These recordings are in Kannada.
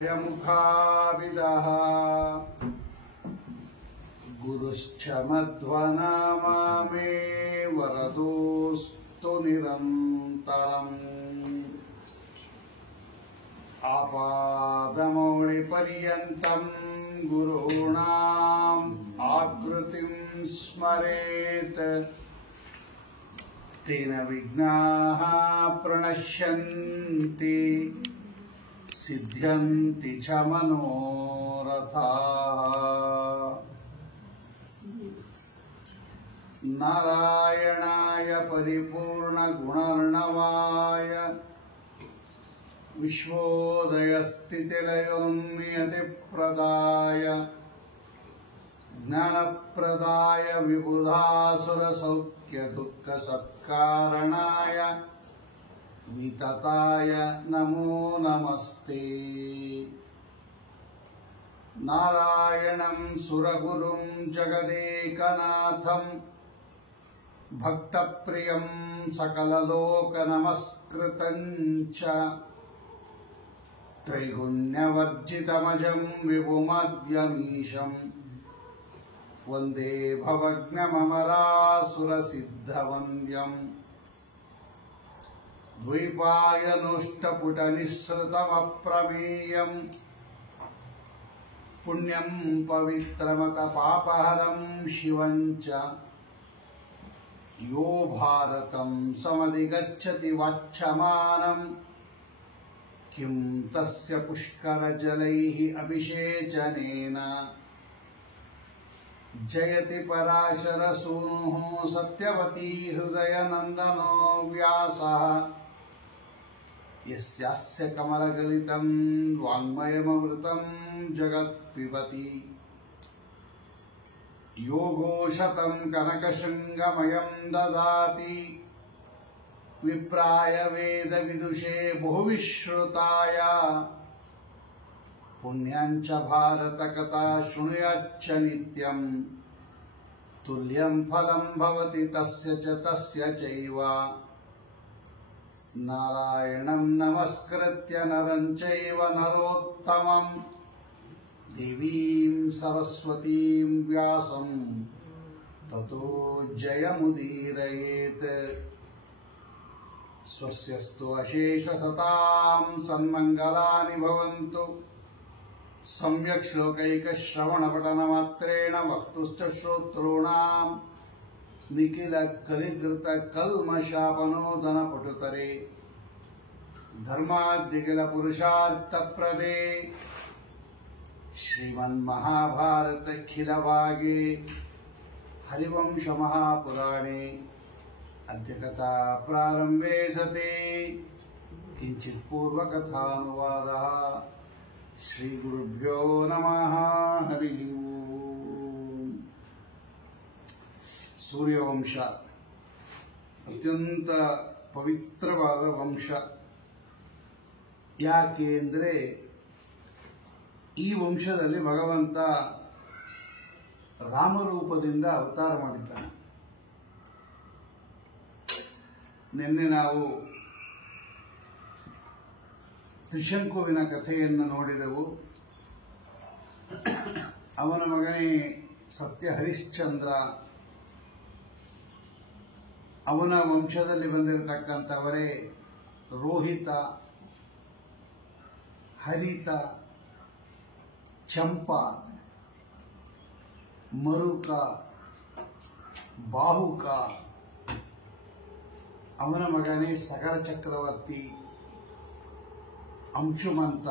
मुखाविदः गुरुश्च मध्वनामा मे वरदोऽस्तु निरन्तरम् आपादमौलिपर्यन्तं गुरूणाम् आकृतिं स्मरेत् तेन विघ्नाः प्रणश्यन्ति सिद्ध्यन्ति च मनोरथाः। नारायणाय परिपूर्णगुणार्णवाय विश्वोदयस्थितिलयोन्नियतिप्रदाय ज्ञानप्रदाय विबुधासुरसौख्यदुःखसत्कारणाय वितताय नमो नमस्ते। नारायणं सुरगुरुं जगदेकनाथं भक्तप्रियं सकललोकनमस्कृतं च त्रैगुण्यवर्जितमजं विभुमद्यमीशं वन्दे भवघ्नममरासुरसिद्धवन्द्यम् द्वैपायनोष्टपुटनिःसृतमप्रमेयम् पुण्यं पवित्रमतपापहरं शिवं च यो भारतं समधिगच्छति वाच्यमानं किं तस्य पुष्करजलैः अभिषेचनेन जयति पराशरसूनुः सत्यवती हृदयनन्दनो व्यासः यस्यास्य कमलगलितं वाङ्मयममृतं जगत्पिबति योगोशतं कनकशृङ्गमयं ददाति विप्राय वेदविदुषे बहुविश्रुताय पुण्यं च भारतकथा शृणुयाच्च नित्यं तुल्यं फलं भवति तस्य च तस्य चैव नारायणं नमस्कृत्य नरं चैव नरोत्तमं देवीं सरस्वतीं व्यासं ततो जयमुदीरयेत्। स्वस्यस्तु अशेषसतां सन्मङ्गलानि भवन्तु। सम्यक् श्लोकैकश्रवणपठनमात्रेण वक्तुश्च श्रोतॄणां निखिलकलिकृतकल्मषापनोदनपटुतरे धर्माद्यखिलपुरुषार्थप्रदे श्रीमन्महाभारतखिलभागे हरिवंशमहापुराणे अद्य कथा प्रारम्भे सति किञ्चित् पूर्वकथानुवादः। श्री गुरुभ्यो नमः। हरि ओम्। सूर्यವಂಶ ಅತ್ಯಂತ ಪವಿತ್ರವಾದ ವಂಶ. ಯಾಕೆ ಅಂದರೆ ಈ ವಂಶದಲ್ಲಿ ಭಗವಂತ ರಾಮರೂಪದಿಂದ ಅವತಾರ ಮಾಡಿದ್ದಾನೆ. ನಿನ್ನೆ ನಾವು ತ್ರಿಶಂಕುವಿನ ಕಥೆಯನ್ನು ನೋಡಿದೆವು. ಅವನ ಮಗನೇ ಸತ್ಯ ಹರಿಶ್ಚಂದ್ರ, ಅವನ ವಂಶದಲ್ಲಿ ಬಂದಿರತಕ್ಕಂಥವರೇ ರೋಹಿತ, ಹರಿತ, ಚಂಪ, ಮರುಕ, ಬಾಹುಕ. ಅವನ ಮಗನೇ ಸಗರ ಚಕ್ರವರ್ತಿ, ಅಂಶುಮಂತ.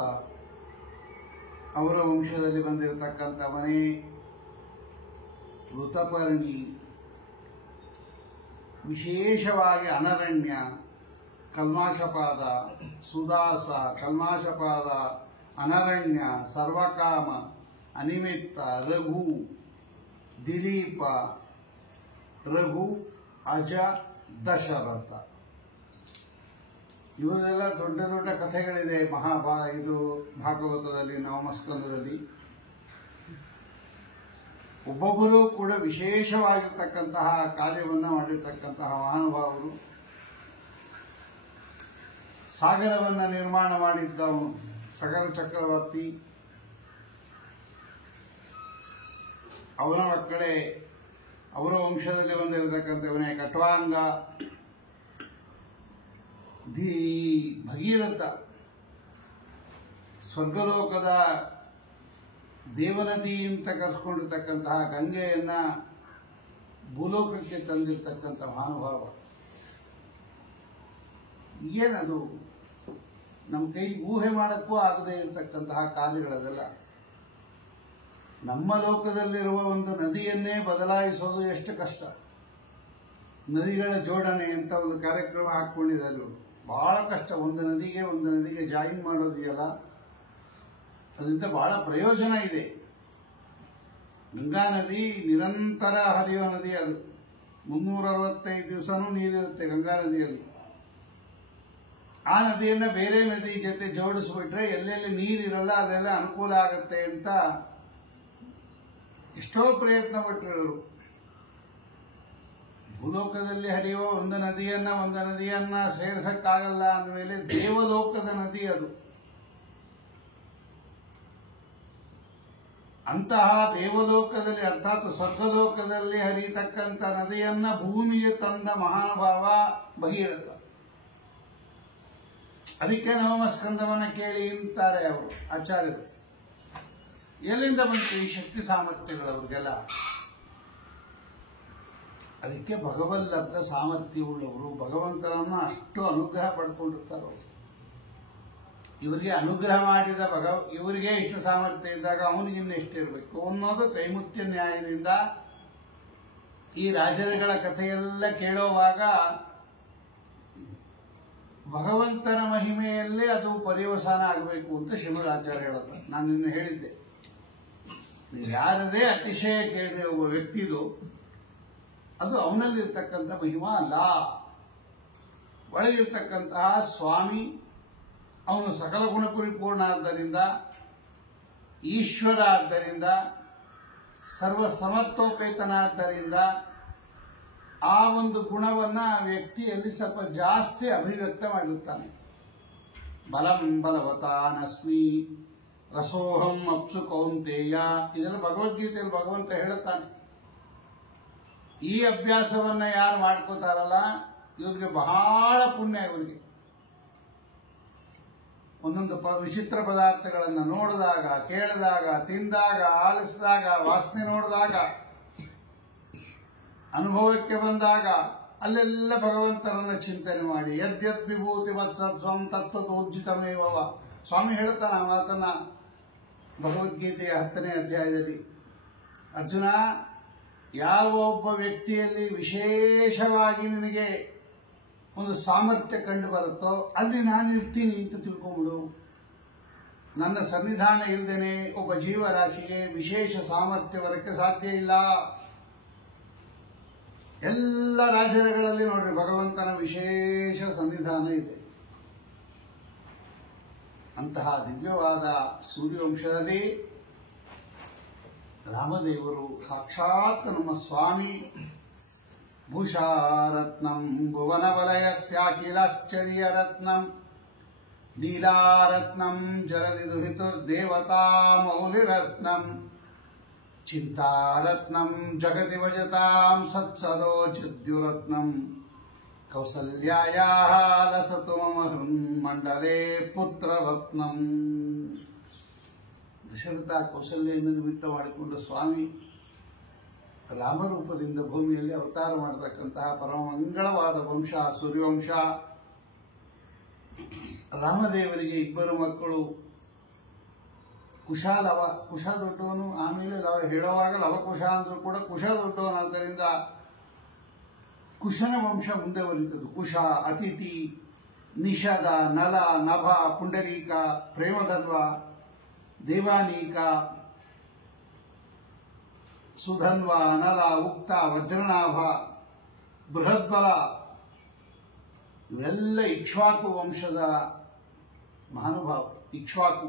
ಅವರ ವಂಶದಲ್ಲಿ ಬಂದಿರತಕ್ಕಂಥವನೇ ಋತಪರ್ಣಿ. ವಿಶೇಷವಾಗಿ ಅನರಣ್ಯ, ಕಲ್ಮಾಶಪಾದ, ಸುದಾಸ, ಕಲ್ಮಾಶಪಾದ, ಅನರಣ್ಯ, ಸರ್ವಕಾಮ, ಅನಿಮಿತ್ತ, ರಘು, ದಿಲೀಪ, ರಘು, ಅಜ, ದಶರಥ. ಇವರೆಲ್ಲ ದೊಡ್ಡ ದೊಡ್ಡ ಕಥೆಗಳಿದೆ ಇದು ಭಾಗವತದಲ್ಲಿ, ನವಮಸ್ಕಂದದಲ್ಲಿ. ಒಬ್ಬೊಬ್ಬರೂ ಕೂಡ ವಿಶೇಷವಾಗಿರ್ತಕ್ಕಂತಹ ಕಾರ್ಯವನ್ನು ಮಾಡಿರ್ತಕ್ಕಂತಹ ಮಹಾನುಭಾವರು. ಸಾಗರವನ್ನು ನಿರ್ಮಾಣ ಮಾಡಿದ್ದವನು ಸಗರ ಚಕ್ರವರ್ತಿ, ಅವನ ಮಕ್ಕಳೇ, ಅವರ ವಂಶದಲ್ಲಿ ಬಂದಿರತಕ್ಕಂಥವನೇ ಕಟ್ವಾಂಗ, ಭಗೀರಥ, ಸ್ವರ್ಗಲೋಕದ ದೇವನದಿ ಅಂತ ಕರೆಸ್ಕೊಂಡಿರ್ತಕ್ಕಂತಹ ಗಂಗೆಯನ್ನ ಭೂಲೋಕಕ್ಕೆ ತಂದಿರತಕ್ಕಂಥ ಮಹಾನುಭಾವ. ಏನದು ನಮ್ಮ ಕೈ ಊಹೆ ಮಾಡಕ್ಕೂ ಆಗದೆ ಇರತಕ್ಕಂತಹ ಕಾರ್ಯಗಳದೆಲ್ಲ. ನಮ್ಮ ಲೋಕದಲ್ಲಿರುವ ಒಂದು ನದಿಯನ್ನೇ ಬದಲಾಯಿಸೋದು ಎಷ್ಟು ಕಷ್ಟ. ನದಿಗಳ ಜೋಡಣೆ ಅಂತ ಒಂದು ಕಾರ್ಯಕ್ರಮ ಹಾಕೊಂಡಿದ್ದಾರೆ. ಬಹಳ ಕಷ್ಟ. ಒಂದು ನದಿಗೆ ಜಾಯಿನ್ ಮಾಡೋದಿದೆಯಲ್ಲ, ಅದರಿಂದ ಬಹಳ ಪ್ರಯೋಜನ ಇದೆ. ಗಂಗಾ ನದಿ ನಿರಂತರ ಹರಿಯೋ ನದಿ. ಅದು 365 ದಿವಸನೂ ನೀರಿರುತ್ತೆ ಗಂಗಾ ನದಿಯಲ್ಲಿ. ಆ ನದಿಯನ್ನ ಬೇರೆ ನದಿ ಜೊತೆ ಜೋಡಿಸ್ಬಿಟ್ರೆ ಎಲ್ಲೆಲ್ಲಿ ನೀರಿರಲ್ಲ ಅಲ್ಲೆಲ್ಲ ಅನುಕೂಲ ಆಗುತ್ತೆ ಅಂತ ಎಷ್ಟೋ ಪ್ರಯತ್ನ ಪಟ್ಟರು. ಭೂಲೋಕದಲ್ಲಿ ಹರಿಯುವ ಒಂದು ನದಿಯನ್ನ ಸೇರಿಸಕ್ಕಾಗಲ್ಲ ಅಂದಮೇಲೆ ದೇವಲೋಕದ ನದಿ ಅದು. ಅಂತಹ ದೇವಲೋಕದಲ್ಲಿ ಅರ್ಥಾತ್ ಸ್ವರ್ಗಲೋಕದಲ್ಲಿ ಹರಿಯತಕ್ಕಂಥ ನದಿಯನ್ನ ಭೂಮಿಗೆ ತಂದ ಮಹಾನುಭಾವ ಭಗೀರಥ. ಅದಕ್ಕೆ ನವಮಸ್ಕಂದವನ್ನ ಕೇಳಿ ಅಂತಾರೆ ಅವರು ಆಚಾರ್ಯರು. ಎಲ್ಲಿಂದ ಬಂತು ಈ ಶಕ್ತಿ ಸಾಮರ್ಥ್ಯಗಳು ಅವ್ರಿಗೆಲ್ಲ? ಅದಕ್ಕೆ ಭಗವಲ್ಲಬ್ಧ ಸಾಮರ್ಥ್ಯವುಳ್ಳವರು, ಭಗವಂತನನ್ನು ಅಷ್ಟು ಅನುಗ್ರಹ ಪಡ್ಕೊಂಡಿರ್ತಾರೆ ಅವರು. ಇವರಿಗೆ ಅನುಗ್ರಹ ಮಾಡಿದ ಇವರಿಗೆ ಇಷ್ಟು ಸಾಮರ್ಥ್ಯ ಇದ್ದಾಗ ಅವನಿಗಿನ್ನ ಎಷ್ಟಿರಬೇಕು ಅನ್ನೋದು ಕೈಮುತ್ಯ ನ್ಯಾಯದಿಂದ ಈ ರಾಜರುಗಳ ಕಥೆಯೆಲ್ಲ ಕೇಳುವಾಗ ಭಗವಂತನ ಮಹಿಮೆಯಲ್ಲೇ ಅದು ಪರ್ಯವಸಾನ ಆಗಬೇಕು ಅಂತ ಶ್ರೀಮದಾಚಾರ್ಯ ಹೇಳುತ್ತಾರೆ. ನಾನು ನಿನ್ನೆ ಹೇಳಿದ್ದೆ, ಯಾರದೇ ಅತಿಶಯ ಕೇಳಿ ಒಬ್ಬ ವ್ಯಕ್ತಿದು ಅದು ಅವನಲ್ಲಿರ್ತಕ್ಕಂಥ ಮಹಿಮಾ ಅಲ್ಲ. ಒಳಗಿರ್ತಕ್ಕಂತಹ ಸ್ವಾಮಿ ಅವನು ಸಕಲ ಗುಣಪರಿಪೂರ್ಣ ಆದ್ದರಿಂದ, ಈಶ್ವರ ಆದ್ದರಿಂದ, ಸರ್ವ ಸಮತ್ವೋಪೇತನಾದ್ದರಿಂದ ಆ ಒಂದು ಗುಣವನ್ನ ವ್ಯಕ್ತಿಯಲ್ಲಿ ಸ್ವಲ್ಪ ಜಾಸ್ತಿ ಅಭಿವ್ಯಕ್ತ ಮಾಡಿರುತ್ತಾನೆ. ಬಲಂ ಬಲವತಾನಸ್ಮಿ ರಸೋಹಂ ಅಪ್ಸು ಕೌಂತೇಯ, ಇದೆಲ್ಲ ಭಗವದ್ಗೀತೆಯಲ್ಲಿ ಭಗವಂತ ಹೇಳುತ್ತಾನೆ. ಈ ಅಭ್ಯಾಸವನ್ನ ಯಾರು ಮಾಡ್ಕೋತಾರಲ್ಲ ಇವ್ರಿಗೆ ಬಹಳ ಪುಣ್ಯ. ಇವರಿಗೆ ಒಂದೊಂದು ವಿಚಿತ್ರ ಪದಾರ್ಥಗಳನ್ನು ನೋಡಿದಾಗ, ಕೇಳಿದಾಗ, ತಿಂದಾಗ, ಆಲಿಸಿದಾಗ, ವಾಸನೆ ನೋಡಿದಾಗ, ಅನುಭವಕ್ಕೆ ಬಂದಾಗ ಅಲ್ಲೆಲ್ಲ ಭಗವಂತನನ್ನ ಚಿಂತನೆ ಮಾಡಿ ಯದ್ಯದ್ ವಿಭೂತಿ ವತ್ಸತ್ವಂ ತತ್ವತೋರ್ಜಿತಮೇವ. ಸ್ವಾಮಿ ಹೇಳ್ತಾನೆ ಆ ಮಾತನ್ನ ಭಗವದ್ಗೀತೆಯ 10ನೇ ಅಧ್ಯಾಯದಲ್ಲಿ. ಅರ್ಜುನ, ಯಾವ ಒಬ್ಬ ವ್ಯಕ್ತಿಯಲ್ಲಿ ವಿಶೇಷವಾಗಿ ನಿನಗೆ ಒಂದು ಸಾಮರ್ಥ್ಯ ಕಂಡು ಬರುತ್ತೋ ಅಲ್ಲಿ ನಾನು ಇರ್ತೀನಿ ಅಂತ ತಿಳ್ಕೊಂಬಿಡು. ನನ್ನ ಸನ್ನಿಧಾನ ಇಲ್ಲದೇನೆ ಒಬ್ಬ ಜೀವರಾಶಿಗೆ ವಿಶೇಷ ಸಾಮರ್ಥ್ಯ ಬರಕ್ಕೆ ಸಾಧ್ಯ ಇಲ್ಲ. ಎಲ್ಲ ರಾಜರುಗಳಲ್ಲಿ ನೋಡ್ರಿ ಭಗವಂತನ ವಿಶೇಷ ಸನ್ನಿಧಾನ ಇದೆ. ಅಂತಹ ದಿವ್ಯವಾದ ಸೂರ್ಯವಂಶದಲ್ಲಿ ರಾಮದೇವರು ಸಾಕ್ಷಾತ್ ನಮ್ಮ ಸ್ವಾಮಿ. ಭೂಷಾರತ್ನಂ ಭುವನವಲಯಸ್ಯಾಖಿಲಾಶ್ಚರ್ಯರತ್ನಂ ಲೀಲಾರತ್ನಂ ಜಲಧಿದುಹಿತುರ್ದೇವತಾ ಮೌಲಿರತ್ನಂ ಚಿಂತಾರತ್ನಂ ಜಗತಿ ಭಜತಾಂ ಸತ್ಸರೋಜದ್ಯುರತ್ನಂ ಕೌಸಲ್ಯಾಯಾಃ ಲಸತು ಮಮ ಹೃನ್ಮಂಡಲೇ ಪುತ್ರರತ್ನಂ. ದಶರಥ ಕೌಸಲ್ಯನ್ನು ನಿಮಿತ್ತ ಮಾಡಿಕೊಂಡು ಸ್ವಾಮಿ ರಾಮರೂಪದಿಂದ ಭೂಮಿಯಲ್ಲಿ ಅವತಾರ ಮಾಡತಕ್ಕಂತಹ ಪರಮ ಮಂಗಳವಾದ ವಂಶ ಸೂರ್ಯವಂಶ. ರಾಮದೇವರಿಗೆ 2 ಮಕ್ಕಳು, ಕುಶ ಲವ. ಕುಶ ದೊಡ್ಡವನು, ಆಮೇಲೆ ಹೇಳುವಾಗ ಲವಕುಶ ಅಂದ್ರೂ ಕೂಡ ಕುಶ ದೊಡ್ಡವನಾದ್ದರಿಂದ ಕುಶನ ವಂಶ ಮುಂದೆ ಬರೀತದ್ದು. ಕುಶ, ಅತಿಥಿ, ನಿಷದ, ನಲ, ನಭ, ಪುಂಡರೀಕ, ಪ್ರೇಮಧರ್ವ, ದೇವಾನೀಕ, ಸುಧನ್ವ, ಅನಲ, ಉಕ್ತ, ವಜ್ರನಾಭ, ಬೃಹದ್ಬಲ ಇವೆಲ್ಲ ಇಕ್ಷ್ವಾಕು ವಂಶದ ಮಹಾನುಭಾವ. ಇಕ್ಷ್ವಾಕು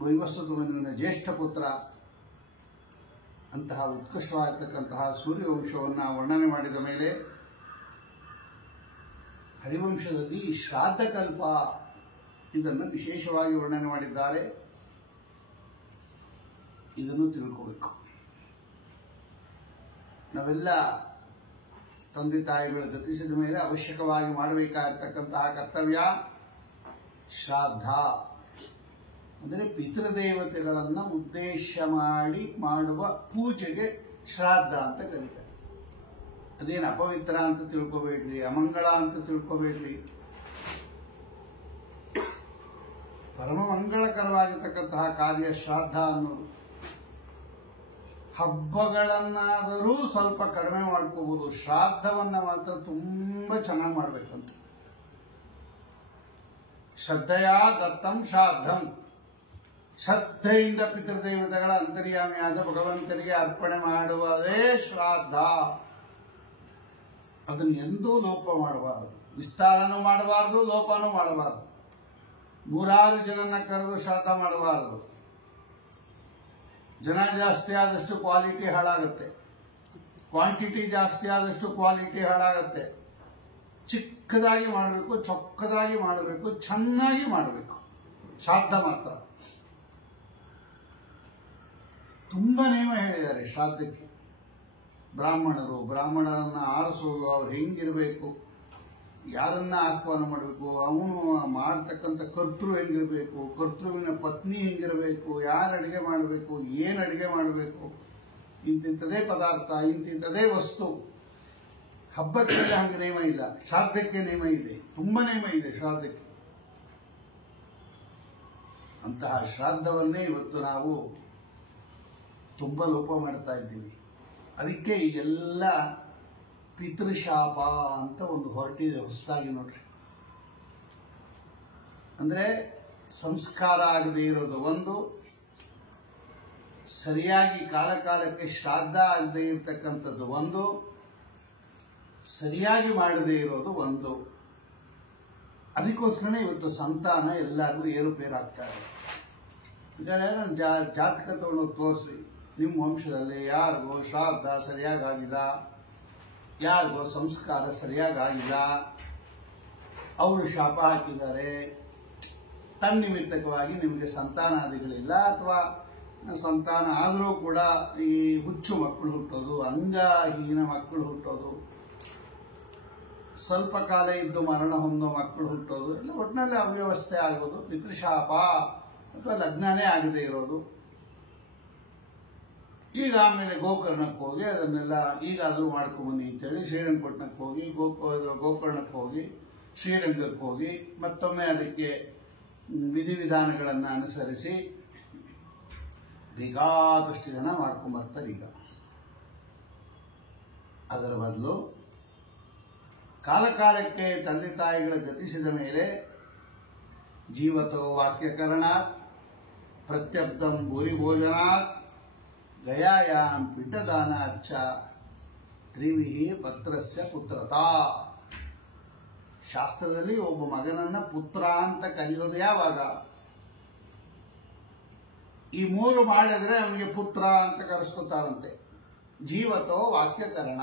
ವೈವಸ್ವತಮನುವಿನ ಜ್ಯೇಷ್ಠ ಪುತ್ರ. ಅಂತಹ ಉತ್ಕೃಷ್ಟವಾಗಿರ್ತಕ್ಕಂತಹ ಸೂರ್ಯವಂಶವನ್ನು ವರ್ಣನೆ ಮಾಡಿದ ಮೇಲೆ ಹರಿವಂಶದಲ್ಲಿ ಶ್ರಾದ್ದಕಲ್ಪ ಇದನ್ನು ವಿಶೇಷವಾಗಿ ವರ್ಣನೆ ಮಾಡಿದ್ದಾರೆ. ಇದನ್ನು ತಿಳ್ಕೋಬೇಕು. ನಾವೆಲ್ಲ ತಂದೆ ತಾಯಿಗಳು ಗತಿಸಿದ ಮೇಲೆ ಅವಶ್ಯಕವಾಗಿ ಮಾಡಬೇಕಾಗಿರ್ತಕ್ಕಂತಹ ಕರ್ತವ್ಯ ಶ್ರಾದ್ದ. ಅಂದರೆ ಪಿತೃದೇವತೆಗಳನ್ನು ಉದ್ದೇಶ ಮಾಡಿ ಮಾಡುವ ಪೂಜೆಗೆ ಶ್ರಾದ್ದ ಅಂತ ಕರೀತಾರೆ. ಅದೇನು ಅಪವಿತ್ರ ಅಂತ ತಿಳ್ಕೋಬೇಡ್ರಿ, ಅಮಂಗಳ ಅಂತ ತಿಳ್ಕೋಬೇಡ್ರಿ. ಪರಮ ಮಂಗಳಕರವಾಗಿರ್ತಕ್ಕಂತಹ ಕಾರ್ಯ ಶ್ರಾದ್ದ ಅನ್ನೋದು. ಹಬ್ಬಗಳನ್ನಾದರೂ ಸ್ವಲ್ಪ ಕಡಿಮೆ ಮಾಡ್ಕೋಬಹುದು, ಶ್ರಾದ್ದವನ್ನ ಮಾತ್ರ ತುಂಬಾ ಚೆನ್ನಾಗಿ ಮಾಡ್ಬೇಕಂತ. ಶ್ರದ್ಧೆಯ ದತ್ತಂ ಶ್ರಾದ್ದಂ, ಶ್ರದ್ಧೆಯಿಂದ ಪಿತೃದೇವತೆಗಳ ಅಂತರ್ಯಾಮಿಯಾದ ಭಗವಂತನಿಗೆ ಅರ್ಪಣೆ ಮಾಡುವುದೇ ಶ್ರಾದ್ದ. ಅದನ್ನು ಎಂದೂ ಲೋಪ ಮಾಡಬಾರದು, ವಿಸ್ತಾರನೂ ಮಾಡಬಾರದು, ಲೋಪನೂ ಮಾಡಬಾರದು. 100 ಜನನ್ನ ಕರೆದು ಶ್ರಾದ್ದ ಮಾಡಬಾರದು. ಜನ ಜಾಸ್ತಿ ಆದಷ್ಟು ಕ್ವಾಲಿಟಿ ಹಾಳಾಗುತ್ತೆ, ಕ್ವಾಂಟಿಟಿ ಜಾಸ್ತಿ ಆದಷ್ಟು ಕ್ವಾಲಿಟಿ ಹಾಳಾಗುತ್ತೆ. ಚಿಕ್ಕದಾಗಿ ಮಾಡಬೇಕು, ಚೊಕ್ಕದಾಗಿ ಮಾಡಬೇಕು, ಚೆನ್ನಾಗಿ ಮಾಡಬೇಕು. ಶ್ರಾದ್ದ ಮಾತ್ರ ತುಂಬಾ ನಿಯಮ ಹೇಳಿದ್ದಾರೆ ಶ್ರಾದ್ದಕ್ಕೆ. ಬ್ರಾಹ್ಮಣರನ್ನ ಆರಿಸೋದು, ಅವ್ರು ಹೆಂಗಿರಬೇಕು, ಯಾರನ್ನ ಆಹ್ವಾನ ಮಾಡಬೇಕು, ಅವನು ಮಾಡ್ತಕ್ಕಂಥ ಕರ್ತೃ ಹೆಂಗಿರಬೇಕು, ಕರ್ತೃವಿನ ಪತ್ನಿ ಹೆಂಗಿರಬೇಕು, ಯಾರು ಅಡಿಗೆ ಮಾಡಬೇಕು, ಏನು ಅಡಿಗೆ ಮಾಡಬೇಕು, ಇಂತಿಂಥದೇ ಪದಾರ್ಥ, ಇಂತಿಂಥದೇ ವಸ್ತು. ಹಬ್ಬಕ್ಕೆಲ್ಲ ಹಾಗೆ ನಿಯಮ ಇಲ್ಲ, ಶ್ರಾದ್ದಕ್ಕೆ ನಿಯಮ ಇದೆ, ತುಂಬಾ ನಿಯಮ ಇದೆ ಶ್ರಾದ್ದಕ್ಕೆ. ಅಂತಹ ಶ್ರಾದ್ದವನ್ನೇ ಇವತ್ತು ನಾವು ತುಂಬಾ ಲೋಪ ಮಾಡ್ತಾ ಇದ್ದೀವಿ. ಅದಕ್ಕೆ ಈಗೆಲ್ಲ ಪಿತೃಶಾಪ ಅಂತ ಒಂದು ಹೊರಟಿದೆ ಹೊಸದಾಗಿ ನೋಡ್ರಿ. ಅಂದ್ರೆ ಸಂಸ್ಕಾರ ಆಗದೆ ಇರೋದು ಒಂದು, ಸರಿಯಾಗಿ ಕಾಲಕಾಲಕ್ಕೆ ಶ್ರಾದ್ದ ಆಗದೆ ಇರತಕ್ಕಂಥದ್ದು ಒಂದು, ಸರಿಯಾಗಿ ಮಾಡದೇ ಇರೋದು ಒಂದು. ಅದಕ್ಕೋಸ್ಕರ ಇವತ್ತು ಸಂತಾನ ಎಲ್ಲರಿಗೂ ಏರುಪೇರಾಗ್ತಾರೆ. ಈಗ ನಾನು ಜಾತಕ ತಗೊಂಡು ತೋರಿಸಿ, ನಿಮ್ಮ ವಂಶದಲ್ಲಿ ಯಾರಿಗೋ ಶ್ರಾದ್ದ ಸರಿಯಾಗಿಲ್ಲ, ಯಾರಿಗೋ ಸಂಸ್ಕಾರ ಸರಿಯಾಗಿಲ್ಲ, ಅವರು ಶಾಪ ಹಾಕಿದ್ದಾರೆ, ತನ್ನಿಮಿತ್ತಕವಾಗಿ ನಿಮಗೆ ಸಂತಾನಾದಿಗಳಿಲ್ಲ, ಅಥವಾ ಸಂತಾನ ಆದರೂ ಕೂಡ ಈ ಹುಚ್ಚು ಮಕ್ಕಳು ಹುಟ್ಟೋದು, ಅಂಗಹೀನ ಮಕ್ಕಳು ಹುಟ್ಟೋದು, ಸ್ವಲ್ಪ ಕಾಲ ಇದ್ದು ಮರಣ ಹೊಂದೋ ಮಕ್ಕಳು ಹುಟ್ಟೋದು, ಎಲ್ಲ ಒಟ್ಟಿನಲ್ಲಿ ಅವ್ಯವಸ್ಥೆ ಆಗೋದು, ಪಿತೃಶಾಪ ಅಥವಾ ಲಗ್ನನೇ ಆಗದೆ ಇರೋದು. ಈಗ ಆಮೇಲೆ ಗೋಕರ್ಣಕ್ಕೆ ಹೋಗಿ ಅದನ್ನೆಲ್ಲ ಈಗಾದರೂ ಮಾಡ್ಕೊಂಬನ್ನಿ ಅಂತೇಳಿ ಶ್ರೀರಂಗಪಟ್ಟಣಕ್ಕೆ ಹೋಗಿ, ಗೋಕರ್ಣಕ್ಕೆ ಹೋಗಿ, ಶ್ರೀರಂಗಕ್ಕೆ ಹೋಗಿ, ಮತ್ತೊಮ್ಮೆ ಅದಕ್ಕೆ ವಿಧಿವಿಧಾನಗಳನ್ನು ಅನುಸರಿಸಿ ಬೇಕಾದಷ್ಟು ಜನ ಮಾಡ್ಕೊಂಬರ್ತಾರೆ. ಈಗ ಅದರ ಬದಲು ಕಾಲಕಾಲಕ್ಕೆ ತಂದೆ ತಾಯಿಗಳ ಗತಿಸಿದ ಮೇಲೆ ಜೀವತೋ ವಾಕ್ಯಕರಣಾತ್ ಪ್ರತ್ಯಬ್ಧಂ ಭೂರಿಭೋಜನಾತ್ ಗಯಾಯಾಂ ಪಿಂಡದಾನಾಚ್ಚ ತ್ರಿವಿಹಿ ಪತ್ರಸ್ಯ ಪುತ್ರತಾ. ಶಾಸ್ತ್ರದಲ್ಲಿ ಒಬ್ಬ ಮಗನನ್ನ ಪುತ್ರ ಅಂತ ಕರೆಯೋದು ಯಾವಾಗ? ಈ 3 ಮಾಡಿದ್ರೆ ಅವನಿಗೆ ಪುತ್ರ ಅಂತ ಕರೆಸ್ಕೊತಾರಂತೆ. ಜೀವತೋ ವಾಕ್ಯಕರಣ,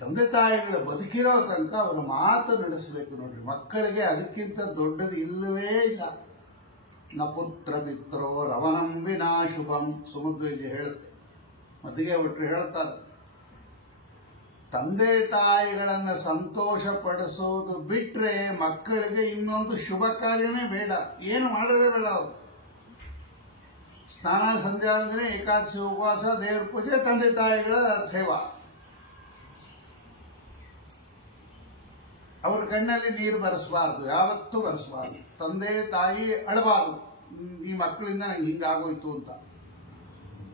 ತಂದೆ ತಾಯಿಗಳ ಬದುಕಿರೋ ತನಕ ಅವರ ಮಾತು ನಡೆಸಬೇಕು ನೋಡ್ರಿ. ಮಕ್ಕಳಿಗೆ ಅದಕ್ಕಿಂತ ದೊಡ್ಡದು ಇಲ್ಲವೇ ಇಲ್ಲ. ನ ಪುತ್ರ ಮಿತ್ರೋ ರವನಂ ವಿನಾ ಶುಭಂ, ಸುಮಧ್ವಜ ಹೇಳುತ್ತೆ, ಮದ್ದಿಗೆ ಭಟ್ರು ಹೇಳ್ತಾರೆ. ತಂದೆ ತಾಯಿಗಳನ್ನ ಸಂತೋಷ ಪಡಿಸೋದು ಬಿಟ್ರೆ ಮಕ್ಕಳಿಗೆ ಇನ್ನೊಂದು ಶುಭ ಕಾರ್ಯನೇ ಬೇಡ, ಏನು ಮಾಡೋದೇ ಬೇಡ. ಅವರು ಸ್ನಾನ ಸಂಧ್ಯಾ ಅಂದ್ರೆ ಏಕಾದಶಿ ಉಪವಾಸ, ದೇವ್ರ ಪೂಜೆ, ತಂದೆ ತಾಯಿಗಳ ಸೇವಾ. ಅವ್ರ ಕಣ್ಣಲ್ಲಿ ನೀರು ಬರೆಸಬಾರ್ದು, ಯಾವತ್ತೂ ಬರೆಸಬಾರ್ದು. ತಂದೆ ತಾಯಿ ಅಳಬಾರ್ದು, ಈ ಮಕ್ಕಳಿಂದ ನಂಗೆ ಹಿಂಗಾಗೋಯ್ತು ಅಂತ.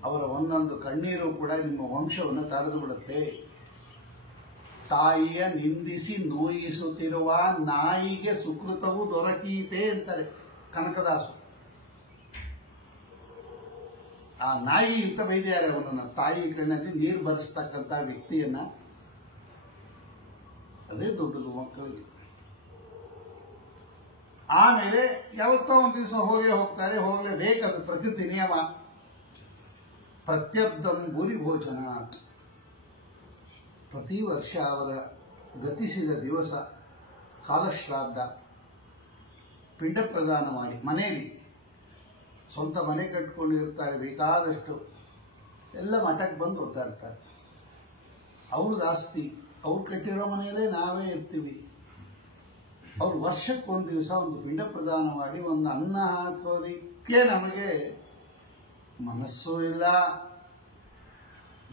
ಅವರ ಒಂದೊಂದು ಕಣ್ಣೀರು ಕೂಡ ನಿಮ್ಮ ವಂಶವನ್ನು ತಡೆದು ಬಿಡುತ್ತೆ. ತಾಯಿಯ ನಿಂದಿಸಿ ನೋಯಿಸುತ್ತಿರುವ ನಾಯಿಗೆ ಸುಕೃತವು ದೊರಕೀತೆ ಅಂತಾರೆ ಕನಕದಾಸು. ಆ ನಾಯಿ ಇಂತ ಬೈದಿದ್ದಾರೆ ಅವನನ್ನ, ತಾಯಿ ಕಣ್ಣಲ್ಲಿ ನೀರು ಬರೆಸ್ತಕ್ಕಂಥ ವ್ಯಕ್ತಿಯನ್ನ. ಅದೇ ದೊಡ್ಡದು ಮಕ್ಕಳಿಗೆ. ಆಮೇಲೆ ಯಾವತ್ತೋ ಒಂದು ದಿವಸ ಹೋಗ್ತಾರೆ, ಹೋಗ್ಲೇಬೇಕದು ಪ್ರಕೃತಿ ನಿಯಮ. ಪ್ರತ್ಯಬ್ಧಂ ಭೂರಿಭೋಜನ, ಪ್ರತಿ ವರ್ಷ ಅವರ ಗತಿಸಿದ ದಿವಸ ಕಾಲಶ್ರಾದ್ದ ಪಿಂಡ ಪ್ರದಾನ ಮಾಡಿ ಮನೆಯಲ್ಲಿ ಸ್ವಂತ ಮನೆ ಕಟ್ಕೊಂಡಿರ್ತಾರೆ, ಬೇಕಾದಷ್ಟು ಎಲ್ಲ ಮಠಕ್ಕೆ ಬಂದು ಓದ್ತಾಯಿರ್ತಾರೆ. ಅವ್ರದ್ದು ಆಸ್ತಿ, ಅವ್ರು ಕಟ್ಟಿರೋ ಮನೆಯಲ್ಲೇ ನಾವೇ ಇರ್ತೀವಿ. ಅವ್ರು ವರ್ಷಕ್ಕೆ ಒಂದು ದಿವಸ ಒಂದು ಪಿಂಡ ಪ್ರದಾನ ಮಾಡಿ ಒಂದು ಅನ್ನ ಹಾಕೋದಕ್ಕೆ ನಮಗೆ ಮನಸ್ಸೂ ಇಲ್ಲ,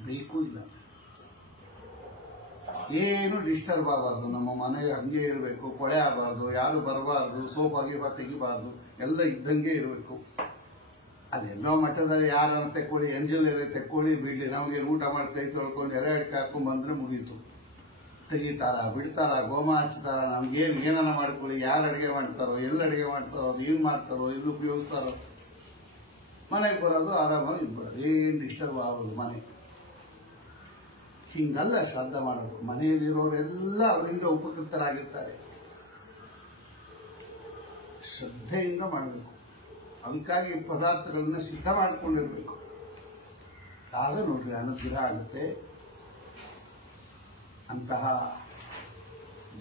ಬೇಕು ಇಲ್ಲ. ಏನು ಡಿಸ್ಟರ್ಬ್ ಆಗಬಾರ್ದು, ನಮ್ಮ ಮನೆ ಹಂಗೆ ಇರಬೇಕು, ಕೊಳೆ ಆಗಬಾರ್ದು, ಯಾರು ಬರಬಾರ್ದು, ಸೋಫಾಗಿ ತೆಗಿಬಾರ್ದು, ಎಲ್ಲ ಇದ್ದಂಗೆ ಇರಬೇಕು. ಅದೆಲ್ಲೋ ಮಟ್ಟದಲ್ಲಿ ಯಾರನ್ನ ತೆಕ್ಕೊಳ್ಳಿ, ಎಂಜಲೆಲ್ಲ ತೆಕ್ಕೊಳ್ಳಿ ಬಿಡ್ಲಿ, ನಮಗೆ ಊಟ ಮಾಡಿ ಕೈ ತೊಳ್ಕೊಂಡು ಎಲೆ ಅಡಿಕೆ ಹಾಕೊಂಡು ಬಂದ್ರೆ ಮುಗೀತು. ತೆಗಿತಾರ, ಬಿಡ್ತಾರ, ಗೋಮ ಹಚ್ತಾರ, ನಮ್ಗೇನು ಏನನ್ನ ಮಾಡ್ಕೊಳ್ಳಿ, ಯಾರು ಅಡುಗೆ ಮಾಡ್ತಾರೋ, ಎಲ್ಲಿ ಅಡುಗೆ ಮಾಡ್ತಾರೋ, ಏನು ಮಾಡ್ತಾರೋ, ಎಲ್ಲಿ ಉಪಯೋಗಿಸ್ತಾರೋ, ಮನೆಗೆ ಬರೋದು ಆರಾಮಾಗಿ ಇದ್ಬಿಡೋದು, ಏನು ಡಿಸ್ಟರ್ಬ್ ಆಗೋದು ಮನೆ. ಹಿಂಗಲ್ಲ ಶ್ರಾದ್ದ ಮಾಡೋದು. ಮನೆಯಲ್ಲಿರೋರೆಲ್ಲ ಅವರಿಂದ ಉಪಕೃತರಾಗಿರ್ತಾರೆ. ಶ್ರದ್ಧೆಯಿಂದ ಮಾಡಬೇಕು. ಅದಕ್ಕಾಗಿ ಪದಾರ್ಥಗಳನ್ನ ಸಿದ್ಧ ಮಾಡಿಕೊಂಡಿರ್ಬೇಕು. ಆಗ ನೋಡ್ರಿ ಅನುಗ್ರಹ ಆಗುತ್ತೆ. ಅಂತಹ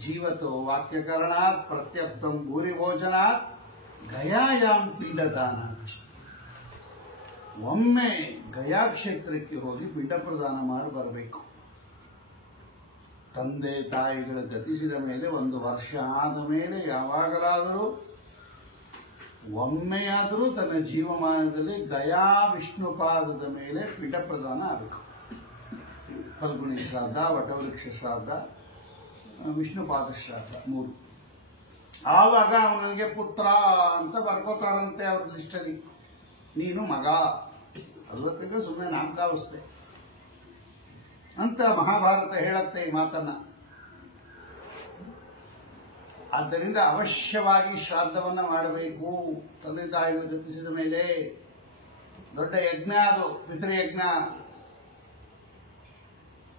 ಜೀವತೋ ವಾಕ್ಯಕರಣಾತ್ ಪ್ರತ್ಯರ್ಥಂ ಭೂರಿ ಭೋಜನಾತ್ ಗಯಾಯಾಮ್ ಪಿಂಡದಾನ. ಒಮ್ಮೆ ಗಯಾ ಕ್ಷೇತ್ರಕ್ಕೆ ಹೋಗಿ ಪಿಂಡ ಪ್ರದಾನ ಮಾಡಿ ಬರಬೇಕು. ತಂದೆ ತಾಯಿಗಳ ಗತಿಸಿದ ಮೇಲೆ 1 ವರ್ಷ ಆದ ಮೇಲೆ ಯಾವಾಗಲಾದರೂ ಒಮ್ಮೆಯಾದರೂ ತನ್ನ ಜೀವಮಾನದಲ್ಲಿ ಗಯಾ ವಿಷ್ಣುಪಾದದ ಮೇಲೆ ಪಿಂಡ ಪ್ರದಾನ ಆಗಬೇಕು. ಫಲ್ಗುಣಿ ಶ್ರಾದ್ದ, ವಟವೃಕ್ಷ ಶ್ರಾದ್ದ, ವಿಷ್ಣುಪಾದ ಶ್ರಾದ್ದ 3. ಆವಾಗ ಅವನಿಗೆ ಪುತ್ರ ಅಂತ ಬರ್ಕೋತಾರಂತೆ ಅವ್ರ ಲಿಸ್ಟಲ್ಲಿ. ನೀನು ಮಗ, ಅದಕ್ಕೆ ಸುಮ್ಮನೆ ನಾಮಕಾವಸ್ಥೆ ಅಂತ ಮಹಾಭಾರತ ಹೇಳತ್ತೆ ಈ ಮಾತನ್ನ. ಆದ್ದರಿಂದ ಅವಶ್ಯವಾಗಿ ಶ್ರಾದ್ದವನ್ನ ಮಾಡಬೇಕು. ತಂದೆ ತಾಯಿಗಳು ಗತಿಸಿದ ಮೇಲೆ ದೊಡ್ಡ ಯಜ್ಞ ಅದು, ಪಿತೃಯಜ್ಞ.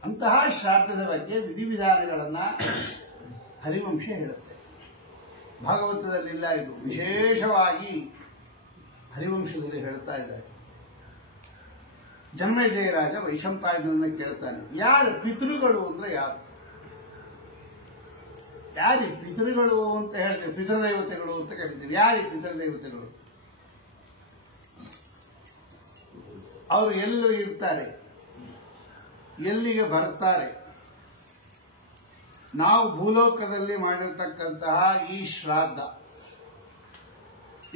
ಅಂತಹ ಶ್ರಾದ್ದದ ಬಗ್ಗೆ ವಿಧಿವಿಧಾನಗಳನ್ನ ಹರಿವಂಶ ಹೇಳುತ್ತೆ. ಭಾಗವತದಲ್ಲಿಲ್ಲ ಇದು, ವಿಶೇಷವಾಗಿ ಹರಿವಂಶದಲ್ಲಿ ಹೇಳ್ತಾ ಇದ್ದಾರೆ. ಜನ್ಮೇಜಯ ರಾಜ ವೈಶಂಪಾಯನನ್ನ ಕೇಳ್ತಾನೆ, ಯಾರು ಪಿತೃಗಳು ಅಂದ್ರೆ ಯಾರು? ಯಾರಿ ಪಿತೃಗಳು ಅಂತ ಹೇಳ್ತೇವೆ, ಪಿತೃದೇವತೆಗಳು ಅಂತ ಕರಿತೀವಿ. ಯಾರಿ ಪಿತೃದೇವತೆಗಳು? ಅವರು ಎಲ್ಲೂ ಇರ್ತಾರೆ, ಎಲ್ಲಿಗೆ ಬರ್ತಾರೆ? ನಾವು ಭೂಲೋಕದಲ್ಲಿ ಮಾಡಿರ್ತಕ್ಕಂತಹ ಈ ಶ್ರಾದ್ದ,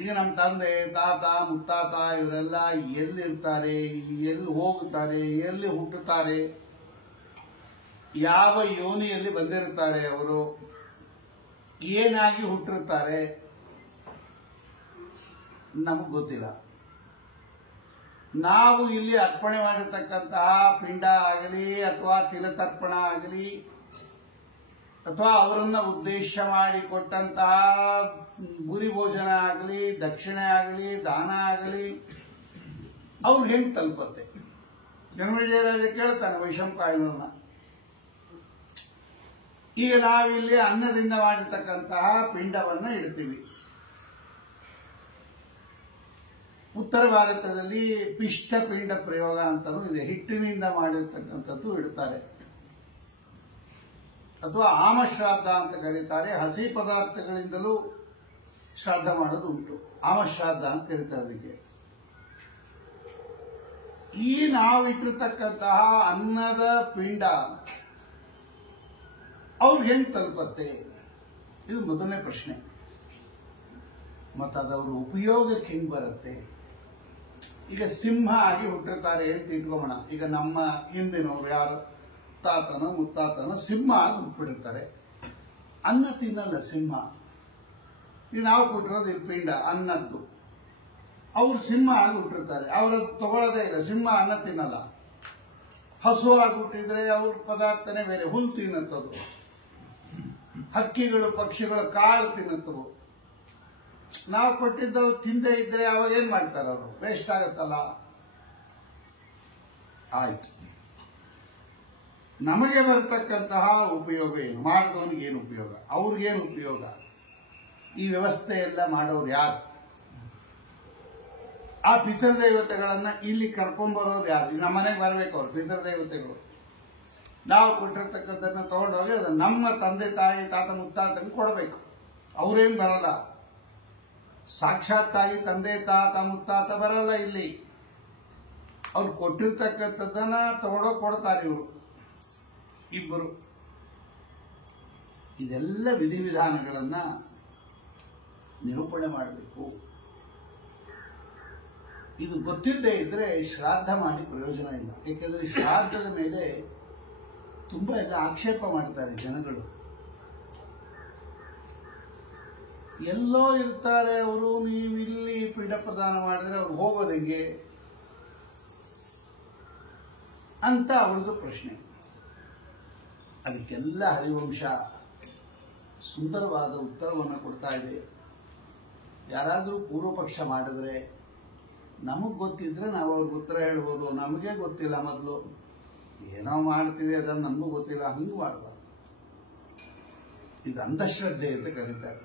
ಈಗ ನಮ್ಮ ತಂದೆ ತಾತ ಮುತ್ತಾತ ಇವರೆಲ್ಲ ಎಲ್ಲಿರ್ತಾರೆ, ಎಲ್ಲಿ ಹೋಗುತ್ತಾರೆ, ಎಲ್ಲಿ ಹುಟ್ಟುತ್ತಾರೆ, ಯಾವ ಯೋನಿಯಲ್ಲಿ ಬಂದಿರುತ್ತಾರೆ, ಅವರು ಏನಾಗಿ ಹುಟ್ಟಿರ್ತಾರೆ, ನಮಗೆ ಗೊತ್ತಿಲ್ಲ. ನಾವು ಇಲ್ಲಿ ಅರ್ಪಣೆ ಮಾಡಿರ್ತಕ್ಕಂತಹ ಪಿಂಡ ಆಗಲಿ ಅಥವಾ ತಿಲತರ್ಪಣ ಆಗಲಿ ಅಥವಾ ಅವರನ್ನ ಉದ್ದೇಶ ಮಾಡಿ ಕೊಟ್ಟಂತಹ ಗುರಿ ಭೋಜನ ಆಗಲಿ, ದಕ್ಷಿಣೆ ಆಗಲಿ, ದಾನ ಆಗಲಿ, ಅವ್ರು ಹೆಂಗ್ ತಲುಪತ್ತೆ? ಜನ್ಮೇಜಯರಾಜ ಕೇಳ್ತಾನೆ ವೈಶಂಪಾಯನರನ್ನ. ಈಗ ನಾವಿಲ್ಲಿ ಅನ್ನದಿಂದ ಮಾಡಿರ್ತಕ್ಕಂತಹ ಪಿಂಡವನ್ನ ಇಡ್ತೀವಿ. ಉತ್ತರ ಭಾರತದಲ್ಲಿ ಪಿಷ್ಟ ಪಿಂಡ ಪ್ರಯೋಗ ಅಂತಲೂ ಇದೆ. ಹಿಟ್ಟಿನಿಂದ ಮಾಡಿರ್ತಕ್ಕಂಥದ್ದು ಇಡ್ತಾರೆ, ಅಥವಾ ಆಮಶ್ರಾದ್ದ ಅಂತ ಕರೀತಾರೆ. ಹಸಿ ಪದಾರ್ಥಗಳಿಂದಲೂ ಶ್ರಾದ್ದ ಮಾಡೋದು ಉಂಟು, ಆಮಶ್ರಾದ್ದ ಅಂತ ಕರೀತಾರೆ ಅದಕ್ಕೆ. ಈ ನಾವಿಟ್ಟಿರ್ತಕ್ಕಂತಹ ಅನ್ನದ ಪಿಂಡ ಅವ್ರಿಗೆ ಹೆಂಗ್ ತಲುಪತ್ತೆ? ಇದು ಮೊದಲನೇ ಪ್ರಶ್ನೆ. ಮತ್ತದವ್ರ ಉಪಯೋಗಕ್ಕೆ ಹೆಂಗ್ ಬರುತ್ತೆ? ಈಗ ಸಿಂಹ ಆಗಿ ಹುಟ್ಟಿರ್ತಾರೆ ಅಂತ ಇಟ್ಕೋಣ. ಈಗ ನಮ್ಮ ಹಿಂದಿನವ್ರು ಯಾರು ತಾತನ ಮುತ್ತಾತನ ಸಿಂಹ ಆಗಿ ಹುಟ್ಟಿರ್ತಾರೆ. ಅನ್ನ ತಿನ್ನಲ್ಲ ಸಿಂಹ. ಈಗ ನಾವು ಕೊಟ್ಟಿರೋದು ಇಲ್ಲಿ ಪಿಂಡ ಅನ್ನದ್ದು. ಅವ್ರು ಸಿಂಹ ಆಗಿ ಹುಟ್ಟಿರ್ತಾರೆ, ಅವ್ರದ್ದು ತಗೊಳ್ಳೋದೇ ಇಲ್ಲ. ಸಿಂಹ ಅನ್ನ ತಿನ್ನಲ್ಲ. ಹಸು ಆಗಿಬಿಟ್ಟಿದ್ರೆ ಅವ್ರ ಪದಾರ್ಥನೇ ಬೇರೆ, ಹುಲ್ಲು ತಿನ್ನತ್ತದು. ಹಕ್ಕಿಗಳು ಪಕ್ಷಿಗಳು ಕಾಳು ತಿನ್ನತ್ತವು. ನಾವು ಕೊಟ್ಟಿದ್ದವು ತಿಂದೇ ಇದ್ರೆ ಅವಾಗ ಏನ್ ಮಾಡ್ತಾರೆ ಅವರು? ವೇಸ್ಟ್ ಆಗತ್ತಲ್ಲ. ಆಯ್ತು, ನಮಗೆ ಬರ್ತಕ್ಕಂತಹ ಉಪಯೋಗ ಏನು? ಮಾಡಿದವನಿಗೆ ಏನು ಉಪಯೋಗ? ಅವ್ರಿಗೇನು ಉಪಯೋಗ? ಈ ವ್ಯವಸ್ಥೆ ಎಲ್ಲ ಮಾಡೋರು ಯಾರು? ಆ ಪಿತೃದೇವತೆಗಳನ್ನ ಇಲ್ಲಿ ಕರ್ಕೊಂಡ್ಬರೋರು ಯಾರು? ನಮ್ಮ ಮನೆಗೆ ಬರ್ಬೇಕು ಅವ್ರು ಪಿತೃದೇವತೆಗಳು. ನಾವು ಕೊಟ್ಟಿರ್ತಕ್ಕಂಥದ್ದನ್ನ ತಗೊಂಡೋಗಿ ಅದು ನಮ್ಮ ತಂದೆ ತಾಯಿ ತಾತ ಮುತ್ತಾತನಿಗೆ ಕೊಡಬೇಕು. ಅವ್ರೇನು ಬರಲ್ಲ. ಸಾಕ್ಷಾತ್ತಾಗಿ ತಂದೆ ತಾತ ಮುತ್ತಾತ ಬರಲ್ಲ ಇಲ್ಲಿ. ಅವ್ರು ಕೊಟ್ಟಿರ್ತಕ್ಕಂಥದ್ದನ್ನ ತಗೊಂಡೋಗಿ ಕೊಡ್ತಾರೆ ಇವರು ಇಬ್ಬರು. ಇದೆಲ್ಲ ವಿಧಿವಿಧಾನಗಳನ್ನ ನಿರೂಪಣೆ ಮಾಡಬೇಕು. ಇದು ಗೊತ್ತಿಲ್ಲದೆ ಇದ್ರೆ ಶ್ರಾದ್ದ ಮಾಡಿ ಪ್ರಯೋಜನ ಇಲ್ಲ. ಏಕೆಂದರೆ ಶ್ರಾದ್ದದ ಮೇಲೆ ತುಂಬಾ ಎಲ್ಲ ಆಕ್ಷೇಪ ಮಾಡ್ತಾರೆ ಜನಗಳು. ಎಲ್ಲೋ ಇರ್ತಾರೆ ಅವರು, ನೀವು ಇಲ್ಲಿ ಪಿಂಡ ಪ್ರದಾನ ಮಾಡಿದ್ರೆ ಅವ್ರು ಹೋಗೋದು ಹೆಂಗೆ ಅಂತ ಅವ್ರದ್ದು ಪ್ರಶ್ನೆ. ಅದಕ್ಕೆಲ್ಲ ಹರಿವಂಶ ಸುಂದರವಾದ ಉತ್ತರವನ್ನು ಕೊಡ್ತಾ ಇದೆ. ಯಾರಾದರೂ ಪೂರ್ವ ಪಕ್ಷ ಮಾಡಿದ್ರೆ ನಮಗೆ ಗೊತ್ತಿದ್ರೆ ನಾವು ಅವ್ರಿಗೆ ಉತ್ತರ ಹೇಳ್ಬೋದು. ನಮಗೆ ಗೊತ್ತಿಲ್ಲ, ಮೊದಲು ಏನೋ ಮಾಡ್ತೀವಿ ಅದನ್ನು ನಮಗೂ ಗೊತ್ತಿಲ್ಲ, ಹಂಗೂ ಮಾಡಬಾರ್ದು. ಇದು ಅಂಧಶ್ರದ್ಧೆ ಅಂತ ಕರೀತಾರೆ.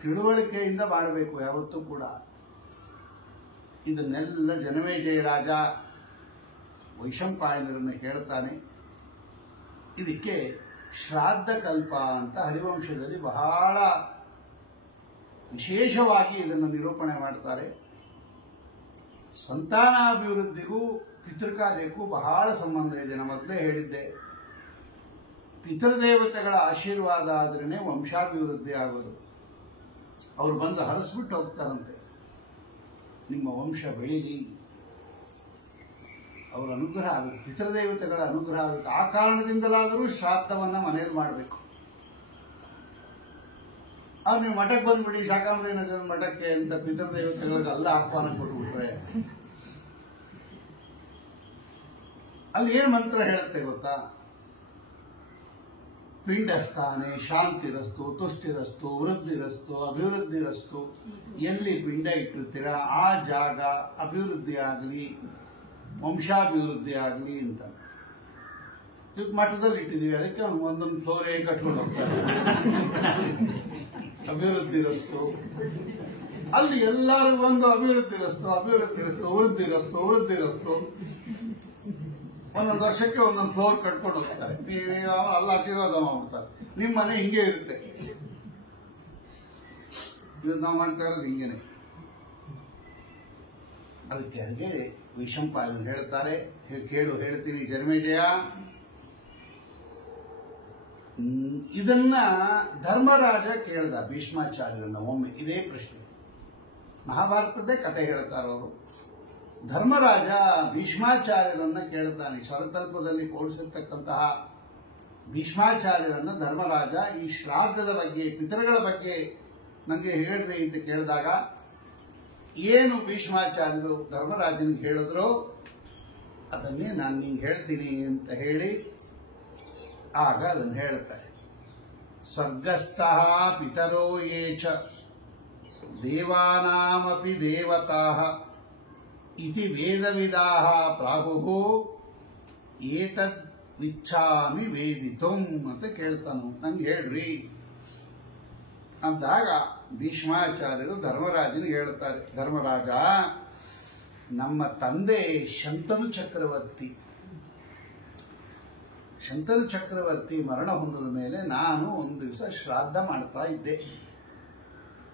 ತಿಳುವಳಿಕೆಯಿಂದ ಮಾಡಬೇಕು ಯಾವತ್ತೂ ಕೂಡ. ಇದನ್ನೆಲ್ಲ ಜನಮೇಜಯ ರಾಜ ವೈಶಂಪಾಯನರನ್ನು ಕೇಳ್ತಾನೆ. ಇದಕ್ಕೆ ಶ್ರಾದ್ದ ಕಲ್ಪ ಅಂತ ಹರಿವಂಶದಲ್ಲಿ ಬಹಳ ವಿಶೇಷವಾಗಿ ಇದನ್ನು ನಿರೂಪಣೆ ಮಾಡ್ತಾರೆ. ಸಂತಾನಾಭಿವೃದ್ಧಿಗೂ ಪಿತೃಕಾರ್ಯಕ್ಕೂ ಬಹಳ ಸಂಬಂಧ ಇದೆ. ನಾನು ಮೊದಲೇ ಹೇಳಿದ್ದೆ, ಪಿತೃದೇವತೆಗಳ ಆಶೀರ್ವಾದ ಆದ್ರೇನೆ ವಂಶಾಭಿವೃದ್ಧಿ ಆಗೋದು. ಅವರು ಬಂದು ಹರಸ್ಬಿಟ್ಟು ಹೋಗ್ತಾರಂತೆ, ನಿಮ್ಮ ವಂಶ ಬೆಳೀಲಿ, ಅವರ ಅನುಗ್ರಹ ಆಗಬೇಕು, ಪಿತೃದೇವತೆಗಳ ಅನುಗ್ರಹ ಆಗಬೇಕು. ಆ ಕಾರಣದಿಂದಲಾದರೂ ಶ್ರಾದ್ದವನ್ನ ಮನೆಯಲ್ಲಿ ಮಾಡಬೇಕು. ಅವ್ರು ನೀವು ಮಠಕ್ಕೆ ಬಂದ್ಬಿಡಿ, ಶಾಕಾಂಬರಿ ಮಠಕ್ಕೆ ಅಂತ ಪಿತೃದೇವತೆಗಳಿಗೆ ಎಲ್ಲ ಆಹ್ವಾನ ಕೊಟ್ಬಿಟ್ರೆ ಅಲ್ಲಿ ಏನ್ ಮಂತ್ರ ಹೇಳುತ್ತೆ ಗೊತ್ತಾ? ಪಿಂಡಸ್ಥಾನೆ ಶಾಂತಿರಸ್ತು, ತುಷ್ಟಿರಸ್ತು, ವೃದ್ಧಿರಸ್ತು, ಅಭಿವೃದ್ಧಿರಸ್ತು. ಎಲ್ಲಿ ಪಿಂಡ ಇಟ್ಟಿರ್ತೀರ ಆ ಜಾಗ ಅಭಿವೃದ್ಧಿ ಆಗಲಿ, ವಂಶಾಭಿವೃದ್ಧಿ ಆಗಲಿ ಅಂತ. ಈಗ ಮಠದಲ್ಲಿ ಇಟ್ಟಿದ್ದೀವಿ, ಅದಕ್ಕೆ ಒಂದೊಂದು ಫ್ಲೋರೇ ಕಟ್ಕೊಂಡು ಹೋಗ್ತಾರೆ. ಅಭಿವೃದ್ಧಿರಸ್ತು, ಅಲ್ಲಿ ಎಲ್ಲರಿಗೂ ಒಂದು ಅಭಿವೃದ್ಧಿರಸ್ತು, ಅಭಿವೃದ್ಧಿರಸ್ತು, ವೃದ್ಧಿರಸ್ತು, ವೃದ್ಧಿರಸ್ತು. ಒಂದೊಂದು ವರ್ಷಕ್ಕೆ ಒಂದೊಂದು ಫ್ಲೋರ್ ಕಟ್ಕೊಂಡು ಹೋಗ್ತಾರೆ. ಎಲ್ಲ ಆಶೀರ್ವಾದ ಮಾಡ್ಬಿಡ್ತಾರೆ. ನಿಮ್ಮ ಮನೆ ಹಿಂಗೆ ಇರುತ್ತೆ. ಇದು ನಾವು ಮಾಡ್ತಾ ಇರೋದು ಹಿಂಗೇನೆ. ಅದಕ್ಕೆ ಹಾಗೆ ವೈಶಂಪಾಯನರು ಹೇಳ್ತಾರೆ, ಹೇಳ್ತೀನಿ ಜನಮೇಜಯ. ಇದನ್ನ ಧರ್ಮರಾಜ ಕೇಳ್ದ ಭೀಷ್ಮಾಚಾರ್ಯರನ್ನ ಒಮ್ಮೆ ಇದೇ ಪ್ರಶ್ನೆ. ಮಹಾಭಾರತದ್ದೇ ಕಥೆ ಹೇಳ್ತಾರವರು. ಧರ್ಮರಾಜ ಭೀಷ್ಮಾಚಾರ್ಯರನ್ನ ಕೇಳ್ತಾನೆ. ಶರತಲ್ಪದಲ್ಲಿ ಪೋಷಿರ್ತಕ್ಕಂತಹ ಭೀಷ್ಮಾಚಾರ್ಯರನ್ನ ಧರ್ಮರಾಜ ಈ ಶ್ರಾದ್ದದ ಬಗ್ಗೆ, ಪಿತೃಗಳ ಬಗ್ಗೆ ನನಗೆ ಹೇಳ್ರಿ ಅಂತ ಕೇಳಿದಾಗ ಏನು ಭೀಷ್ಮಾಚಾರ್ಯರು ಧರ್ಮರಾಜನಿಗೆ ಹೇಳಿದ್ರು ಅದನ್ನೇ ನಾನು ನಿಂಗೆ ಹೇಳ್ತೀನಿ ಅಂತ ಹೇಳಿ ಆಗ ಅದನ್ನು ಹೇಳುತ್ತಾರೆ. ಸ್ವರ್ಗಸ್ಥಃ ಪಿತರೋ ಯೇ ಚ ದೇವಾನಾಮಪಿ ದೇವತಾಃ ಇತಿ ವೇದವಿದಾಃ ಪ್ರಾಹುಃ ಏತದ್ ಇಚ್ಛಾಮಿ ವೇದಿತುಂ ಅಂತ ಕೇಳ್ತಾನು. ನಂಗೆ ಹೇಳ್ರಿ ಅಂದಾಗ ಭೀಷ್ಮಾಚಾರ್ಯರು ಧರ್ಮರಾಜನಿಗೆ ಹೇಳ್ತಾರೆ, ಧರ್ಮರಾಜ, ನಮ್ಮ ತಂದೆ ಶಂತನು ಚಕ್ರವರ್ತಿ ಮರಣ ಹೊಂದಿದ ಮೇಲೆ ನಾನು ಒಂದು ದಿವಸ ಶ್ರಾದ್ದ ಮಾಡ್ತಾ ಇದ್ದೆ.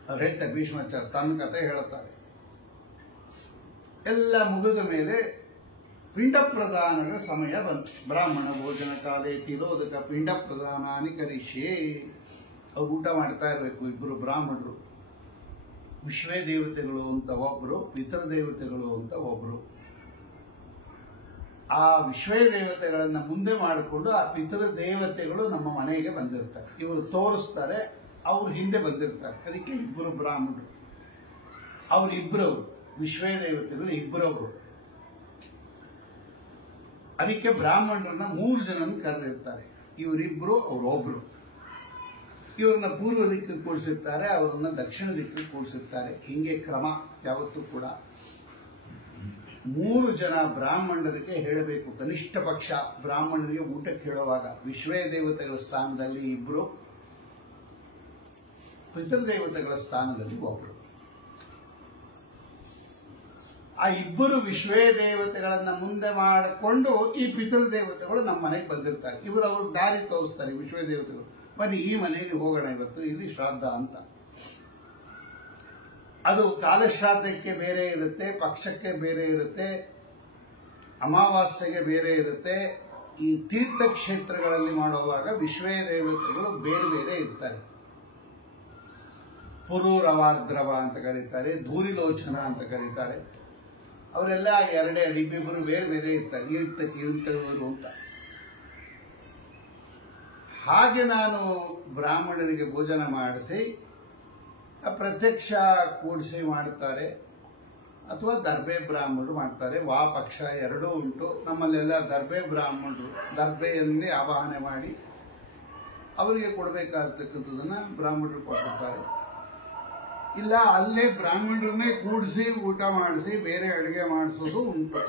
ಅವ್ರು ಹೇಳ್ತಾರೆ, ಭೀಷ್ಮಾಚಾರ್ಯ ತನ್ನ ಕಥೆ ಹೇಳುತ್ತಾರೆ. ಎಲ್ಲ ಮುಗಿದ ಮೇಲೆ ಪಿಂಡ ಪ್ರದಾನದ ಸಮಯ ಬಂತು. ಬ್ರಾಹ್ಮಣ ಭೋಜನ ಕಾಲೇ ತಿಲೋದಕ ಪಿಂಡ ಪ್ರದಾನಾನಿ ಕರಿಷ್ಯೆ. ಅವ್ರು ಊಟ ಮಾಡ್ತಾ ಇರಬೇಕು. ಇಬ್ಬರು ಬ್ರಾಹ್ಮಣರು, ವಿಶ್ವೇ ದೇವತೆಗಳು ಅಂತ ಒಬ್ರು, ಪಿತೃದೇವತೆಗಳು ಅಂತ ಒಬ್ರು. ಆ ವಿಶ್ವೇ ದೇವತೆಗಳನ್ನ ಮುಂದೆ ಮಾಡಿಕೊಂಡು ಆ ಪಿತೃದೇವತೆಗಳು ನಮ್ಮ ಮನೆಗೆ ಬಂದಿರ್ತಾರೆ. ಇವರು ತೋರಿಸ್ತಾರೆ, ಅವ್ರು ಹಿಂದೆ ಬಂದಿರ್ತಾರೆ. ಅದಕ್ಕೆ ಇಬ್ಬರು ಬ್ರಾಹ್ಮಣರು. ಅವರಿಬ್ಬರು ವಿಶ್ವೇ ದೇವತೆಗಳು ಇಬ್ಬರವರು. ಅದಕ್ಕೆ ಬ್ರಾಹ್ಮಣರನ್ನ 3 ಜನನ ಕರೆದಿರ್ತಾರೆ. ಇವರಿಬ್ರು, ಅವರೊಬ್ರು. ಇವ್ರನ್ನ ಪೂರ್ವ ದಿಕ್ಕಿಗೆ ಕೂಡಿಸಿರ್ತಾರೆ, ಅವರನ್ನ ದಕ್ಷಿಣ ದಿಕ್ಕಿಗೆ ಕೂಡಿಸಿರ್ತಾರೆ. ಹಿಂಗೆ ಕ್ರಮ ಯಾವತ್ತೂ ಕೂಡ. 3 ಜನ ಬ್ರಾಹ್ಮಣರಿಗೆ ಹೇಳಬೇಕು. ಕನಿಷ್ಠ ಪಕ್ಷ ಬ್ರಾಹ್ಮಣರಿಗೆ ಊಟಕ್ಕೆ ಹೇಳುವಾಗ ವಿಶ್ವೇ ದೇವತೆಗಳ ಸ್ಥಾನದಲ್ಲಿ ಇಬ್ರು, ಪಿತೃದೇವತೆಗಳ ಸ್ಥಾನದಲ್ಲಿ ಒಬ್ರು. ಆ ಇಬ್ಬರು ವಿಶ್ವೇ ದೇವತೆಗಳನ್ನ ಮುಂದೆ ಮಾಡಿಕೊಂಡು ಈ ಪಿತೃದೇವತೆಗಳು ನಮ್ಮ ಮನೆಗೆ ಬಂದಿರ್ತಾರೆ. ಇವರು ಅವ್ರ ದಾರಿ ತೋರಿಸ್ತಾರೆ. ವಿಶ್ವೇ ದೇವತೆಗಳು, ಬನ್ನಿ ಈ ಮನೆಗೆ ಹೋಗೋಣ, ಇವತ್ತು ಇಲ್ಲಿ ಶ್ರಾದ್ದ ಅಂತ. ಅದು ಕಾಲಶ್ರಾದ್ದಕ್ಕೆ ಬೇರೆ ಇರುತ್ತೆ, ಪಕ್ಷಕ್ಕೆ ಬೇರೆ ಇರುತ್ತೆ, ಅಮಾವಾಸ್ಯೆಗೆ ಬೇರೆ ಇರುತ್ತೆ. ಈ ತೀರ್ಥಕ್ಷೇತ್ರಗಳಲ್ಲಿ ಮಾಡುವಾಗ ವಿಶ್ವೇ ದೇವತೆಗಳು ಬೇರೆ ಬೇರೆ ಇರ್ತಾರೆ. ಪುರೂರವಾದ್ರವ ಅಂತ ಕರೀತಾರೆ, ಧೂರಿಲೋಚನ ಅಂತ ಕರೀತಾರೆ. ಅವರೆಲ್ಲ 2 ಅಡಿ, ಇಬ್ಬರು ಬೇರೆ ಬೇರೆ ಇರ್ತಾರೆ, ಇರ್ತವರು ಅಂತ. ಹಾಗೆ ನಾನು ಬ್ರಾಹ್ಮಣರಿಗೆ ಭೋಜನ ಮಾಡಿಸಿ ಪ್ರತ್ಯಕ್ಷ ಕೂಡಿಸಿ ಮಾಡುತ್ತಾರೆ, ಅಥವಾ ದರ್ಬೆ ಬ್ರಾಹ್ಮಣರು ಮಾಡ್ತಾರೆ. ಪಕ್ಷ ಎರಡೂ ಉಂಟು. ನಮ್ಮಲ್ಲೆಲ್ಲ ದರ್ಬೆ ಬ್ರಾಹ್ಮಣರು ದರ್ಬೆಯಲ್ಲಿ ಆವಾಹನೆ ಮಾಡಿ ಅವರಿಗೆ ಕೊಡಬೇಕಾಗ್ತಕ್ಕಂಥದನ್ನ ಬ್ರಾಹ್ಮಣರು ಕೊಟ್ಟಿರ್ತಾರೆ. ಇಲ್ಲ ಅಲ್ಲೇ ಬ್ರಾಹ್ಮಣರನ್ನೇ ಕೂಡಿಸಿ ಊಟ ಮಾಡಿಸಿ ಬೇರೆ ಅಡುಗೆ ಮಾಡಿಸೋದು ಉಂಟು.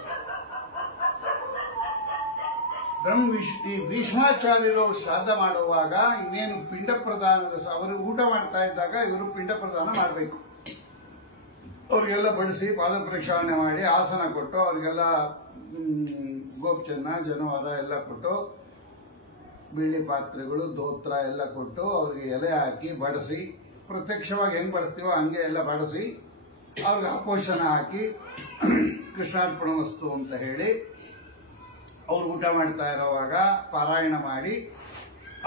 ಈ ಭೀಷ್ಮಾಚಾರ್ಯರು ಶ್ರಾದ್ದ ಮಾಡುವಾಗ ಇನ್ನೇನು ಪಿಂಡ ಪ್ರದಾನದ ಅವರು ಊಟ ಮಾಡ್ತಾ ಇದ್ದಾಗ ಇವರು ಪಿಂಡ ಪ್ರದಾನ ಮಾಡಬೇಕು. ಅವ್ರಿಗೆಲ್ಲ ಬಡಿಸಿ ಪಾದ ಪ್ರಕ್ಷಾಳನೆ ಮಾಡಿ ಆಸನ ಕೊಟ್ಟು ಅವ್ರಿಗೆಲ್ಲ ಗೋಪ್ಚನ್ನ ಜನವಾರ ಎಲ್ಲ ಕೊಟ್ಟು ಬಿಳಿ ಪಾತ್ರೆಗಳು ದೋತ್ರ ಎಲ್ಲ ಕೊಟ್ಟು ಅವ್ರಿಗೆ ಎಲೆ ಹಾಕಿ ಬಡಿಸಿ, ಪ್ರತ್ಯಕ್ಷವಾಗಿ ಹೆಂಗ್ ಬಡಿಸ್ತೀವೋ ಹಂಗೆ ಎಲ್ಲ ಬಡಿಸಿ ಅವ್ರಿಗೆ ಅಪೋಷಣ ಹಾಕಿ ಕೃಷ್ಣಾರ್ಪಣ ವಸ್ತು ಅಂತ ಹೇಳಿ ಅವ್ರು ಊಟ ಮಾಡ್ತಾ ಇರೋವಾಗ ಪಾರಾಯಣ ಮಾಡಿ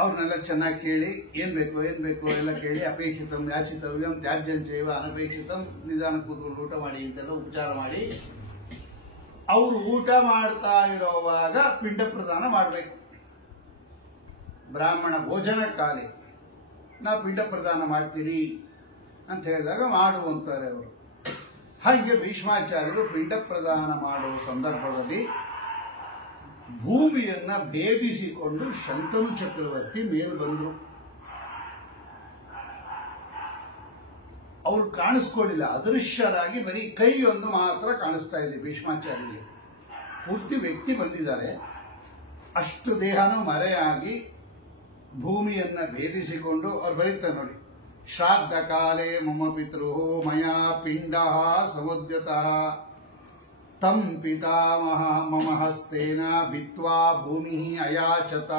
ಅವ್ರನ್ನೆಲ್ಲ ಚೆನ್ನಾಗಿ ಕೇಳಿ ಏನ್ ಬೇಕು ಎಲ್ಲ ಕೇಳಿ ಅಪೇಕ್ಷಿತಂ ಯಾಚಿತವ್ಯಂ ತ್ಯಾಜ್ಯಂ ಚೈವ ಅನಪೇಕ್ಷಿತಂ ನಿಧಾನ ಕೂತ್ಕೊಂಡು ಊಟ ಮಾಡಿ ಅಂತೆಲ್ಲ ಉಪಚಾರ ಮಾಡಿ ಅವ್ರು ಊಟ ಮಾಡ್ತಾ ಇರೋವಾಗ ಪಿಂಡ ಪ್ರದಾನ ಮಾಡಬೇಕು. ಬ್ರಾಹ್ಮಣ ಭೋಜನ ಕಾಲಿ ನಾವು ಪಿಂಡ ಪ್ರದಾನ ಮಾಡ್ತೀರಿ ಅಂತ ಹೇಳಿದಾಗ ಮಾಡುವಂತಾರೆ ಅವರು. ಹಾಗೆ ಭೀಷ್ಮಾಚಾರ್ಯರು ಪಿಂಡ ಪ್ರದಾನ ಮಾಡುವ ಸಂದರ್ಭದಲ್ಲಿ ಭೂಮಿಯನ್ನ ಭೇದಿಸಿಕೊಂಡು ಶಂತನು ಚಕ್ರವರ್ತಿ ಮೇಲೆ ಬಂದರು. ಅವರು ಕಾಣಿಸ್ಕೊಳ್ಳಿಲ್ಲ, ಅದೃಶ್ಯರಾಗಿ ಬರೀ ಕೈಯೊಂದು ಮಾತ್ರ ಕಾಣಿಸ್ತಾ ಇದೆ ಭೀಷ್ಮಾಚಾರ್ಯರಿಗೆ. ಪೂರ್ತಿ ವ್ಯಕ್ತಿ ಬಂದಿದ್ದಾರೆ, ಅಷ್ಟು ದೇಹನೂ ಮರೆಯಾಗಿ ಭೂಮಿಯನ್ನ ಭೇದಿಸಿಕೊಂಡು ಅವ್ರು ಬರೀತಾರೆ ನೋಡಿ, ಶ್ರಾದ್ದ ಕಾಲೇ ಮಮ ಪಿತೃ ಮಯಾ ಪಿಂಡ ಸಮುದ್ಯತಃ ತಂ ಪಿತಾಮಹ ಮಮ ಹಸ್ತೇನ ಭಿತ್ವಾ ಭೂಮಿ ಅಯಾಚತ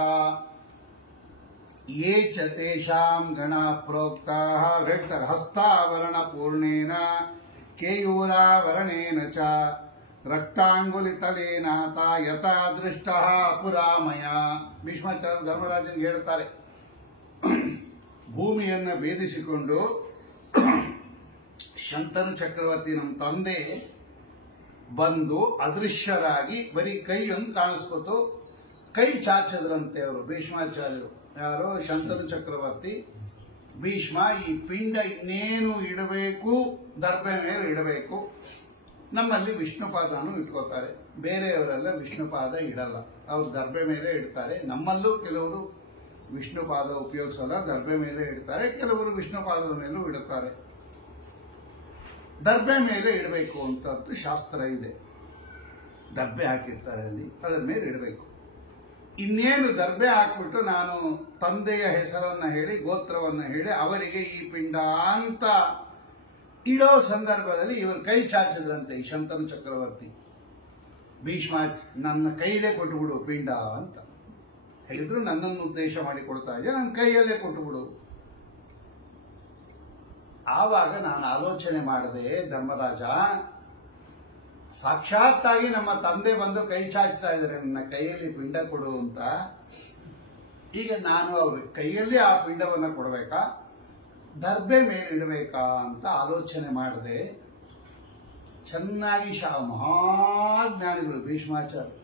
ಯೇ ಚ ತೇಷಾಂ ಗಣ ಪ್ರೋಕ್ತಾಃ ಹೇಳ್ತಾರೆ ಹಸ್ತಾವರಣ ಪೂರ್ಣೇನ ಕೇಯೂರಾವರಣೇನ ಚ ರಕ್ತಾಂಗುಲಿತಲೇನಾತ ಯಥಾ ದೃಷ್ಟಃ ಪುರಾಮಯ. ಭೀಷ್ಮಾಚಾರ್ಯ ಧರ್ಮರಾಜನಿಗೆ ಹೇಳ್ತಾರೆ, ಭೂಮಿಯನ್ನು ಭೇದಿಸಿಕೊಂಡು ಶಂತನು ಚಕ್ರವರ್ತಿ ನಮ್ಮ ತಂದೆ ಬಂದು ಅದೃಶ್ಯರಾಗಿ ಬರೀ ಕೈಯೊಂದು ಕಾಣಿಸ್ಕೊತು, ಕೈ ಚಾಚದ್ರಂತೆ ಅವರು ಭೀಷ್ಮಾಚಾರ್ಯರು. ಯಾರೋ ಶಂತನು ಚಕ್ರವರ್ತಿ ಭೀಷ್ಮ ಈ ಪಿಂಡ ಇನ್ನೇನು ಇಡಬೇಕು, ದರ್ಬೆ ಮೇಲೆ ಇಡಬೇಕು. ನಮ್ಮಲ್ಲಿ ವಿಷ್ಣುಪಾದನು ಇಟ್ಕೋತಾರೆ, ಬೇರೆಯವರೆಲ್ಲ ವಿಷ್ಣುಪಾದ ಇಡಲ್ಲ, ಅವ್ರು ದರ್ಬೆ ಮೇಲೆ ಇಡ್ತಾರೆ. ನಮ್ಮಲ್ಲೂ ಕೆಲವರು ವಿಷ್ಣುಪಾದ ಉಪಯೋಗಿಸಲ್ಲ, ದರ್ಬೆ ಮೇಲೆ ಇಡ್ತಾರೆ, ಕೆಲವರು ವಿಷ್ಣುಪಾದದ ಮೇಲೂ ಇಡುತ್ತಾರೆ. ದರ್ಬೆ ಮೇಲೆ ಇಡಬೇಕು ಅಂತದ್ದು ಶಾಸ್ತ್ರ ಇದೆ, ದರ್ಬೆ ಹಾಕಿರ್ತಾರೆ ಅಲ್ಲಿ, ಅದರ ಮೇಲೆ ಇಡಬೇಕು. ಇನ್ನೇನು ದರ್ಬೆ ಹಾಕ್ಬಿಟ್ಟು ನಾನು ತಂದೆಯ ಹೆಸರನ್ನ ಹೇಳಿ ಗೋತ್ರವನ್ನ ಹೇಳಿ ಅವರಿಗೆ ಈ ಪಿಂಡ ಅಂತ ಇಡೋ ಸಂದರ್ಭದಲ್ಲಿ ಇವರು ಕೈ ಚಾಚಿದಂತೆ ಈ ಶಂತನು ಚಕ್ರವರ್ತಿ. ಭೀಷ್ಮ ನನ್ನ ಕೈಲೇ ಕೊಟ್ಟುಬಿಡು ಪಿಂಡ ಅಂತ ಹೇಳಿದ್ರು, ನನ್ನನ್ನು ಉದ್ದೇಶ ಮಾಡಿ ಕೊಡ್ತಾ ಇದ್ದೆ, ನನ್ನ ಕೈಯಲ್ಲೇ ಕೊಟ್ಟುಬಿಡು. ಆವಾಗ ನಾನು ಆಲೋಚನೆ ಮಾಡಿದೆ, ಧರ್ಮರಾಜ ಸಾಕ್ಷಾತ್ತಾಗಿ ನಮ್ಮ ತಂದೆ ಬಂದು ಕೈ ಚಾಚ್ತಾ ಇದ್ದಾರೆ, ನನ್ನ ಕೈಯಲ್ಲಿ ಪಿಂಡ ಕೊಡು ಅಂತ. ಈಗ ನಾನು ಅವ್ರ ಕೈಯಲ್ಲಿ ಆ ಪಿಂಡವನ್ನು ಕೊಡಬೇಕಾ, ದರ್ಬೆ ಮೇಲೆ ಇಡಬೇಕಾ ಅಂತ ಆಲೋಚನೆ ಮಾಡಿದೆ. ಚೆನ್ನಾಗಿ ಮಹಾಜ್ಞಾನಿಗಳು ಭೀಷ್ಮಾಚಾರ್ಯ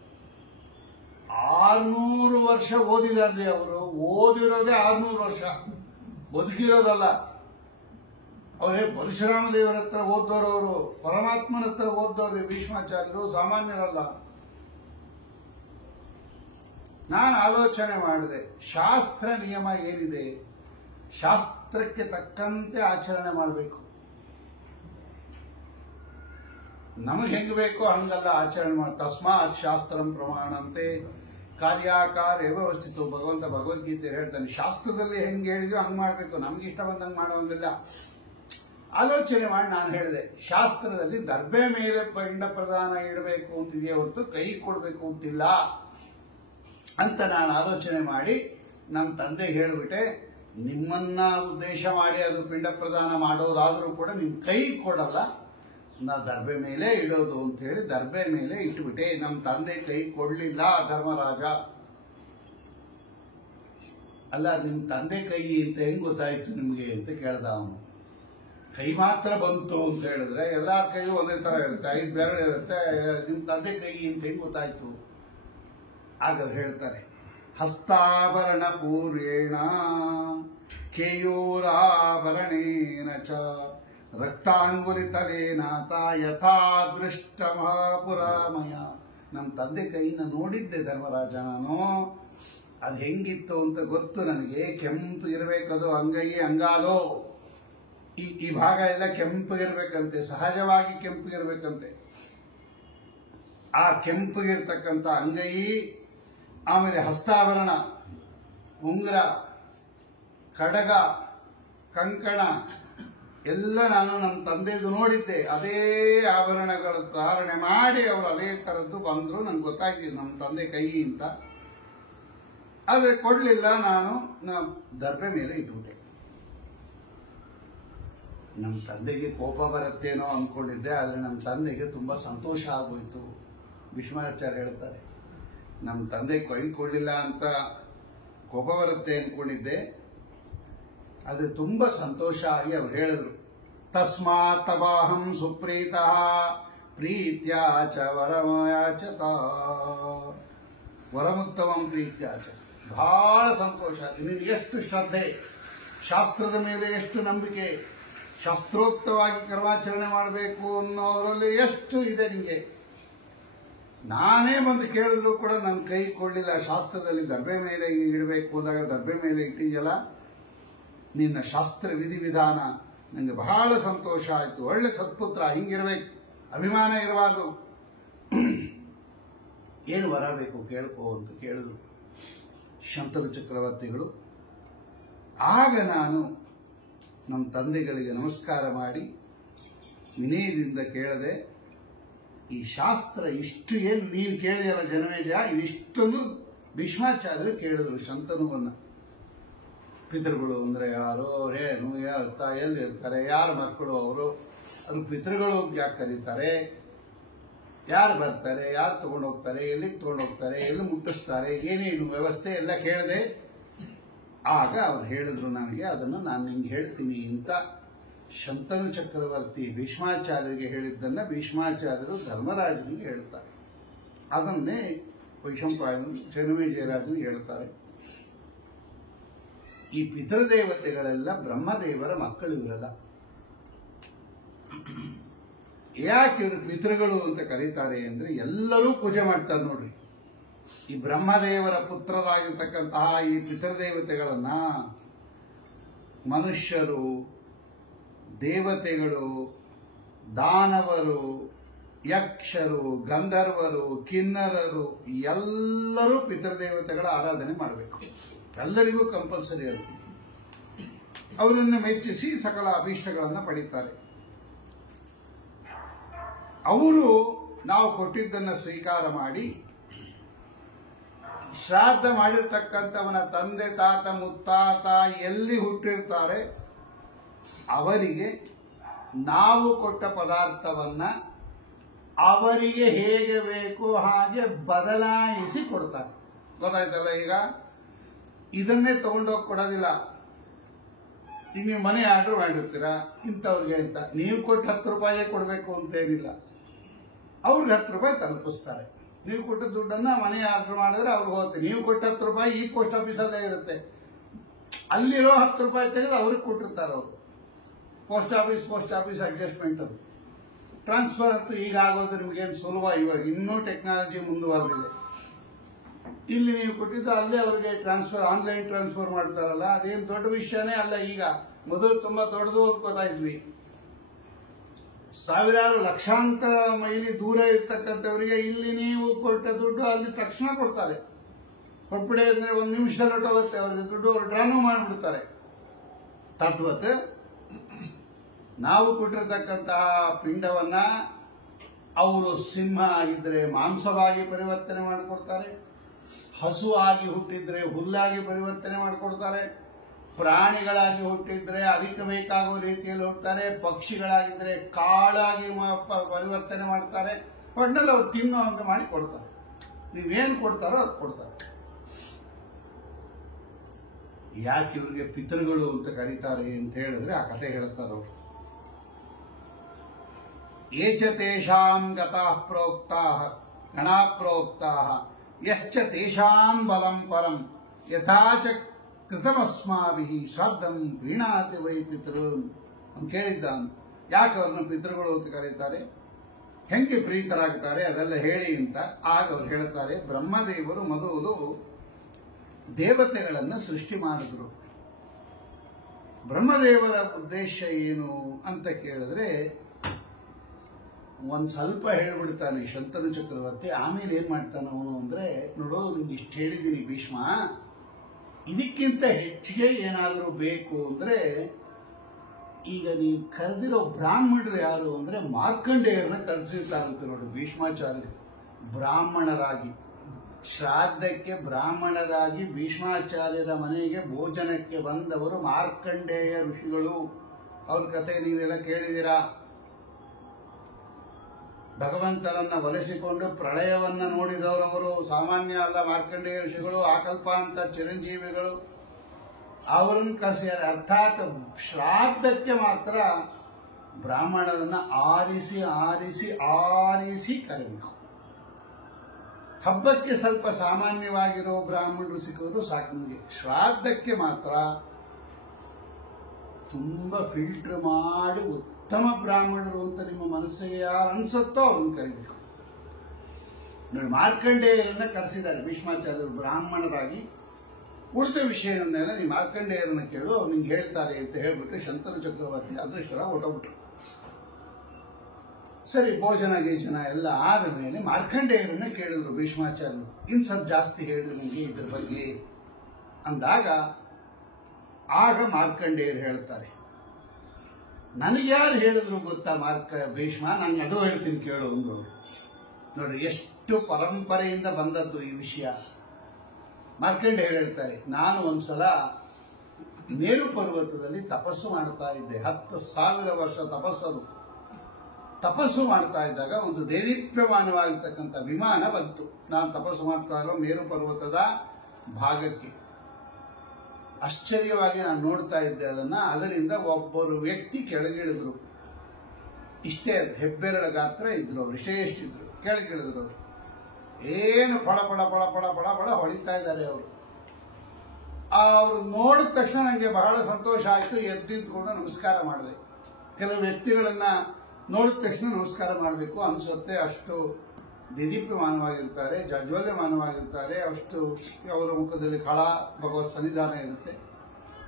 600 ವರ್ಷ ಓದಿದಾರ್ರಿ ಅವರು. ಓದಿರೋದೇ 600 ವರ್ಷ, ಬದುಕಿರೋದಲ್ಲ. ಅವರೇ ಪರಶುರಾಮ ದೇವರ ಹತ್ರ ಓದ್ದೋರವರು, ಪರಮಾತ್ಮನ ಹತ್ರ ಓದ್ದವ್ರಿ ಭೀಷ್ಮಾಚಾರ್ಯರು, ಸಾಮಾನ್ಯರಲ್ಲ. ನಾನು ಆಲೋಚನೆ ಮಾಡಿದೆ, ಶಾಸ್ತ್ರ ನಿಯಮ ಏನಿದೆ ಶಾಸ್ತ್ರಕ್ಕೆ ತಕ್ಕಂತೆ ಆಚರಣೆ ಮಾಡಬೇಕು. ನಮಗೆ ಹೆಂಗ್ ಬೇಕೋ ಹಂಗಲ್ಲ ಆಚರಣೆ ಮಾಡಿ. ತಸ್ಮಾತ್ ಶಾಸ್ತ್ರಂ ಪ್ರಮಾಣಂತೆ ಕಾರ್ಯಾಕಾರ ವ್ಯವಸ್ಥಿತು. ಭಗವಂತ ಭಗವದ್ಗೀತೆ ಹೇಳ್ತಾನೆ, ಶಾಸ್ತ್ರದಲ್ಲಿ ಹೆಂಗ್ ಹೇಳಿದೋ ಹಂಗ್ ಮಾಡ್ಬೇಕು, ನಮ್ಗೆ ಇಷ್ಟ ಬಂದಂಗೆ ಮಾಡೋಂಗಿಲ್ಲ. ಆಲೋಚನೆ ಮಾಡಿ ನಾನು ಹೇಳಿದೆ, ಶಾಸ್ತ್ರದಲ್ಲಿ ದರ್ಬೆ ಮೇಲೆ ಪಿಂಡ ಪ್ರದಾನ ಇಡಬೇಕು ಅಂತಿದೆಯೇ ಹೊರತು ಕೈ ಕೊಡಬೇಕು ಅಂತಿಲ್ಲ ಅಂತ ನಾನು ಆಲೋಚನೆ ಮಾಡಿ ನನ್ನ ತಂದೆ ಹೇಳಿಬಿಟ್ಟೆ. ನಿಮ್ಮನ್ನ ಉದ್ದೇಶ ಮಾಡಿ ಅದು ಪಿಂಡ ಪ್ರದಾನ ಮಾಡೋದಾದ್ರೂ ಕೂಡ ನಿಮ್ ಕೈ ಕೊಡಲ್ಲ, ನಾ ದರ್ಬೆ ಮೇಲೆ ಇಡೋದು ಅಂತ ಹೇಳಿ ದರ್ಬೆ ಮೇಲೆ ಇಟ್ಬಿಟ್ಟೆ. ನಮ್ಮ ತಂದೆ ಕೈ ಕೊಡ್ಲಿಲ್ಲ ಧರ್ಮರಾಜ. ಅಲ್ಲ, ನಿಮ್ ತಂದೆ ಕೈ ಅಂತ ಹೆಂಗ್ ಗೊತ್ತಾಯ್ತು ನಿಮ್ಗೆ ಅಂತ ಕೇಳ್ದ ಅವನು. ಕೈ ಮಾತ್ರ ಬಂತು ಅಂತ ಹೇಳಿದ್ರೆ ಎಲ್ಲಾರ ಕೈಗೂ ಒಂದೇ ತರ ಇರುತ್ತೆ, 5 ಬೆರಳು ಇರುತ್ತೆ. ನಿಮ್ ತಂದೆ ಕೈ ಅಂತ ಹೆಂಗ್ ಗೊತ್ತಾಯ್ತು? ಆಗ ಹೇಳ್ತಾರೆ, ಹಸ್ತಾಭರಣ ಪೂರ್ಯೇಣ ಕೇಯೂರಾಭರಣೇನ ಚ ರಕ್ತಾಂಗುಲಿತಲೇನಾತ ಯಥಾ ದೃಷ್ಟ ಮಹಾಪುರಾಮಯ. ನಮ್ಮ ತಂದೆ ಕೈನ ನೋಡಿದ್ದೆ ಧರ್ಮರಾಜ ನಾನು. ಅದು ಹೆಂಗಿತ್ತು ಅಂತ ಗೊತ್ತು ನನಗೆ. ಕೆಂಪು ಇರಬೇಕದು, ಅಂಗೈ ಅಂಗಾಲೋ ಈ ಭಾಗ ಎಲ್ಲ ಕೆಂಪಗಿರ್ಬೇಕಂತೆ, ಸಹಜವಾಗಿ ಕೆಂಪಗಿರ್ಬೇಕಂತೆ. ಆ ಕೆಂಪಗಿರ್ತಕ್ಕಂಥ ಅಂಗೈ, ಆಮೇಲೆ ಹಸ್ತಾಭರಣ, ಉಂಗುರ, ಕಡಗ, ಕಂಕಣ ಎಲ್ಲ ನಾನು ನಮ್ಮ ತಂದೆದು ನೋಡಿದ್ದೆ. ಅದೇ ಆಭರಣಗಳ ಧಾರಣೆ ಮಾಡಿ ಅವರು ಅದೇ ತರದ್ದು ಬಂದ್ರು. ನಂಗೆ ಗೊತ್ತಾಗಿದ್ದು ನಮ್ಮ ತಂದೆ ಕೈ ಅಂತ. ಆದ್ರೆ ಕೊಡ್ಲಿಲ್ಲ, ನಾನು ದರ್ಬೆ ಮೇಲೆ ಇಟ್ಬಿಟ್ಟೆ. ನಮ್ಮ ತಂದೆಗೆ ಕೋಪ ಬರುತ್ತೇನೋ ಅಂದ್ಕೊಂಡಿದ್ದೆ, ಆದ್ರೆ ನಮ್ಮ ತಂದೆಗೆ ತುಂಬಾ ಸಂತೋಷ ಆಗೋಯ್ತು. ಭೀಷ್ಮಾಚಾರ್ಯ ಹೇಳ್ತಾರೆ, ನಮ್ಮ ತಂದೆ ಕೈ ಕೊಡ್ಲಿಲ್ಲ ಅಂತ ಕೋಪ ಬರುತ್ತೆ ಅಂದ್ಕೊಂಡಿದ್ದೆ, ಆದ್ರೆ ತುಂಬಾ ಸಂತೋಷ ಆಗಿ ಅವ್ರು ಹೇಳಿದ್ರು, ತಸ್ಮಾತ್ ತವಾಹಂ ಸುಪ್ರೀತ ಪ್ರೀತ್ಯಾಚ ವರಮಯಾಚತ ವರಮುತ್ತಮಂ ಪ್ರೀತ್ಯಾಚ. ಬಹಳ ಸಂತೋಷ. ನಿನಗೆ ಎಷ್ಟು ಶ್ರದ್ಧೆ, ಶಾಸ್ತ್ರದ ಮೇಲೆ ಎಷ್ಟು ನಂಬಿಕೆ, ಶಾಸ್ತ್ರೋಕ್ತವಾಗಿ ಕರ್ಮಾಚರಣೆ ಮಾಡಬೇಕು ಅನ್ನೋದ್ರಲ್ಲಿ ಎಷ್ಟು ಇದೆ ನಿಮಗೆ. ನಾನೇ ಬಂದು ಕೇಳಿದ್ರು ಕೂಡ ನನ್ನ ಕೈ ಕೊಡ್ಲಿಲ್ಲ. ಶಾಸ್ತ್ರದಲ್ಲಿ ದರ್ಬೆ ಮೇಲೆ ಇಡಬೇಕು ಹೋದಾಗ ದರ್ಬೆ ಮೇಲೆ ಇಟ್ಟಿದೆಯಲ್ಲ, ನಿನ್ನ ಶಾಸ್ತ್ರ ವಿಧಿವಿಧಾನ ನನಗೆ ಬಹಳ ಸಂತೋಷ ಆಯ್ತು. ಒಳ್ಳೆ ಸತ್ಪುತ್ರ, ಹಿಂಗಿರ್ಬೇಕು, ಅಭಿಮಾನ ಇರಬಾರ್ದು. ಏನು ವರ ಬೇಕು ಕೇಳ್ಕೋ ಅಂತ ಕೇಳಿದ್ರು ಶಂತನು ಚಕ್ರವರ್ತಿಗಳು. ಆಗ ನಾನು ನಮ್ಮ ತಂದೆಗಳಿಗೆ ನಮಸ್ಕಾರ ಮಾಡಿ ವಿನಯದಿಂದ ಕೇಳದೆ, ಈ ಶಾಸ್ತ್ರ ಇಷ್ಟು ಏನು ನೀನು ಕೇಳಿದಲ್ಲ ಜನಮೇಜ, ಇದಿಷ್ಟನ್ನು ಭೀಷ್ಮಾಚಾರ್ಯರು ಕೇಳಿದ್ರು ಶಂತನುವನ್ನ. ಪಿತೃಗಳು ಅಂದ್ರೆ ಯಾರು, ಅವ್ರೇನು, ಎಲ್ಲಿ ಇರ್ತಾರೆ, ಯಾರ ಮಕ್ಕಳು ಅವರು, ಅದು ಪಿತೃಗಳು ಯಾಕೆ ಕರೀತಾರೆ, ಯಾರು ಬರ್ತಾರೆ, ಯಾರು ತಗೊಂಡು ಹೋಗ್ತಾರೆ, ಎಲ್ಲಿಗೆ ತಗೊಂಡು ಹೋಗ್ತಾರೆ, ಎಲ್ಲಿ ಮುಟ್ಟಿಸ್ತಾರೆ, ಏನೇನು ವ್ಯವಸ್ಥೆ ಎಲ್ಲ ಕೇಳಿದೆ. ಆಗ ಅವ್ರು ಹೇಳಿದ್ರು ನನಗೆ, ಅದನ್ನು ನಾನು ನಿಂಗೆ ಹೇಳ್ತೀನಿ ಅಂತ. ಶಂತನು ಚಕ್ರವರ್ತಿ ಭೀಷ್ಮಾಚಾರ್ಯರಿಗೆ ಹೇಳಿದ್ದನ್ನ ಭೀಷ್ಮಾಚಾರ್ಯರು ಧರ್ಮರಾಜನಿಗೆ ಹೇಳ್ತಾರೆ. ಅದನ್ನೇ ವೈಶಂಪಾಯನ ಜನಮೇಜಯರಾಜನಿಗೆ ಹೇಳ್ತಾರೆ. ಈ ಪಿತೃದೇವತೆಗಳೆಲ್ಲ ಬ್ರಹ್ಮದೇವರ ಮಕ್ಕಳು ಇರಲ್ಲ. ಯಾಕೆ ಇವರು ಪಿತೃಗಳು ಅಂತ ಕರೀತಾರೆ ಅಂದ್ರೆ, ಎಲ್ಲರೂ ಪೂಜೆ ಮಾಡ್ತಾರೆ ನೋಡ್ರಿ. ಈ ಬ್ರಹ್ಮದೇವರ ಪುತ್ರರಾಗಿರ್ತಕ್ಕಂತಹ ಈ ಪಿತೃದೇವತೆಗಳನ್ನ ಮನುಷ್ಯರು, ದೇವತೆಗಳು, ದಾನವರು, ಯಕ್ಷರು, ಗಂಧರ್ವರು, ಕಿನ್ನರರು ಎಲ್ಲರೂ ಪಿತೃದೇವತೆಗಳ ಆರಾಧನೆ ಮಾಡಬೇಕು. ಎಲ್ಲರಿಗೂ ಕಂಪಲ್ಸರಿ ಅದು. ಅವರನ್ನು ಮೆಚ್ಚಿಸಿ ಸಕಲ ಅಭೀಷ್ಟಗಳನ್ನು ಪಡೀತಾರೆ. ಅವರು ನಾವು ಕೊಟ್ಟಿದ್ದನ್ನು ಸ್ವೀಕಾರ ಮಾಡಿ, ಶ್ರಾದ್ದ ಮಾಡಿರ್ತಕ್ಕಂಥವನ ತಂದೆ, ತಾತ, ಮುತ್ತಾತ ಎಲ್ಲಿ ಹುಟ್ಟಿರ್ತಾರೆ ಅವರಿಗೆ ನಾವು ಕೊಟ್ಟ ಪದಾರ್ಥವನ್ನ ಅವರಿಗೆ ಹೇಗೆ ಬೇಕು ಹಾಗೆ ಬದಲಾಯಿಸಿ ಕೊಡ್ತಾರೆ. ಗೊತ್ತಾಯ್ತಲ್ಲ? ಈಗ ಇದನ್ನೇ ತಗೊಂಡೋಗಿ ಕೊಡೋದಿಲ್ಲ. ಈಗ ನೀವು ಮನೆ ಆರ್ಡರ್ ಮಾಡಿರ್ತೀರಾ ಇಂಥವ್ರಿಗೆ ಅಂತ, ನೀವು ಕೊಟ್ಟು 10 ರೂಪಾಯಿ ಕೊಡಬೇಕು ಅಂತೇನಿಲ್ಲ. ಅವ್ರಿಗೆ 10 ರೂಪಾಯಿ ತಲುಪಿಸ್ತಾರೆ. ನೀವು ಕೊಟ್ಟ ದುಡ್ಡನ್ನ ಮನೆ ಆರ್ಡರ್ ಮಾಡಿದ್ರೆ ಅವ್ರಿಗೆ ಹೋಗುತ್ತೆ. ನೀವು ಕೊಟ್ಟ 10 ರೂಪಾಯಿ ಈ ಪೋಸ್ಟ್ ಆಫೀಸಲ್ಲೇ ಇರುತ್ತೆ. ಅಲ್ಲಿರೋ 10 ರೂಪಾಯಿ ತೆಗೆದು ಅವ್ರಿಗೆ ಕೊಟ್ಟಿರ್ತಾರೆ ಅವರು. ಪೋಸ್ಟ್ ಆಫೀಸ್ ಅಡ್ಜಸ್ಟ್ಮೆಂಟ್ ಅದು. ಟ್ರಾನ್ಸ್ಫರ್ ಅಂತೂ ಈಗ ಆಗೋದು ನಿಮಗೇನು ಸುಲಭ. ಇವಾಗ ಇನ್ನೂ ಟೆಕ್ನಾಲಜಿ ಮುಂದುವರೆದಿದೆ. ಇಲ್ಲಿ ನೀವು ಕೊಟ್ಟಿದ್ದು ಅಲ್ಲೇ ಅವರಿಗೆ ಟ್ರಾನ್ಸ್ಫರ್, ಆನ್ಲೈನ್ ಟ್ರಾನ್ಸ್ಫರ್ ಮಾಡ್ತಾರಲ್ಲ, ಅದೇನು ದೊಡ್ಡ ವಿಷಯನೇ ಅಲ್ಲ. ಈಗ ಮೊದಲು ತುಂಬಾ ದೊಡ್ಡದು ಓದ್ಕೋತಾ ಇದ್ವಿ. ಸಾವಿರಾರು ಲಕ್ಷಾಂತರ ಮೈಲಿ ದೂರ ಇರ್ತಕ್ಕಂಥವರಿಗೆ ಇಲ್ಲಿ ನೀವು ಕೊಟ್ಟ ದುಡ್ಡು ಅಲ್ಲಿ ತಕ್ಷಣ ಕೊಡ್ತಾರೆ. ಕೊಟ್ಬಿಡೆ ಅಂದ್ರೆ 1 ನಿಮಿಷದಲ್ಲಿ ಹೊಟ್ಟೋಗುತ್ತೆ ಅವ್ರಿಗೆ ದುಡ್ಡು. ಅವರು ಡ್ರಾನು ಮಾಡಿಬಿಡ್ತಾರೆ. ತದ್ವತ್ ನಾವು ಕೊಟ್ಟಿರ್ತಕ್ಕಂತಹ ಪಿಂಡವನ್ನ ಅವರು ಸಿಂಹ ಆಗಿದ್ರೆ ಮಾಂಸವಾಗಿ ಪರಿವರ್ತನೆ ಮಾಡಿಕೊಡ್ತಾರೆ, ಹಸು ಆಗಿ ಹುಟ್ಟಿದ್ರೆ ಹುಲ್ಲಾಗಿ ಪರಿವರ್ತನೆ ಮಾಡಿಕೊಡ್ತಾರೆ, ಪ್ರಾಣಿಗಳಾಗಿ ಹುಟ್ಟಿದ್ರೆ ಅದಕ್ಕೆ ಬೇಕಾಗೋ ರೀತಿಯಲ್ಲಿ ಹುಡ್ತಾರೆ, ಪಕ್ಷಿಗಳಾಗಿದ್ರೆ ಕಾಳಾಗಿ ಪರಿವರ್ತನೆ ಮಾಡ್ತಾರೆ. ಒಟ್ಟಿನಲ್ಲಿ ಅವ್ರು ತಿನ್ನೋ ಅಂತ ಮಾಡಿ ಕೊಡ್ತಾರೆ. ನೀವೇನು ಕೊಡ್ತಾರೋ ಅದು ಕೊಡ್ತಾರೆ. ಯಾಕೆ ಇವ್ರಿಗೆ ಪಿತೃಗಳು ಅಂತ ಕರೀತಾರೆ ಅಂತ ಹೇಳಿದ್ರೆ ಆ ಕಥೆ ಹೇಳ್ತಾರೆ ಅವರು. ಏಚ ತೇಷಾಂ ಗತಃ ಪ್ರೋಕ್ತಾಃ ಗಣಾ ಪ್ರೋಕ್ತಾಃ ಯಶ್ಚ ತೇಷಾಂ ಬಲಂ ಪರಂ ಯಥಾ ಚ ಕೃತಮಸ್ಮಾಭಿಃ ಶ್ರಾದ್ದಂ ಪ್ರೀಣಾತಿ ವೈ ಪಿತೃನ್ ಅಂತ ಕೇಳಿದ್ದಾನೆ. ಯಾಕೆ ಅವ್ರನ್ನ ಪಿತೃಗಳು ಅಂತ ಕರೀತಾರೆ, ಹೆಂಗೆ ಪ್ರೀತರಾಗ್ತಾರೆ ಅದೆಲ್ಲ ಹೇಳಿ ಅಂತ. ಆಗ ಅವ್ರು ಹೇಳ್ತಾರೆ, ಬ್ರಹ್ಮದೇವರು ಮೊದಲು ದೇವತೆಗಳನ್ನು ಸೃಷ್ಟಿ ಮಾಡಿದ್ರು. ಬ್ರಹ್ಮದೇವರ ಉದ್ದೇಶ ಏನು ಅಂತ ಕೇಳಿದ್ರೆ ಒಂದ್ ಸ್ವಲ್ಪ ಹೇಳ್ಬಿಡ್ತಾನೆ ಶಂತನು ಚಕ್ರವರ್ತಿ. ಆಮೇಲೆ ಏನ್ ಮಾಡ್ತಾನ ಅವನು ಅಂದ್ರೆ, ನೋಡು ನಿಮ್ಗೆ ಇಷ್ಟು ಹೇಳಿದ್ದೀನಿ ಭೀಷ್ಮ, ಇದಕ್ಕಿಂತ ಹೆಚ್ಚಿಗೆ ಏನಾದರೂ ಬೇಕು ಅಂದ್ರೆ ಈಗ ನೀವು ಕರೆದಿರೋ ಬ್ರಾಹ್ಮಣರು ಯಾರು ಅಂದ್ರೆ ಮಾರ್ಕಂಡೇಯರನ್ನ ಕರೆಸಿರ್ತಾರಂತೆ ನೋಡಿ ಭೀಷ್ಮಾಚಾರ್ಯ. ಬ್ರಾಹ್ಮಣರಾಗಿ ಶ್ರಾದ್ದಕ್ಕೆ ಬ್ರಾಹ್ಮಣರಾಗಿ ಭೀಷ್ಮಾಚಾರ್ಯರ ಮನೆಗೆ ಭೋಜನಕ್ಕೆ ಬಂದವರು ಮಾರ್ಕಂಡೇಯ ಋಷಿಗಳು. ಅವ್ರ ಕತೆ ನೀವೆಲ್ಲ ಕೇಳಿದಿರಾ. ಭಗವಂತನನ್ನ ಒಲಿಸಿಕೊಂಡು ಪ್ರಳಯವನ್ನ ನೋಡಿದವರವರು ಸಾಮಾನ್ಯ ಅಲ್ಲ. ಮಾರ್ಕಂಡೇಯ ಋಷಿಗಳು ಆಕಲ್ಪ ಅಂತ ಚಿರಂಜೀವಿಗಳು, ಅವರನ್ನು ಕರೆಸಿದ್ದಾರೆ. ಅರ್ಥಾತ್ ಶ್ರಾದ್ದಕ್ಕೆ ಮಾತ್ರ ಬ್ರಾಹ್ಮಣರನ್ನ ಆರಿಸಿ ಆರಿಸಿ ಆರಿಸಿ ಕರೆಯಬೇಕು. ಹಬ್ಬಕ್ಕೆ ಸ್ವಲ್ಪ ಸಾಮಾನ್ಯವಾಗಿರೋ ಬ್ರಾಹ್ಮಣರು ಸಿಕ್ಕೋದು ಸಾಕು ನಿಮಗೆ. ಶ್ರಾದ್ದಕ್ಕೆ ಮಾತ್ರ ತುಂಬಾ ಫಿಲ್ಟರ್ ಮಾಡಿ ಉತ್ತಮ ಬ್ರಾಹ್ಮಣರು ಅಂತ ನಿಮ್ಮ ಮನಸ್ಸಿಗೆ ಯಾರು ಅನ್ಸುತ್ತೋ ಅವ್ರನ್ನ ಕರಿಬೇಕು. ನೋಡಿ, ಮಾರ್ಕಂಡೇಯರನ್ನ ಕರೆಸಿದ್ದಾರೆ ಭೀಷ್ಮಾಚಾರ್ಯರು ಬ್ರಾಹ್ಮಣರಾಗಿ. ಉಳಿದ ವಿಷಯವನ್ನೆಲ್ಲ ನೀವು ಮಾರ್ಕಂಡೇಯರನ್ನ ಕೇಳು, ಅವ್ರು ನಿಂಗೆ ಹೇಳ್ತಾರೆ ಅಂತ ಹೇಳ್ಬಿಟ್ಟು ಶಂತನು ಚಕ್ರವರ್ತಿ ಅದೃಷ್ಟರ ಹೊರಟೋಗ್ಬಿಟ್ರು. ಸರಿ, ಭೋಜನ ಗೀಜನ ಎಲ್ಲ ಆದ ಮೇಲೆ ಮಾರ್ಕಂಡೇಯರನ್ನ ಕೇಳಿದ್ರು ಭೀಷ್ಮಾಚಾರ್ಯರು, ಇನ್ ಸ್ವಲ್ಪ ಜಾಸ್ತಿ ಹೇಳ್ರಿ ನಿಮಗೆ ಇದ್ರ ಬಗ್ಗೆ ಅಂದಾಗ ಆಗ ಮಾರ್ಕಂಡೇಯರು ಹೇಳ್ತಾರೆ, ನನಗೆ ಯಾರು ಹೇಳಿದ್ರು ಗೊತ್ತಾ ಭೀಷ್ಮ, ನಾನು ಅದು ಹೇಳ್ತೀನಿ ಕೇಳು ಅಂದ್ರು. ನೋಡಿ ಎಷ್ಟು ಪರಂಪರೆಯಿಂದ ಬಂದದ್ದು ಈ ವಿಷಯ. ಮಾರ್ಕಂಡೇಯರು ಹೇಳ್ತಾರೆ, ನಾನು ಒಂದ್ಸಲ ಮೇರು ಪರ್ವತದಲ್ಲಿ ತಪಸ್ಸು ಮಾಡ್ತಾ ಇದ್ದೆ. 10,000 ವರ್ಷ ತಪಸ್ಸು ಮಾಡ್ತಾ ಇದ್ದಾಗ ಒಂದು ದೇದೀಪ್ಯಮಾನವಾಗಿರ್ತಕ್ಕಂಥ ವಿಮಾನ ಬಂತು. ನಾನು ತಪಸ್ಸು ಮಾಡ್ತಾ ಇರೋ ಮೇರು ಪರ್ವತದ ಭಾಗಕ್ಕೆ. ಆಶ್ಚರ್ಯವಾಗಿ ನಾನು ನೋಡ್ತಾ ಇದ್ದೆ ಅದನ್ನ. ಅದರಿಂದ ಒಬ್ಬರು ವ್ಯಕ್ತಿ ಕೆಳಗಿಳಿದ್ರು. ಇಷ್ಟೇ ಹೆಬ್ಬೆರಳ ಗಾತ್ರ ಇದ್ರು ಅವರು, ಶ್ರೇಷ್ಠಿದ್ರು. ಕೆಳಗಿಳಿದ್ರು ಅವರು. ಏನು ಫಳ ಫಳ ಫಳ ಫಳ ಫಳ ಫಳ ಹೊಳಿತಾ ಇದ್ದಾರೆ ಅವರು. ಅವ್ರು ನೋಡಿದ ತಕ್ಷಣ ನನಗೆ ಬಹಳ ಸಂತೋಷ ಆಯ್ತು. ಎದ್ದಿದ್ಕೊಂಡು ನಮಸ್ಕಾರ ಮಾಡಿದೆ. ಕೆಲವು ವ್ಯಕ್ತಿಗಳನ್ನ ನೋಡಿದ ತಕ್ಷಣ ನಮಸ್ಕಾರ ಮಾಡಬೇಕು ಅನ್ಸುತ್ತೆ. ಅಷ್ಟು ದಿದೀಪ್ಯಮಾನವಾಗಿರ್ತಾರೆ, ಜಾಜ್ವಲ್ಯಮಾನವಾಗಿರ್ತಾರೆ. ಅಷ್ಟು ಅವರ ಮುಖದಲ್ಲಿ ಕಳ ಭಗವತ್ ಸನ್ನಿಧಾನ ಇರುತ್ತೆ.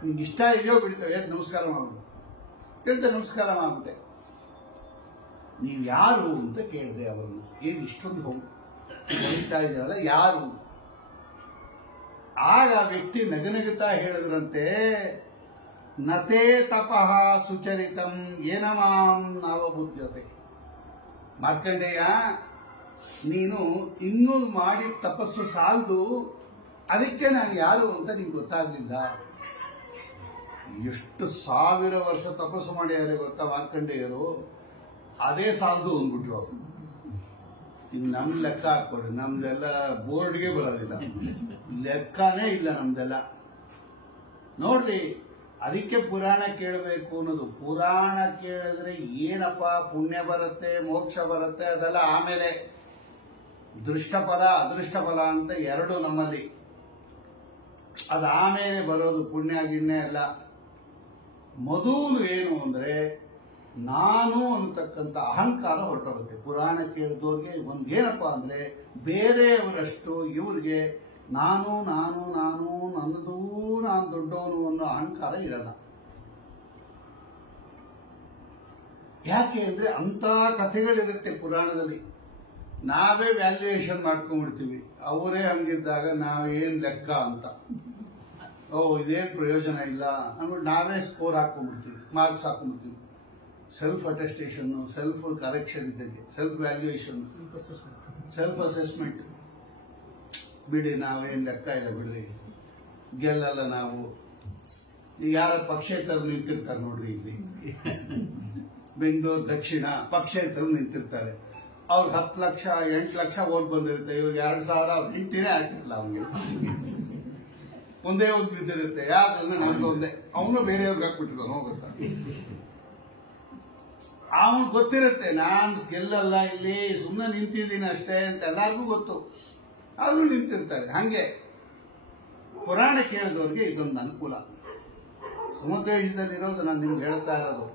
ನಿಮ್ಗೆ ಇಷ್ಟ ಇದೆಯೋ ಬಿಡ್ತೇವೆ, ಎದ್ದು ನಮಸ್ಕಾರ ಮಾಡ್ಬಿಟ್ಟು ಹೇಳ್ತೆ. ನಮಸ್ಕಾರ ಮಾಡ್ಬಿಟ್ಟೆ. ನೀವು ಯಾರು ಅಂತ ಕೇಳಿದೆ ಅವರನ್ನು. ಏನು ಇಷ್ಟೊಂದು ಹೊಡಿತಾ ಇದ್ದೀರಲ್ಲ, ಯಾರು? ಆಗ ವ್ಯಕ್ತಿ ನಗನಗುತ್ತಾ ಹೇಳಿದ್ರಂತೆ, ನತೇ ತಪಃ ಸುಚರಿತಂ ಏನಮಾಂ ನಾವಬುದ್ಧತೆ. ಮಾರ್ಕಂಡೇಯ, ನೀನು ಇನ್ನೂ ಮಾಡಿ ತಪಸ್ಸು ಸಾಲದು, ಅದಕ್ಕೆ ನಾನು ಯಾರು ಅಂತ ನಿಮ್ಗೆ ಗೊತ್ತಾಗ್ಲಿಲ್ಲ. ಎಷ್ಟು 1000 ವರ್ಷ ತಪಸ್ಸು ಮಾಡ್ಯಾರೆ ಗೊತ್ತಾ ಮಾರ್ಕಂಡೇಯರು. ಅದೇ ಸಾಲದು ಅಂದ್ಬಿಟ್ರು ಅವರು. ಇನ್ನು ನಮ್ ಲೆಕ್ಕ ಹಾಕೊಡಿ, ನಮ್ದೆಲ್ಲ ಬೋರ್ಡ್ಗೆ ಬರೋದಿಲ್ಲ, ಲೆಕ್ಕನೇ ಇಲ್ಲ ನಮ್ದೆಲ್ಲ. ನೋಡ್ರಿ, ಅದಕ್ಕೆ ಪುರಾಣ ಕೇಳಬೇಕು ಅನ್ನೋದು. ಪುರಾಣ ಕೇಳಿದ್ರೆ ಏನಪ್ಪ ಪುಣ್ಯ ಬರುತ್ತೆ, ಮೋಕ್ಷ ಬರುತ್ತೆ, ಅದೆಲ್ಲ ಆಮೇಲೆ. ದೃಷ್ಟಫಲ ಅದೃಷ್ಟಫಲ ಅಂತ ಎರಡು ನಮ್ಮಲ್ಲಿ. ಅದಾಮೇಲೆ ಬರೋದು ಪುಣ್ಯ ಗಿಣ್ಯ ಎಲ್ಲ. ಮೊದಲು ಏನು ಅಂದ್ರೆ ನಾನು ಅಂತಕ್ಕಂಥ ಅಹಂಕಾರ ಹೊರಟೋಗುತ್ತೆ. ಪುರಾಣ ಕೇಳಿದವ್ರಿಗೆ ಒಂದೇನಪ್ಪ ಅಂದ್ರೆ ಬೇರೆಯವರಷ್ಟು ಇವ್ರಿಗೆ ನಾನು ನಾನು ನಾನು ನನ್ನದೂ ನಾನು ದೊಡ್ಡವನು ಅನ್ನೋ ಅಹಂಕಾರ ಇರಲ್ಲ. ಯಾಕೆ ಅಂದ್ರೆ ಅಂತ ಕಥೆಗಳಿರುತ್ತೆ ಪುರಾಣದಲ್ಲಿ. ನಾವೇ ವ್ಯಾಲ್ಯೂಯೇಷನ್ ಮಾಡ್ಕೊಂಡ್ಬಿಡ್ತೀವಿ. ಅವರೇ ಹಂಗಿದ್ದಾಗ ನಾವೇನ್ ಲೆಕ್ಕ ಅಂತ, ಇದೇನ್ ಪ್ರಯೋಜನ ಇಲ್ಲ ಅಂದ್ಬಿಟ್ಟು ನಾವೇ ಸ್ಕೋರ್ ಹಾಕೊಂಡ್ಬಿಡ್ತೀವಿ, ಮಾರ್ಕ್ಸ್ ಹಾಕೊಂಡ್ಬಿಡ್ತೀವಿ. ಸೆಲ್ಫ್ ಅಟೆಸ್ಟೇಷನ್, ಸೆಲ್ಫ್ ಕರೆಕ್ಷನ್ ಇದ್ದಂಗೆ, ಸೆಲ್ಫ್ ವ್ಯಾಲ್ಯೂಯೇಷನ್, ಸೆಲ್ಫ್ ಅಸೆಸ್ಮೆಂಟ್. ಬಿಡಿ, ನಾವೇನ್ ಲೆಕ್ಕ ಇಲ್ಲ ಬಿಡ್ರಿ, ಗೆಲ್ಲಲ್ಲ ನಾವು ಈಗ ಯಾರ ಪಕ್ಷೇತರು ನಿಂತಿರ್ತಾರೆ ನೋಡ್ರಿ, ಇಲ್ಲಿ ಬೆಂಗಳೂರು ದಕ್ಷಿಣ ಪಕ್ಷೇತರು ನಿಂತಿರ್ತಾರೆ. ಅವ್ರಿಗೆ 10 ಲಕ್ಷ 8 ಲಕ್ಷ ಓಟ್ ಬಂದಿರುತ್ತೆ, ಇವ್ರಿಗೆ 2,000 ಅವ್ರು ನಿಂತಿನೇ ಹಾಕಿರಲ್ಲ. ಅವ್ನಿಗೆ ಒಂದೇ ಒಂದು ಬಿದ್ದಿರುತ್ತೆ, ಯಾಕಂದ್ರೆ ನಮ್ದೊಂದೇ, ಅವನು ಬೇರೆಯವ್ರಿಗೆ ಹಾಕ್ಬಿಟ್ಟಿದ್ದಾನೆ ಹೋಗುತ್ತಾ. ಅವನು ಗೊತ್ತಿರುತ್ತೆ ನಾನು ಗೆಲ್ಲಲ್ಲ, ಇಲ್ಲಿ ಸುಮ್ಮನೆ ನಿಂತಿದ್ದೀನಿ ಅಷ್ಟೇ ಅಂತ ಎಲ್ಲರಿಗೂ ಗೊತ್ತು, ಅವರು ನಿಂತಿರ್ತಾರೆ. ಹಂಗೆ ಪುರಾಣ ಕೇಳಿದವ್ರಿಗೆ ಇದೊಂದು ಅನುಕೂಲ. ಸುಮಧ್ವ ವಿಷಯದಲ್ಲಿರೋದು ನಾನು ನಿಮ್ಗೆ ಹೇಳ್ತಾ ಇರೋದು.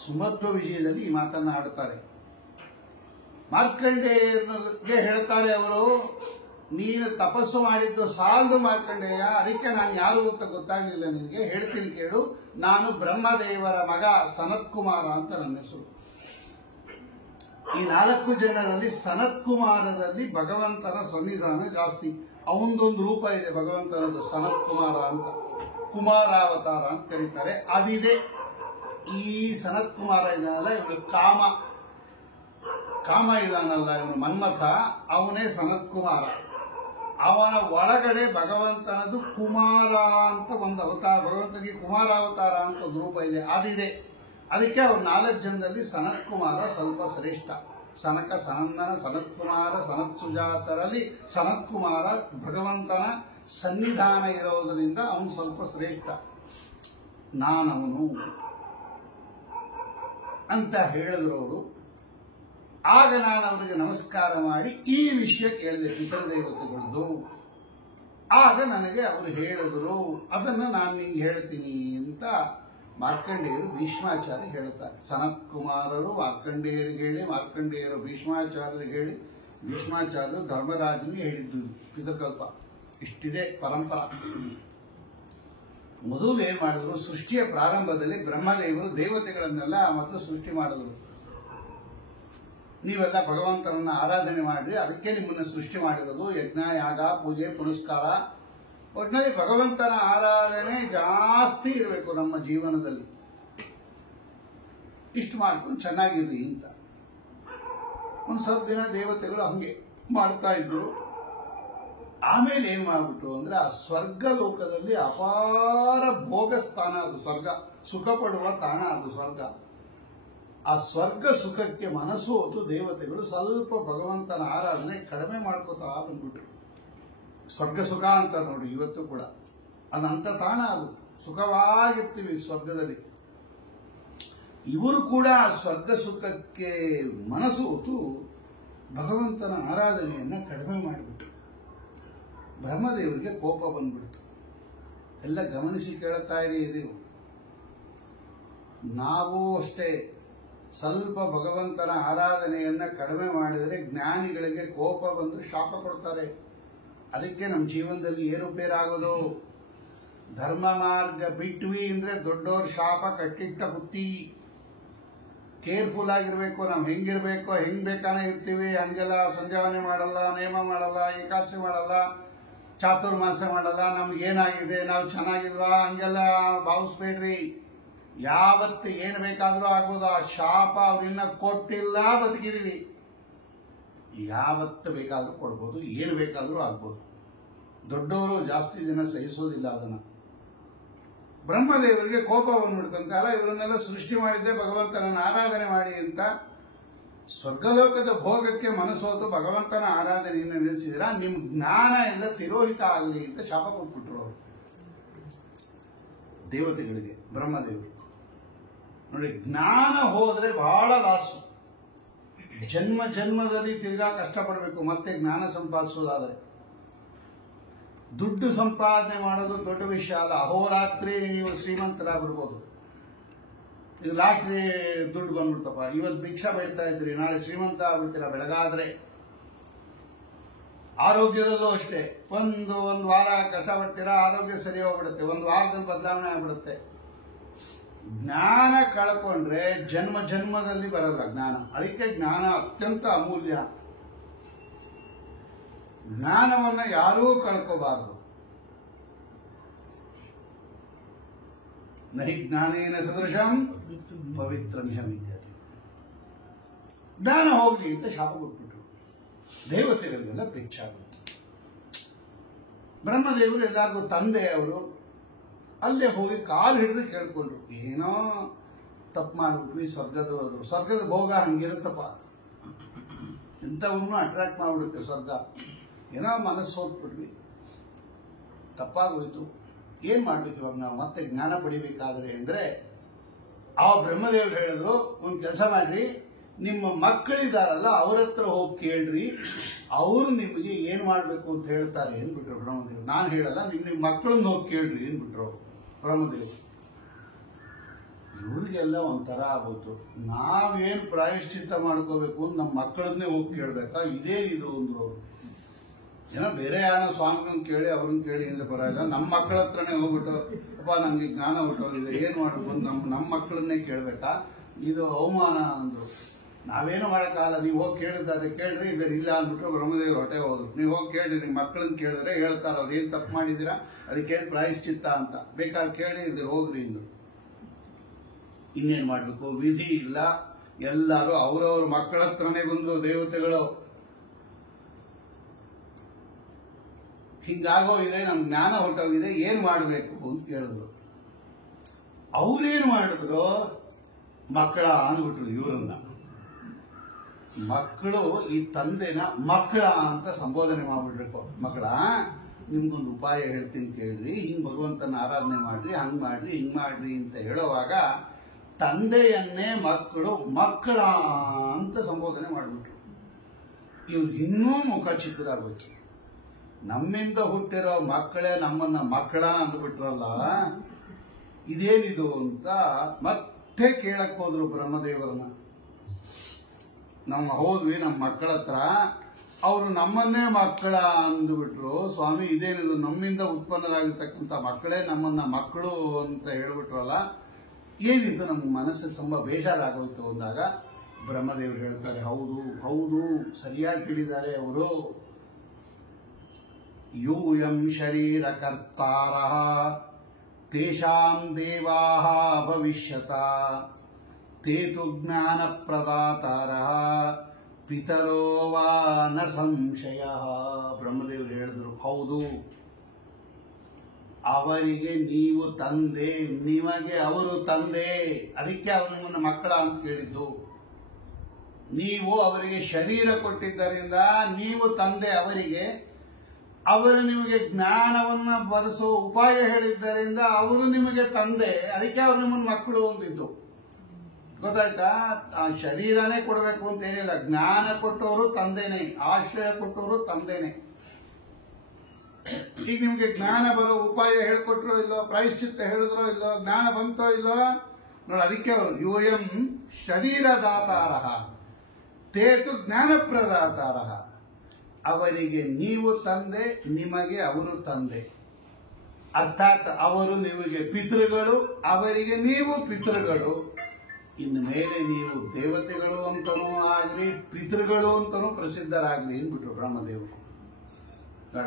ಸುಮಧ್ವ ವಿಷಯದಲ್ಲಿ ಈ ಮಾತನ್ನ ಆಡುತ್ತಾರೆ. ಮಾರ್ಕಂಡೇಯರಿಗೆ ಹೇಳ್ತಾರೆ ಅವರು, ನೀನು ತಪಸ್ಸು ಮಾಡಿದ್ದು ಸಾಲದು ಮಾರ್ಕಂಡೇಯ, ಅದಕ್ಕೆ ನಾನು ಯಾರು ಅಂತ ಗೊತ್ತಾಗಲಿಲ್ಲ ನಿನಗೆ, ಹೇಳ್ತೀನಿ ಕೇಳು. ನಾನು ಬ್ರಹ್ಮದೇವರ ಮಗ ಸನತ್ ಕುಮಾರ ಅಂತ ನನ್ನ ಹೆಸರು. ಈ 4 ಜನರಲ್ಲಿ ಸನತ್ ಕುಮಾರರಲ್ಲಿ ಭಗವಂತನ ಸನ್ನಿಧಾನ ಜಾಸ್ತಿ. ಅವನದೊಂದು ರೂಪ ಇದೆ ಭಗವಂತನದು, ಸನತ್ ಕುಮಾರ ಅಂತ, ಕುಮಾರಾವತಾರ ಅಂತ ಕರೀತಾರೆ. ಅದಿದೆ. ಈ ಸನತ್ ಕುಮಾರ ಇದಾನಲ್ಲ, ಇವನು ಕಾಮ ಇದಾನಲ್ಲ, ಇವನು ಮನ್ಮಥ, ಅವನೇ ಸನತ್ ಕುಮಾರ. ಅವನ ಒಳಗಡೆ ಭಗವಂತನದು ಕುಮಾರ ಅಂತ ಒಂದು ಅವತಾರ, ಭಗವಂತನಿಗೆ ಕುಮಾರಾವತಾರ ಅಂತ ಒಂದು ರೂಪ ಇದೆ, ಅದಿದೆ. ಅದಕ್ಕೆ ಅವ್ರು 4 ಜನದಲ್ಲಿ ಸನತ್ ಕುಮಾರ ಸ್ವಲ್ಪ ಶ್ರೇಷ್ಠ. ಸನಕ, ಸನಂದನ, ಸನತ್ ಕುಮಾರ, ಸನತ್ ಸುಜಾತರಲ್ಲಿ ಸನತ್ ಕುಮಾರ ಭಗವಂತನ ಸನ್ನಿಧಾನ ಇರೋದರಿಂದ ಅವನು ಸ್ವಲ್ಪ ಶ್ರೇಷ್ಠ. ನಾನವನು ಅಂತ ಹೇಳಿದ್ರು ಅವರು. ಆಗ ನಾನು ಅವರಿಗೆ ನಮಸ್ಕಾರ ಮಾಡಿ ಈ ವಿಷಯ ಕೇಳಿದೆ, ಪಿತೃ ದೇವತೆಗಳದ್ದು. ಆಗ ನನಗೆ ಅವರು ಹೇಳಿದ್ರು, ಅದನ್ನು ನಾನು ನಿಂಗೆ ಹೇಳ್ತೀನಿ ಅಂತ ಮಾರ್ಕಂಡೇಯರು ಭೀಷ್ಮಾಚಾರ್ಯ ಹೇಳುತ್ತಾರೆ. ಸನತ್ ಕುಮಾರರು ಮಾರ್ಕಂಡೇಯರಿಗೆ ಹೇಳಿ, ಮಾರ್ಕಂಡೇಯರು ಭೀಷ್ಮಾಚಾರ್ಯರಿಗೆ ಹೇಳಿ, ಭೀಷ್ಮಾಚಾರ್ಯರು ಧರ್ಮರಾಜನಿಗೆ ಹೇಳಿದ್ದು ಪಿತೃಕಲ್ಪ. ಇಷ್ಟಿದೆ ಪರಂಪರ. ಮೊದಲು ಏನ್ ಮಾಡಿದ್ರು, ಸೃಷ್ಟಿಯ ಪ್ರಾರಂಭದಲ್ಲಿ ಬ್ರಹ್ಮದೇವರು ದೇವತೆಗಳನ್ನೆಲ್ಲ ಮೊದಲು ಸೃಷ್ಟಿ ಮಾಡಿದ್ರು. ನೀವೆಲ್ಲ ಭಗವಂತನನ್ನ ಆರಾಧನೆ ಮಾಡ್ರಿ, ಅದಕ್ಕೆ ನಿಮ್ಮನ್ನ ಸೃಷ್ಟಿ ಮಾಡಿರೋದು. ಯಜ್ಞ, ಯಾಗ, ಪೂಜೆ, ಪುನಸ್ಕಾರ, ಒಟ್ಟಿನಲ್ಲಿ ಭಗವಂತನ ಆರಾಧನೆ ಜಾಸ್ತಿ ಇರಬೇಕು ನಮ್ಮ ಜೀವನದಲ್ಲಿ. ಇಷ್ಟು ಮಾಡ್ಕೊಂಡು ಚೆನ್ನಾಗಿರ್ರಿ ಅಂತ ಒಂದು ಸ್ವಲ್ಪ ದಿನ ದೇವತೆಗಳು ಹಂಗೆ ಮಾಡ್ತಾ ಇದ್ರು. ಆಮೇಲೆ ಏನ್ ಮಾಡ್ಬಿಟ್ರು ಅಂದ್ರೆ, ಆ ಸ್ವರ್ಗ ಲೋಕದಲ್ಲಿ ಅಪಾರ ಭೋಗ ಸ್ಥಾನ ಅದು, ಸ್ವರ್ಗ ಸುಖ ಪಡುವ ತಾಣ ಅದು ಸ್ವರ್ಗ. ಆ ಸ್ವರ್ಗ ಸುಖಕ್ಕೆ ಮನಸ್ಸು ಹೋತು ದೇವತೆಗಳು ಸ್ವಲ್ಪ ಭಗವಂತನ ಆರಾಧನೆ ಕಡಿಮೆ ಮಾಡ್ಕೋತಾ ಬಂದ್ಬಿಟ್ರು. ಸ್ವರ್ಗ ಸುಖ ಅಂತ ನೋಡಿ ಇವತ್ತು ಕೂಡ ಅದಂತ ತಾಣ, ಅದು ಸುಖವಾಗಿರ್ತೀವಿ ಸ್ವರ್ಗದಲ್ಲಿ. ಇವರು ಕೂಡ ಸ್ವರ್ಗ ಸುಖಕ್ಕೆ ಮನಸ್ಸು ಹೋತು ಭಗವಂತನ ಆರಾಧನೆಯನ್ನ ಕಡಿಮೆ ಮಾಡಿಬಿಟ್ರು. ಬ್ರಹ್ಮದೇವರಿಗೆ ಕೋಪ ಬಂದ್ಬಿಡ್ತು. ಎಲ್ಲ ಗಮನಿಸಿ ಕೇಳುತ್ತಾ ಇರಿ. ಇದು ನಾವು ಅಷ್ಟೇ ಸ್ವಲ್ಪ ಭಗವಂತನ ಆರಾಧನೆಯನ್ನ ಕಡಿಮೆ ಮಾಡಿದರೆ ಜ್ಞಾನಿಗಳಿಗೆ ಕೋಪ ಬಂದು ಶಾಪ ಕೊಡ್ತಾರೆ. ಅದಕ್ಕೆ ನಮ್ಮ ಜೀವನದಲ್ಲಿ ಏರುಪೇರಾಗೋದು. ಧರ್ಮ ಮಾರ್ಗ ಬಿಟ್ವಿ ಅಂದ್ರೆ ದೊಡ್ಡವ್ರ ಶಾಪ ಕಟ್ಟಿಟ್ಟ ಬುತ್ತಿ. ಕೇರ್ಫುಲ್ ಆಗಿರ್ಬೇಕು. ನಾವು ಹೆಂಗಿರ್ಬೇಕು, ಹೆಂಗ್ ಬೇಕಾನೆ ಇರ್ತೀವಿ. ಹಂಗೆಲ್ಲ ಸಂಜಾವನೆ ಮಾಡಲ್ಲ, ನೇಮ ಮಾಡಲ್ಲ, ಏಕಾದಶಿ ಮಾಡಲ್ಲ, ಚಾತುರ್ಮಾಸ ಮಾಡಲ್ಲ. ನಮ್ಗೆ ಏನಾಗಿದೆ, ನಾವು ಚೆನ್ನಾಗಿಲ್ವಾ, ಹಂಗೆಲ್ಲ ಭಾವಿಸ್ಬೇಡ್ರಿ. ಯಾವತ್ತು ಏನ್ ಬೇಕಾದ್ರೂ ಆಗ್ಬೋದು. ಆ ಶಾಪ ಅವ್ರಿನ್ನ ಕೊಟ್ಟಿಲ್ಲ, ಬದುಕಿದೀವಿ. ಯಾವತ್ತು ಬೇಕಾದ್ರೂ ಕೊಡ್ಬೋದು, ಏನು ಬೇಕಾದ್ರೂ ಆಗ್ಬೋದು. ದೊಡ್ಡವರು ಜಾಸ್ತಿ ದಿನ ಸಹಿಸೋದಿಲ್ಲ ಅದನ್ನ. ಬ್ರಹ್ಮದೇವರಿಗೆ ಕೋಪ ಬಂದ್ಬಿಡ್ತಂತಲ್ಲ, ಇವರನ್ನೆಲ್ಲ ಸೃಷ್ಟಿ ಮಾಡಿದ್ದೆ ಭಗವಂತನನ್ನು ಆರಾಧನೆ ಮಾಡಿ ಅಂತ. ಸ್ವರ್ಗಲೋಕದ ಭೋಗಕ್ಕೆ ಮನಸ್ಸೋತು ಭಗವಂತನ ಆರಾಧನೆಯನ್ನು ನಿಲ್ಲಿಸಿದಿರ, ನಿಮ್ ಜ್ಞಾನ ಎಲ್ಲ ತಿರೋಹಿತ ಆಗಲಿ ಅಂತ ಶಾಪ ಕೊಟ್ಬಿಟ್ರು ಅವರು ದೇವತೆಗಳಿಗೆ, ಬ್ರಹ್ಮದೇವರು. ನೋಡಿ, ಜ್ಞಾನ ಹೋದ್ರೆ ಬಹಳ ಲಾಸು. ಜನ್ಮ ಜನ್ಮದಲ್ಲಿ ತಿರ್ಗಾ ಕಷ್ಟಪಡಬೇಕು ಮತ್ತೆ ಜ್ಞಾನ ಸಂಪಾದಿಸೋದಾದ್ರೆ. ದುಡ್ಡು ಸಂಪಾದನೆ ಮಾಡೋದು ದೊಡ್ಡ ವಿಷಯ ಅಲ್ಲ. ಅಹೋರಾತ್ರಿ ನೀವು ಶ್ರೀಮಂತರಾಗ್ಬಿಡ್ಬೋದು. ಈಗ ಲಾಟ್ರಿ ದುಡ್ಡು ಬಂದ್ಬಿಡ್ತಪ್ಪ, ಇವತ್ತು ಭಿಕ್ಷಾ ಬೇಡ್ತಾ ಇದ್ರಿ, ನಾಳೆ ಶ್ರೀಮಂತ ಆಗ್ಬಿಡ್ತೀರಾ ಬೆಳಗಾದ್ರೆ. ಆರೋಗ್ಯದಲ್ಲೂ ಅಷ್ಟೇ, ಒಂದು ವಾರ ಕಷ್ಟಪಡ್ತೀರಾ, ಆರೋಗ್ಯ ಸರಿ ಹೋಗ್ಬಿಡುತ್ತೆ, ಒಂದು ವಾರದಲ್ಲಿ ಬದಲಾವಣೆ ಆಗ್ಬಿಡುತ್ತೆ. ಜ್ಞಾನ ಕಳ್ಕೊಂಡ್ರೆ ಜನ್ಮ ಜನ್ಮದಲ್ಲಿ ಬರಲ್ಲ ಜ್ಞಾನ. ಅದಕ್ಕೆ ಜ್ಞಾನ ಅತ್ಯಂತ ಅಮೂಲ್ಯ. ಜ್ಞಾನವನ್ನ ಯಾರೂ ಕಳ್ಕೋಬಾರದು. ನಹಿ ಜ್ಞಾನೇನ ಸದೃಶಂ ಪವಿತ್ರಮ್ಯ ವಿದ್ಯತೆ. ಜ್ಞಾನ ಹೋಗ್ಲಿ ಅಂತ ಶಾಪ ಕೊಟ್ಬಿಟ್ರು. ದೇವತೆಗಳಿಗೆಲ್ಲ ಪೆಚ್ಚಾಗುತ್ತೆ. ಬ್ರಹ್ಮದೇವರು ಎಲ್ಲರಿಗೂ ತಂದೆ. ಅವರು ಅಲ್ಲೇ ಹೋಗಿ ಕಾಲು ಹಿಡಿದು ಕೇಳ್ಕೊಂಡ್ರು. ಏನೋ ತಪ್ಪು ಮಾಡ್ಬಿಟ್ವಿ, ಸ್ವರ್ಗದ ಭೋಗ ಹಂಗಿರುತ್ತಪ್ಪ, ಇಂಥವನ್ನು ಅಟ್ರಾಕ್ಟ್ ಮಾಡ್ಬಿಡುತ್ತೆ ಸ್ವರ್ಗ. ಏನೋ ಮನಸ್ಸು ಹೋಗ್ಬಿಟ್ವಿ, ತಪ್ಪಾಗೋಯ್ತು, ಏನ್ ಮಾಡ್ಬೇಕು ಇವಾಗ ನಾವು ಮತ್ತೆ ಜ್ಞಾನ ಪಡಿಬೇಕಾದ್ರೆ ಅಂದ್ರೆ ಆ ಬ್ರಹ್ಮದೇವರು ಹೇಳಿದ್ರು, ಒಂದು ಕೆಲಸ ಮಾಡ್ರಿ, ನಿಮ್ಮ ಮಕ್ಕಳಿದಾರಲ್ಲ ಅವ್ರ ಹತ್ರ ಹೋಗಿ ಕೇಳ್ರಿ, ಅವರು ನಿಮಗೆ ಏನ್ ಮಾಡ್ಬೇಕು ಅಂತ ಹೇಳ್ತಾರೆ ಏನ್ಬಿಟ್ರು ಬ್ರಹ್ಮದೇವರು. ನಾನು ಹೇಳಲ್ಲ, ನಿಮ್ಮ ಮಕ್ಕಳನ್ನ ಹೋಗಿ ಕೇಳ್ರಿ ಏನ್ಬಿಟ್ರು ಬ್ರಹ್ಮದೇವರು. ಇವ್ರಿಗೆಲ್ಲ ಒಂಥರ ಆಗೋಯ್ತು, ನಾವೇನು ಪ್ರಾಯಶ್ಚಿತ್ತ ಮಾಡ್ಕೋಬೇಕು ಅಂತ ನಮ್ಮ ಮಕ್ಕಳನ್ನೇ ಹೋಗಿ ಕೇಳ್ಬೇಕಾ, ಇದೇ ಇದು ಅಂದ್ರು ಅವರು. ಏನೋ ಬೇರೆ ಯಾರೋ ಸ್ವಾಮಿಗಳನ್ನ ಕೇಳಿ ಅವ್ರನ್ನ ಕೇಳಿ ಅಂದ್ರೆ ಪರವಾಗಿಲ್ಲ, ನಮ್ಮ ಮಕ್ಕಳ ಹತ್ರನೇ ಹೋಗ್ಬಿಟ್ಟು ಅಪ್ಪ ನಂಗೆ ಜ್ಞಾನ ಹೊಟ್ಟೋಗಿದೆ ಏನ್ ಮಾಡ್ಬೇಕು ಅಂತ ನಮ್ಮ ಮಕ್ಕಳನ್ನೇ ಕೇಳ್ಬೇಕಾ, ಇದು ಅವಮಾನ ಅಂದ್ರು. ನಾವೇನು ಮಾಡೋಕ್ಕಾಗಲ್ಲ, ನೀವು ಹೋಗಿ ಕೇಳಿದ್ದಾರೆ ಕೇಳ್ರಿ, ಇದ್ರ ಇಲ್ಲ ಅಂದ್ಬಿಟ್ಟು ಬ್ರಹ್ಮದೇವರು ಹೊಟ್ಟೆ ಹೋದ್ರು. ನೀವು ಹೋಗಿ ಕೇಳ್ರಿ, ನಿಮ್ಮ ಮಕ್ಕಳನ್ನ ಕೇಳಿದ್ರೆ ಹೇಳ್ತಾರ ಅವ್ರು ಏನ್ ತಪ್ಪು ಮಾಡಿದೀರಾ, ಅದಕ್ಕೇನು ಪ್ರಾಯಶ್ಚಿತ್ತ ಅಂತ, ಬೇಕಾದ್ರೆ ಕೇಳಿ ಇದ್ರೆ ಹೋಗ್ರಿ ಇಂದು. ಇನ್ನೇನ್ ಮಾಡ್ಬೇಕು, ವಿಧಿ ಇಲ್ಲ, ಎಲ್ಲರೂ ಅವ್ರವ್ರ ಮಕ್ಕಳ ಹತ್ರನೇ ಬಂದ್ರು ದೇವತೆಗಳು. ಹಿಂಗಾಗೋ ಇದೆ, ನಮ್ ಜ್ಞಾನ ಹೊಟ್ಟೋಗಿದೆ, ಏನ್ ಮಾಡ್ಬೇಕು ಅಂತ ಕೇಳಿದ್ರು. ಅವ್ರೇನ್ ಮಾಡಿದ್ರು, ಮಕ್ಕಳ ಅಂದ್ಬಿಟ್ರು ಇವ್ರನ್ನ. ಮಕ್ಕಳು ಈ ತಂದೆನ ಮಕ್ಕಳ ಅಂತ ಸಂಬೋಧನೆ ಮಾಡ್ಬಿಡ್ಬೇಕು. ಮಕ್ಕಳ, ನಿಮ್ಗೊಂದು ಉಪಾಯ ಹೇಳ್ತೀನಿ ಕೇಳ್ರಿ, ಹಿಂಗ್ ಭಗವಂತನ ಆರಾಧನೆ ಮಾಡ್ರಿ, ಹಂಗ್ ಮಾಡ್ರಿ, ಹಿಂಗ್ ಮಾಡ್ರಿ ಅಂತ ಹೇಳುವಾಗ ತಂದೆಯನ್ನೇ ಮಕ್ಕಳು ಮಕ್ಕಳ ಅಂತ ಸಂಬೋಧನೆ ಮಾಡ್ಬಿಟ್ರು. ಇವ್ರಿಗೆ ಇನ್ನೂ ಮುಖ ಚಿಕ್ಕದಾಗೋಯ್ತು. ನಮ್ಮಿಂದ ಹುಟ್ಟಿರೋ ಮಕ್ಕಳೇ ನಮ್ಮನ್ನ ಮಕ್ಕಳ ಅಂದ್ಬಿಟ್ರಲ್ಲ, ಇದೇನಿದು ಅಂತ ಮತ್ತೆ ಕೇಳಕ್ ಹೋದ್ರು ಬ್ರಹ್ಮದೇವರನ್ನ. ನಾವು ಹೋದ್ವಿ ನಮ್ಮ ಮಕ್ಕಳ ಹತ್ರ, ಅವರು ನಮ್ಮನ್ನೇ ಮಕ್ಕಳ ಅಂದ್ಬಿಟ್ರು. ಸ್ವಾಮಿ ಇದೇನಿದು, ನಮ್ಮಿಂದ ಉತ್ಪನ್ನರಾಗಿರ್ತಕ್ಕಂಥ ಮಕ್ಕಳೇ ನಮ್ಮನ್ನ ಮಕ್ಕಳು ಅಂತ ಹೇಳ್ಬಿಟ್ರಲ್ಲ, ಏನಿದು, ನಮ್ಗೆ ಮನಸ್ಸಿಗೆ ತುಂಬಾ ಬೇಜಾರಾಗೋಯ್ತು ಅಂದಾಗ ಬ್ರಹ್ಮದೇವರು ಹೇಳ್ತಾರೆ, ಹೌದು ಹೌದು ಸರಿಯಾಗಿ ಹೇಳಿದ್ದಾರೆ ಅವರು. ಯೂಯಂ ಶರೀರ ಕರ್ತಾರಃ ತೇಷಾಂ ದೇವಾಃ ಭವಿಷ್ಯತ ತೇ ತು ಜ್ಞಾನ ಪ್ರದಾತಾರಃ ಪಿತರೋ ವಾ ನ ಸಂಶಯಃ. ಬ್ರಹ್ಮದೇವರು ಹೇಳಿದ್ರು, ಹೌದು, ಅವರಿಗೆ ನೀವು ತಂದೆ, ನಿಮಗೆ ಅವರು ತಂದೆ, ಅದಕ್ಕೆ ಅವರು ನಿಮ್ಮನ್ನ ಮಕ್ಕಳ ಅಂತ ಕೇಳಿದ್ದು. ನೀವು ಅವರಿಗೆ ಶರೀರ ಕೊಟ್ಟಿದ್ದರಿಂದ ನೀವು ತಂದೆ ಅವರಿಗೆ, ಅವರು ನಿಮಗೆ ಜ್ಞಾನವನ್ನ ಬರೆಸೋ ಉಪಾಯ ಹೇಳಿದ್ದರಿಂದ ಅವರು ನಿಮಗೆ ತಂದೆ, ಅದಕ್ಕೆ ಅವರು ನಿಮ್ಮನ್ನ ಮಕ್ಕಳು ಅಂದಿದ್ದು. ಗೊತ್ತಾಯ್ತಾ? ಆ ಶರೀರನೇ ಕೊಡಬೇಕು ಅಂತ ಏನಿಲ್ಲ, ಜ್ಞಾನ ಕೊಟ್ಟವರು ತಂದೆನೆ, ಆಶ್ರಯ ಕೊಟ್ಟವರು ತಂದೆನೆ. ಈಗ ನಿಮ್ಗೆ ಜ್ಞಾನ ಬರೋ ಉಪಾಯ ಹೇಳ್ಕೊಟ್ರೋ ಇಲ್ಲೋ, ಪ್ರಾಯಶ್ಚಿತ್ತ ಹೇಳಿದ್ರೋ ಇಲ್ಲೋ, ಜ್ಞಾನ ಬಂತೋ ಇಲ್ಲೋ ನೋಡಿ, ಅದಕ್ಕೆ ಅವರು ಯೂಯಂ ಶರೀರದಾತಾರಃ ತೇತು ಜ್ಞಾನ ಪ್ರದಾತಾರಃ. ಅವರಿಗೆ ನೀವು ತಂದೆ, ನಿಮಗೆ ಅವರು ತಂದೆ. ಅರ್ಥಾತ್ ಅವರು ನಿಮಗೆ ಪಿತೃಗಳು, ಅವರಿಗೆ ನೀವು ಪಿತೃಗಳು. ಇನ್ನು ಮೇಲೆ ನೀವು ದೇವತೆಗಳು ಅಂತನೂ ಆಗ್ಲಿ, ಪಿತೃಗಳು ಅಂತನೂ ಪ್ರಸಿದ್ಧರಾಗ್ಲಿ ಅಂದ್ಬಿಟ್ರು ಬ್ರಹ್ಮದೇವರು.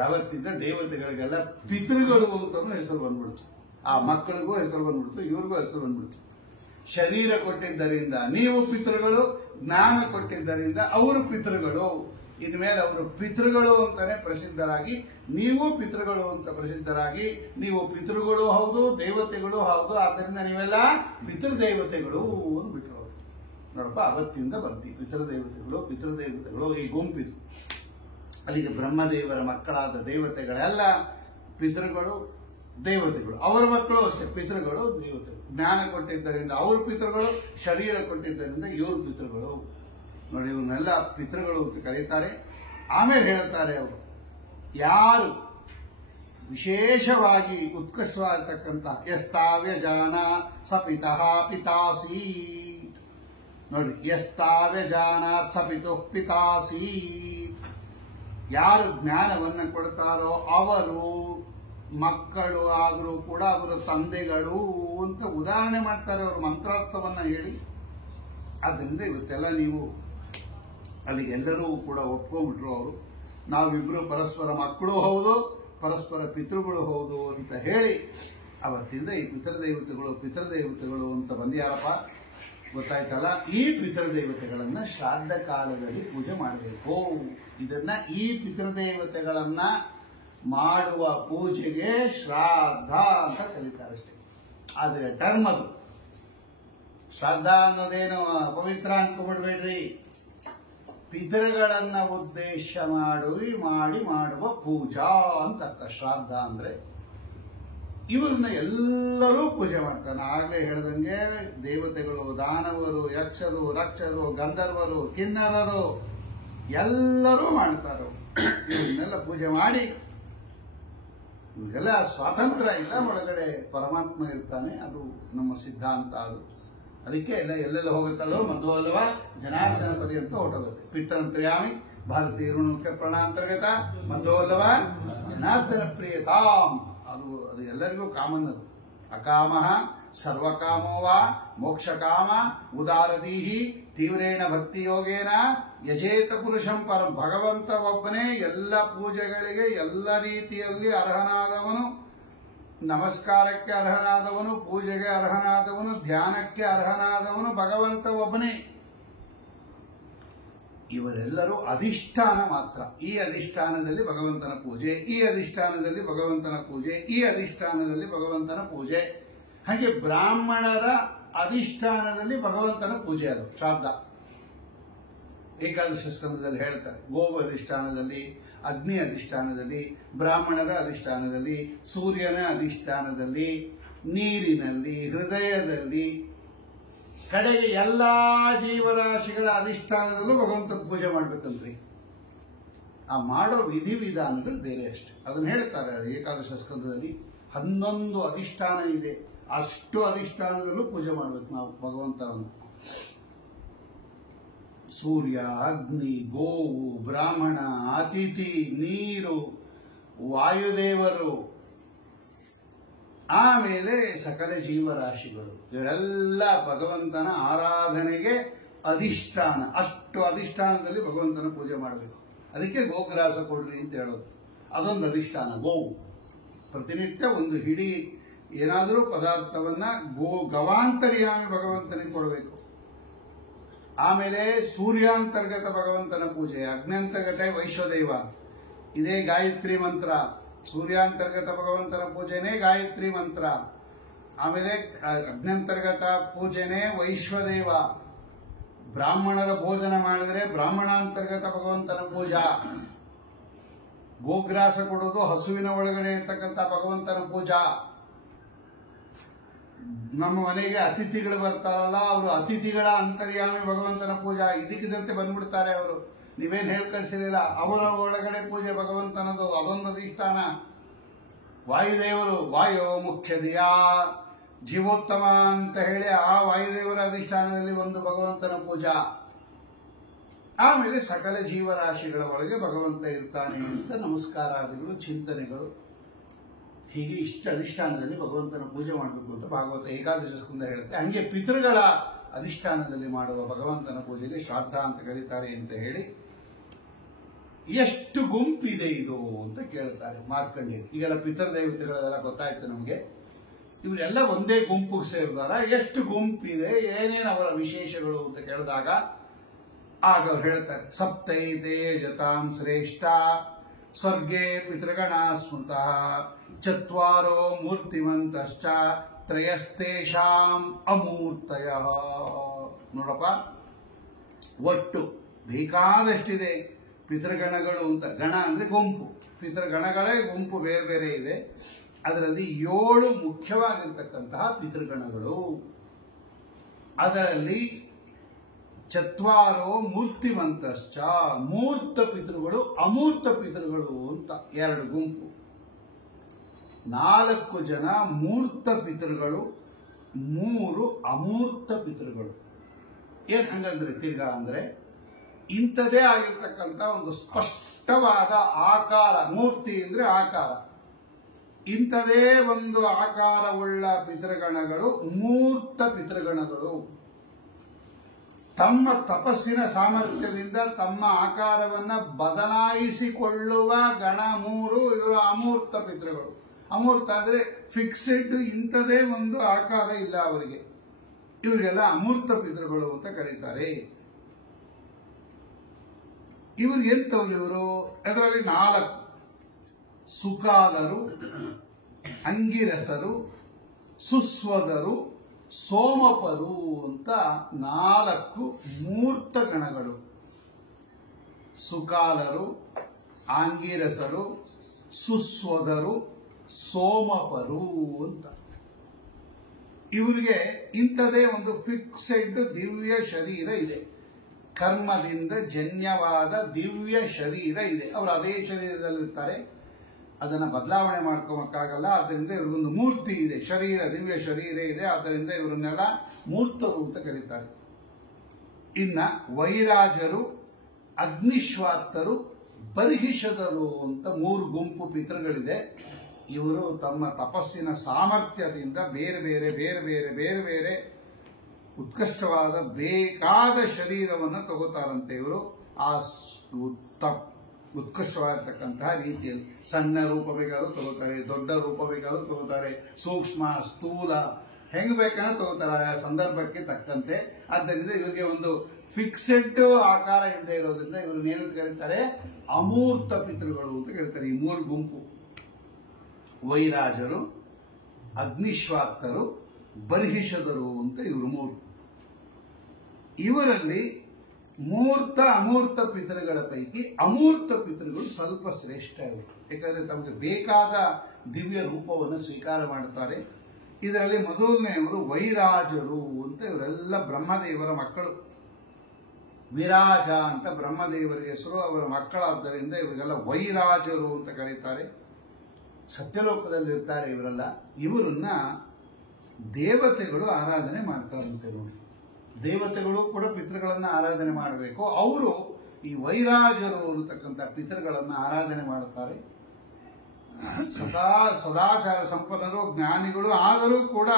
ಅವತ್ತಿದ್ದ ದೇವತೆಗಳಿಗೆಲ್ಲ ಪಿತೃಗಳು ಅಂತನೂ ಹೆಸರು ಬಂದ್ಬಿಡ್ತು. ಆ ಮಕ್ಕಳಿಗೂ ಹೆಸರು ಬಂದ್ಬಿಡ್ತು, ಇವ್ರಿಗೂ ಹೆಸರು ಬಂದ್ಬಿಡ್ತು. ಶರೀರ ಕೊಟ್ಟಿದ್ದರಿಂದ ನೀವು ಪಿತೃಗಳು, ಜ್ಞಾನ ಕೊಟ್ಟಿದ್ದರಿಂದ ಅವರು ಪಿತೃಗಳು. ಇನ್ಮೇಲೆ ಅವರು ಪಿತೃಗಳು ಅಂತಾನೆ ಪ್ರಸಿದ್ಧರಾಗಿ, ನೀವು ಪಿತೃಗಳು ಅಂತ ಪ್ರಸಿದ್ಧರಾಗಿ, ನೀವು ಪಿತೃಗಳು ಹೌದು, ದೇವತೆಗಳು ಹೌದು, ಆದ್ದರಿಂದ ನೀವೆಲ್ಲ ಪಿತೃದೇವತೆಗಳು ಅಂದ್ಬಿಟ್ರು ಅವರು. ನೋಡಪ್ಪ, ಅವತ್ತಿಂದ ಬಂತಿ ಪಿತೃದೇವತೆಗಳು ಈ ಗುಂಪಿದು. ಅಲ್ಲಿಗೆ ಬ್ರಹ್ಮದೇವರ ಮಕ್ಕಳಾದ ದೇವತೆಗಳೆಲ್ಲ ಪಿತೃಗಳು, ದೇವತೆಗಳು. ಅವರ ಮಕ್ಕಳು ಅಷ್ಟೇ ಪಿತೃಗಳು, ದೇವತೆಗಳು. ಜ್ಞಾನ ಕೊಟ್ಟಿದ್ದರಿಂದ ಅವರು ಪಿತೃಗಳು, ಶರೀರ ಕೊಟ್ಟಿದ್ದರಿಂದ ಇವರು ಪಿತೃಗಳು. ನೋಡಿ, ಇವನ್ನೆಲ್ಲ ಪಿತೃಗಳು ಅಂತ ಕರೀತಾರೆ. ಆಮೇಲೆ ಹೇಳ್ತಾರೆ ಅವರು, ಯಾರು ವಿಶೇಷವಾಗಿ ಉತ್ಕೃಷ್ಟವಾಗಿರ್ತಕ್ಕಂಥ ಯಸ್ತಾವ್ಯ ಜಾನ ಸ ಪಿತಃ ಪಿತಾಸೀತ್. ನೋಡಿ, ಯಸ್ತಾವ್ಯ ಜಾನ ಸ ಪಿತು ಪಿತಾಸೀತ್. ಯಾರು ಜ್ಞಾನವನ್ನು ಕೊಡ್ತಾರೋ ಅವರು ಮಕ್ಕಳು ಆದರೂ ಕೂಡ ಅವರು ತಂದೆಗಳು ಅಂತ ಉದಾಹರಣೆ ಮಾಡ್ತಾರೆ ಅವರು, ಮಂತ್ರಾರ್ಥವನ್ನ ಹೇಳಿ. ಆದ್ದರಿಂದ ಇವತ್ತೆಲ್ಲ ನೀವು ಅಲ್ಲಿಗೆ ಎಲ್ಲರೂ ಕೂಡ ಒಪ್ಕೊಂಡ್ಬಿಟ್ರು ಅವರು. ನಾವಿಬ್ರು ಪರಸ್ಪರ ಮಕ್ಕಳು ಹೌದು, ಪರಸ್ಪರ ಪಿತೃಗಳು ಹೌದು ಅಂತ ಹೇಳಿ ಅವತ್ತಿಂದ ಈ ಪಿತೃದೇವತೆಗಳು ಅಂತ ಬಂದ್ಯಾರಪ್ಪ. ಗೊತ್ತಾಯ್ತಲ್ಲ? ಈ ಪಿತೃದೇವತೆಗಳನ್ನ ಶ್ರಾದ್ದ ಕಾಲದಲ್ಲಿ ಪೂಜೆ ಮಾಡಬೇಕು. ಇದನ್ನ ಈ ಪಿತೃದೇವತೆಗಳನ್ನ ಮಾಡುವ ಪೂಜೆಗೆ ಶ್ರಾದ್ದ ಅಂತ ಕರೀತಾರೆ ಅಷ್ಟೇ. ಆದರೆ ಟರ್ಮ್ ಅದು. ಶ್ರಾದ್ದ ಅನ್ನೋದೇನು ಪವಿತ್ರ ಅನ್ಕೊಂಡ್ಬಿಡ್ಬೇಡ್ರಿ. ಪಿತೃಗಳನ್ನ ಉದ್ದೇಶ ಮಾಡಿ ಮಾಡುವ ಪೂಜಾ ಅಂತ ಅರ್ಥ. ಶ್ರಾದ್ದ ಅಂದ್ರೆ ಇವ್ರನ್ನ ಎಲ್ಲರೂ ಪೂಜೆ ಮಾಡ್ತಾನೆ. ಆಗ್ಲೇ ಹೇಳ್ದಂಗೆ ದೇವತೆಗಳು, ದಾನವರು, ಯಕ್ಷರು, ರಕ್ಷರು, ಗಂಧರ್ವರು, ಕಿನ್ನರರು ಎಲ್ಲರೂ ಮಾಡ್ತಾರೆ. ಇವನ್ನೆಲ್ಲ ಪೂಜೆ ಮಾಡಿ ಇವ್ರಿಗೆಲ್ಲ ಸ್ವಾತಂತ್ರ್ಯ ಇಲ್ಲ, ಒಳಗಡೆ ಪರಮಾತ್ಮ ಇರ್ತಾನೆ. ಅದು ನಮ್ಮ ಸಿದ್ಧಾಂತ. ಅದು ಅದಕ್ಕೆ ಎಲ್ಲೆಲ್ಲ ಹೋಗುತ್ತಲ್ಲೋ ಮಧ್ವ ಅಲ್ವಾ ಜನಾರ್ದನ ಪದಿ ಅಂತ ಹೊರಟೋಗುತ್ತೆ. ಪಿತೃಂತ್ರ್ಯಾಮಿ ಭಾರತೀಯ ಋಣಕ್ಕೆ ಪ್ರಣಾಂತರ್ಗತ ಮಧ್ವಲ್ಲವ ಜನಾರ್ದನ ಪ್ರಿಯತಾಂ. ಅದು ಎಲ್ಲರಿಗೂ ಕಾಮನ್. ಅದು ಅಕಾಮ ಸರ್ವಕಾಮೋ ವಾ ಮೋಕ್ಷಕಾಮ ಉದಾರದೀಹಿ ತೀವ್ರೇಣ ಭಕ್ತಿ ಯೋಗೇನ ಯಜೇತ ಪುರುಷಂ ಪರಂ. ಭಗವಂತ ಒಬ್ಬನೇ ಎಲ್ಲ ಪೂಜೆಗಳಿಗೆ ಎಲ್ಲ ರೀತಿಯಲ್ಲಿ ಅರ್ಹನಾದವನು, ನಮಸ್ಕಾರಕ್ಕೆ ಅರ್ಹನಾದವನು, ಪೂಜೆಗೆ ಅರ್ಹನಾದವನು, ಧ್ಯಾನಕ್ಕೆ ಅರ್ಹನಾದವನು ಭಗವಂತ ಒಬ್ಬನೇ. ಇವರೆಲ್ಲರೂ ಅಧಿಷ್ಠಾನ ಮಾತ್ರ. ಈ ಅಧಿಷ್ಠಾನದಲ್ಲಿ ಭಗವಂತನ ಪೂಜೆ, ಈ ಅಧಿಷ್ಠಾನದಲ್ಲಿ ಭಗವಂತನ ಪೂಜೆ, ಈ ಅಧಿಷ್ಠಾನದಲ್ಲಿ ಭಗವಂತನ ಪೂಜೆ. ಹಾಗೆ ಬ್ರಾಹ್ಮಣರ ಅಧಿಷ್ಠಾನದಲ್ಲಿ ಭಗವಂತನ ಪೂಜೆ. ಅದು ಶ್ರಾದ್ದ. ಏಕಾದಶ ಸ್ಕಂದದಲ್ಲಿ ಹೇಳ್ತಾರೆ. ಗೋವು ಅಧಿಷ್ಠಾನದಲ್ಲಿ, ಅಗ್ನಿ ಅಧಿಷ್ಠಾನದಲ್ಲಿ, ಬ್ರಾಹ್ಮಣರ ಅಧಿಷ್ಠಾನದಲ್ಲಿ, ಸೂರ್ಯನ ಅಧಿಷ್ಠಾನದಲ್ಲಿ, ನೀರಿನಲ್ಲಿ, ಹೃದಯದಲ್ಲಿ, ಕಡೆಗೆ ಎಲ್ಲಾ ಜೀವರಾಶಿಗಳ ಅಧಿಷ್ಠಾನದಲ್ಲೂ ಭಗವಂತ ಪೂಜೆ ಮಾಡ್ಬೇಕಂತ್ರಿ. ಆ ಮಾಡೋ ವಿಧಿವಿಧಾನಗಳು ಬೇರೆ ಅಷ್ಟೆ. ಅದನ್ನ ಹೇಳ್ತಾರೆ ಏಕಾದಶ ಸ್ಕಂದದಲ್ಲಿ 11 ಅಧಿಷ್ಠಾನ ಇದೆ. ಅಷ್ಟು ಅಧಿಷ್ಠಾನದಲ್ಲೂ ಪೂಜೆ ಮಾಡ್ಬೇಕು ನಾವು ಭಗವಂತನನ್ನು. ಸೂರ್ಯ, ಅಗ್ನಿ, ಗೋವು, ಬ್ರಾಹ್ಮಣ, ಅತಿಥಿ, ನೀರು, ವಾಯುದೇವರು, ಆಮೇಲೆ ಸಕಲ ಜೀವರಾಶಿಗಳು, ಇವರೆಲ್ಲ ಭಗವಂತನ ಆರಾಧನೆಗೆ ಅಧಿಷ್ಠಾನ. ಅಷ್ಟು ಅಧಿಷ್ಠಾನದಲ್ಲಿ ಭಗವಂತನ ಪೂಜೆ ಮಾಡಬೇಕು. ಅದಕ್ಕೆ ಗೋಗ್ರಾಸ ಕೊಡ್ರಿ ಅಂತ ಹೇಳೋದು. ಅದೊಂದು ಅಧಿಷ್ಠಾನ. ಗೋವು ಪ್ರತಿನಿತ್ಯ ಒಂದು ಹಿಡಿ ಏನಾದರೂ ಪದಾರ್ಥವನ್ನ ಗವಾಂತರ್ಯಾಮಿ ಭಗವಂತನಿಗೆ ಕೊಡಬೇಕು. ಆಮೇಲೆ ಸೂರ್ಯಾಂತರ್ಗತ ಭಗವಂತನ ಪೂಜೆ, ಅಗ್ನ್ಯಂತರ್ಗತ ವೈಶ್ವದೇವ, ಇದೇ ಗಾಯತ್ರಿ ಮಂತ್ರ. ಸೂರ್ಯಾಂತರ್ಗತ ಭಗವಂತನ ಪೂಜೆನೇ ಗಾಯತ್ರಿ ಮಂತ್ರ. ಆಮೇಲೆ ಅಗ್ನ್ಯಂತರ್ಗತ ಪೂಜೆನೇ ವೈಶ್ವದೇವ. ಬ್ರಾಹ್ಮಣರ ಭೋಜನ ಮಾಡಿದರೆ ಬ್ರಾಹ್ಮಣಾಂತರ್ಗತ ಭಗವಂತನ ಪೂಜಾ. ಗೋಗ್ರಾಸ ಕೊಡೋದು ಹಸುವಿನ ಒಳಗಡೆ ಇರ್ತಕ್ಕಂಥ ಭಗವಂತನ ಪೂಜಾ. ನಮ್ಮ ಮನೆಗೆ ಅತಿಥಿಗಳು ಬರ್ತಾರಲ್ಲ, ಅವರು ಅತಿಥಿಗಳ ಅಂತರ್ಯಾಮಿ ಭಗವಂತನ ಪೂಜಾ. ಇದಕ್ಕಿದಂತೆ ಬಂದ್ಬಿಡ್ತಾರೆ ಅವರು, ನೀವೇನ್ ಹೇಳಿ ಕಳಿಸಲಿಲ್ಲ. ಅವರ ಒಳಗಡೆ ಪೂಜೆ ಭಗವಂತನದು, ಅದೊಂದು ಅಧಿಷ್ಠಾನ. ವಾಯುದೇವರು, ವಾಯೋ ಮುಖ್ಯದಿಯ ಜೀವೋತ್ತಮ ಅಂತ ಹೇಳಿ ಆ ವಾಯುದೇವರ ಅಧಿಷ್ಠಾನದಲ್ಲಿ ಒಂದು ಭಗವಂತನ ಪೂಜಾ. ಆಮೇಲೆ ಸಕಲ ಜೀವರಾಶಿಗಳ ಒಳಗೆ ಭಗವಂತ ಇರ್ತಾನೆ ಅಂತ ನಮಸ್ಕಾರಾದಿಗಳು, ಚಿಂತನೆಗಳು. ಹೀಗೆ ಇಷ್ಟ ಅಧಿಷ್ಠಾನದಲ್ಲಿ ಭಗವಂತನ ಪೂಜೆ ಮಾಡಬೇಕು ಅಂತ ಭಾಗವತ ಏಕಾದಶ ಸ್ಕಂದ ಹೇಳುತ್ತೆ. ಹಂಗೆ ಪಿತೃಗಳ ಅಧಿಷ್ಠಾನದಲ್ಲಿ ಮಾಡುವ ಭಗವಂತನ ಪೂಜೆಗೆ ಶ್ರಾದ್ದ ಅಂತ ಕರೀತಾರೆ ಅಂತ ಹೇಳಿ, ಎಷ್ಟು ಗುಂಪಿದೆ ಇದು ಅಂತ ಕೇಳ್ತಾರೆ ಮಾರ್ಕಂಡೇಯ. ಈಗೆಲ್ಲ ಪಿತೃದೇವತೆಗಳೆಲ್ಲ ಗೊತ್ತಾಯ್ತು ನಮಗೆ. ಇವರೆಲ್ಲ ಒಂದೇ ಗುಂಪಿಗೆ ಸೇರಿದಾರ, ಎಷ್ಟು ಗುಂಪಿದೆ, ಏನೇನು ಅವರ ವಿಶೇಷಗಳು ಅಂತ ಕೇಳಿದಾಗ ಆಗ ಅವ್ರು ಹೇಳ್ತಾರೆ, ಸಪ್ತೈತೆ ಜತಾಂ ಶ್ರೇಷ್ಠ ಸ್ವರ್ಗೇ ಪಿತೃಗಣ ಸ್ಮೃತಃ ಚತ್ವಾರೋ ಮೂರ್ತಿಮಂತಶ್ಚ ತ್ರಯಸ್ತೇಷಾಂ ಅಮೂರ್ತಯ. ನೋಡಪ್ಪ, ಒಟ್ಟು ಬೇಕಾದಷ್ಟಿದೆ ಪಿತೃಗಣಗಳು ಅಂತ. ಗಣ ಅಂದ್ರೆ ಗುಂಪು, ಪಿತೃಗಣಗಳೇ ಗುಂಪು ಬೇರೆ ಬೇರೆ ಇದೆ. ಅದರಲ್ಲಿ 7 ಮುಖ್ಯವಾಗಿರ್ತಕ್ಕಂತಹ ಪಿತೃಗಣಗಳು. ಅದರಲ್ಲಿ ಚತ್ವಾರೋ ಮೂರ್ತಿಮಂತಶ್ಚ, ಮೂರ್ತ ಪಿತೃಗಳು, ಅಮೂರ್ತ ಪಿತೃಗಳು ಅಂತ 2 ಗುಂಪು. 4 ಜನ ಮೂರ್ತ ಪಿತೃಗಳು, 3 ಅಮೂರ್ತ ಪಿತೃಗಳು. ಏನ್ ಹಂಗಂದ್ರೆ ತಿರ್ಗಾ ಅಂದ್ರೆ ಇಂಥದೇ ಆಗಿರ್ತಕ್ಕಂಥ ಒಂದು ಸ್ಪಷ್ಟವಾದ ಆಕಾರ. ಮೂರ್ತಿ ಅಂದ್ರೆ ಆಕಾರ. ಇಂಥದೇ ಒಂದು ಆಕಾರವುಳ್ಳ ಪಿತೃಗಣಗಳು ಮೂರ್ತ ಪಿತೃಗಣಗಳು. ತಮ್ಮ ತಪಸ್ಸಿನ ಸಾಮರ್ಥ್ಯದಿಂದ ತಮ್ಮ ಆಕಾರವನ್ನ ಬದಲಾಯಿಸಿಕೊಳ್ಳುವ ಗಣ 3 ಇವರು ಅಮೂರ್ತ ಪಿತೃಗಳು. ಅಮೂರ್ತ ಅಂದ್ರೆ ಫಿಕ್ಸೆಡ್, ಇಂಥದೇ ಒಂದು ಆಕಾರ ಇಲ್ಲ ಅವರಿಗೆ. ಇವರಿಗೆಲ್ಲ ಅಮೂರ್ತ ಪಿತೃಗಳು ಅಂತ ಕರೀತಾರೆ. ಇವ್ರಿಗೆ ಎಂತವ್ರು ಇವರು? ಅದರಲ್ಲಿ 4 ಸುಕಾಲರು, ಅಂಗಿರಸರು, ಸುಸ್ವದರು, ಸೋಮಪರು ಅಂತ 4 ಮೂರ್ತ ಗಣಗಳು. ಸುಕಾಲರು, ಆಂಗಿರಸರು, ಸುಸ್ವದರು, ಸೋಮಪರು ಅಂತ. ಇವರಿಗೆ ಇಂಥದೇ ಒಂದು ಫಿಕ್ಸೆಡ್ ದಿವ್ಯ ಶರೀರ ಇದೆ. ಕರ್ಮದಿಂದ ಜನ್ಯವಾದ ದಿವ್ಯ ಶರೀರ ಇದೆ. ಅವರು ಅದೇ ಶರೀರದಲ್ಲಿರ್ತಾರೆ, ಅದನ್ನು ಬದಲಾವಣೆ ಮಾಡ್ಕೋಕ್ಕಾಗಲ್ಲ. ಆದ್ದರಿಂದ ಇವ್ರಿಗೊಂದು ಮೂರ್ತಿ ಇದೆ, ಶರೀರ, ದಿವ್ಯ ಶರೀರ ಇದೆ. ಆದ್ದರಿಂದ ಇವರನ್ನೆಲ್ಲ ಮೂರ್ತರು ಅಂತ ಕರೀತಾರೆ. ಇನ್ನ ವೈರಾಜರು, ಅಗ್ನಿಶ್ವಾತ್ತರು, ಬರ್ಹಿಷದರು ಅಂತ 3 ಗುಂಪು ಪಿತೃಗಳಿದೆ. ಇವರು ತಮ್ಮ ತಪಸ್ಸಿನ ಸಾಮರ್ಥ್ಯದಿಂದ ಬೇರೆ ಬೇರೆ ಬೇರೆ ಬೇರೆ ಬೇರೆ ಬೇರೆ ಉತ್ಕೃಷ್ಟವಾದ ಬೇಕಾದ ಶರೀರವನ್ನು ತಗೋತಾರಂತೆ. ಇವರು ಆ ಉತ್ಕೃಷ್ಟವಾಗಿರ್ತಕ್ಕಂತಹ ರೀತಿಯಲ್ಲಿ ಸಣ್ಣ ರೂಪ ಬೇಕಾದ್ರೂ ತಗೋತಾರೆ, ದೊಡ್ಡ ರೂಪ ಬೇಕಾದ್ರೂ ತಗೋತಾರೆ, ಸೂಕ್ಷ್ಮ, ಸ್ಥೂಲ, ಹೆಂಗ್ ಬೇಕಾದ್ರೂ ತಗೋತಾರೆ ಆ ಸಂದರ್ಭಕ್ಕೆ ತಕ್ಕಂತೆ. ಆದ್ದರಿಂದ ಇವರಿಗೆ ಒಂದು ಫಿಕ್ಸೆಡ್ ಆಕಾರ ಇಲ್ಲದೆ ಇರೋದ್ರಿಂದ ಇವ್ರನ್ನ ಏನು ಕರೀತಾರೆ? ಅಮೂರ್ತ ಪಿತೃಗಳು ಅಂತ ಕರೀತಾರೆ. ಈ 3 ಗುಂಪು: ವೈರಾಜರು, ಅಗ್ನಿಶ್ವಾತ್ತರು, ಬರ್ಹಿಷದರು ಅಂತ ಇವರು 3. ಇವರಲ್ಲಿ ಮೂರ್ತ ಅಮೂರ್ತ ಪಿತೃಗಳ ಪೈಕಿ ಅಮೂರ್ತ ಪಿತೃಗಳು ಸ್ವಲ್ಪ ಶ್ರೇಷ್ಠ ಇವರು. ಯಾಕಂದ್ರೆ ತಮಗೆ ಬೇಕಾದ ದಿವ್ಯ ರೂಪವನ್ನು ಸ್ವೀಕಾರ ಮಾಡುತ್ತಾರೆ. ಇದರಲ್ಲಿ ಮೊದಲನೆಯವರು ವೈರಾಜರು ಅಂತ. ಇವರೆಲ್ಲ ಬ್ರಹ್ಮದೇವರ ಮಕ್ಕಳು. ವಿರಾಜ ಅಂತ ಬ್ರಹ್ಮದೇವರಿಗೆ ಹೆಸರು, ಅವರ ಮಕ್ಕಳಾದ್ದರಿಂದ ಇವರಿಗೆಲ್ಲ ವೈರಾಜರು ಅಂತ ಕರೀತಾರೆ. ಸತ್ಯಲೋಕದಲ್ಲಿ ಇರ್ತಾರೆ ಇವರೆಲ್ಲ. ಇವರನ್ನ ದೇವತೆಗಳು ಆರಾಧನೆ ಮಾಡ್ತಾರಂತೆ ನೋಡಿ. ದೇವತೆಗಳು ಕೂಡ ಪಿತೃಗಳನ್ನ ಆರಾಧನೆ ಮಾಡಬೇಕು. ಅವರು ಈ ವೈರಾಜರು ಅನ್ನತಕ್ಕಂಥ ಪಿತೃಗಳನ್ನ ಆರಾಧನೆ ಮಾಡುತ್ತಾರೆ. ಸದಾಚಾರ ಸಂಪನ್ನರು, ಜ್ಞಾನಿಗಳು. ಆದರೂ ಕೂಡ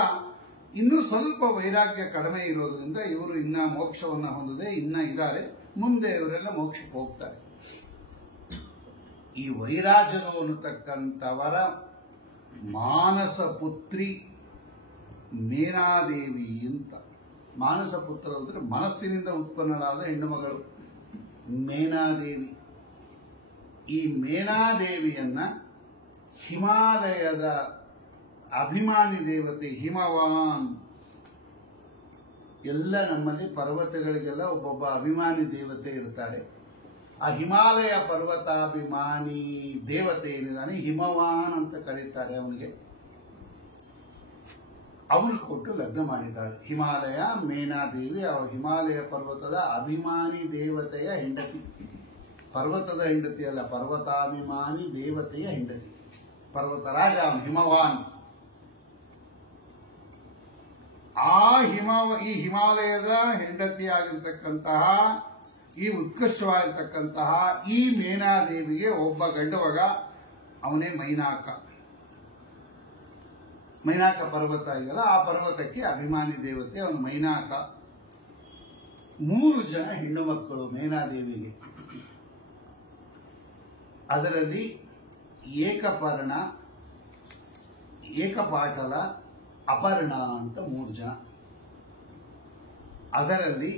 ಇನ್ನೂ ಸ್ವಲ್ಪ ವೈರಾಗ್ಯ ಕಡಿಮೆ ಇರೋದ್ರಿಂದ ಇವರು ಇನ್ನ ಮೋಕ್ಷವನ್ನ ಹೊಂದದೆ ಇನ್ನ ಇದ್ದಾರೆ. ಮುಂದೆ ಇವರೆಲ್ಲ ಮೋಕ್ಷಕ್ಕೆ ಹೋಗ್ತಾರೆ. ಈ ವೈರಾಜರು ಅನ್ನತಕ್ಕಂಥವರ ಮಾನಸ ಪುತ್ರಿ ಮೇನಾದೇವಿ ಅಂತ. ಮಾನಸ ಪುತ್ರ ಅಂದ್ರೆ ಮನಸ್ಸಿನಿಂದ ಉತ್ಪನ್ನಳಾದ ಹೆಣ್ಣು ಮಗಳು ಮೇನಾದೇವಿ. ಈ ಮೇನಾದೇವಿಯನ್ನ ಹಿಮಾಲಯದ ಅಭಿಮಾನಿ ದೇವತೆ ಹಿಮವಾನ್. ಎಲ್ಲ ನಮ್ಮಲ್ಲಿ ಪರ್ವತಗಳಿಗೆಲ್ಲ ಒಬ್ಬೊಬ್ಬ ಅಭಿಮಾನಿ ದೇವತೆ ಇರ್ತಾರೆ. ಆ ಹಿಮಾಲಯ ಪರ್ವತಾಭಿಮಾನಿ ದೇವತೆ ಏನಿದ್ದಾನೆ ಹಿಮವಾನ್ ಅಂತ ಕರೀತಾರೆ ಅವನಿಗೆ. ಅವಳು ಕೊಟ್ಟು ಲಗ್ನ ಮಾಡಿದ್ದಾಳೆ. ಹಿಮಾಲಯ ಮೇನಾದೇವಿ ಆ ಹಿಮಾಲಯ ಪರ್ವತದ ಅಭಿಮಾನಿ ದೇವತೆಯ ಹೆಂಡತಿ. ಪರ್ವತದ ಹೆಂಡತಿ ಅಲ್ಲ, ಪರ್ವತಾಭಿಮಾನಿ ದೇವತೆಯ ಹೆಂಡತಿ. ಪರ್ವತರಾಜ ಹಿಮವಾನ್. ಈ ಹಿಮಾಲಯದ ಹೆಂಡತಿಯಾಗಿರ್ತಕ್ಕಂತಹ ಈ ಉತ್ಕೃಷ್ಟವಾಗಿರ್ತಕ್ಕಂತಹ ಈ ಮೇನಾದೇವಿಗೆ ಒಬ್ಬ ಗಂಡ ಮಗ, ಅವನೇ ಮೈನಾಕ. ಮೈನಾಕ ಪರ್ವತ ಇದೆಯಲ್ಲ, ಆ ಪರ್ವತಕ್ಕೆ ಅಭಿಮಾನಿ ದೇವತೆ ಅವನು ಮೈನಾಕ. 3 ಜನ ಹೆಣ್ಣು ಮಕ್ಕಳು ಮೇನಾದೇವಿಗೆ. ಅದರಲ್ಲಿ ಏಕಪರ್ಣ, ಏಕಪಾಟಲ, ಅಪರ್ಣ ಅಂತ 3 ಜನ. ಅದರಲ್ಲಿ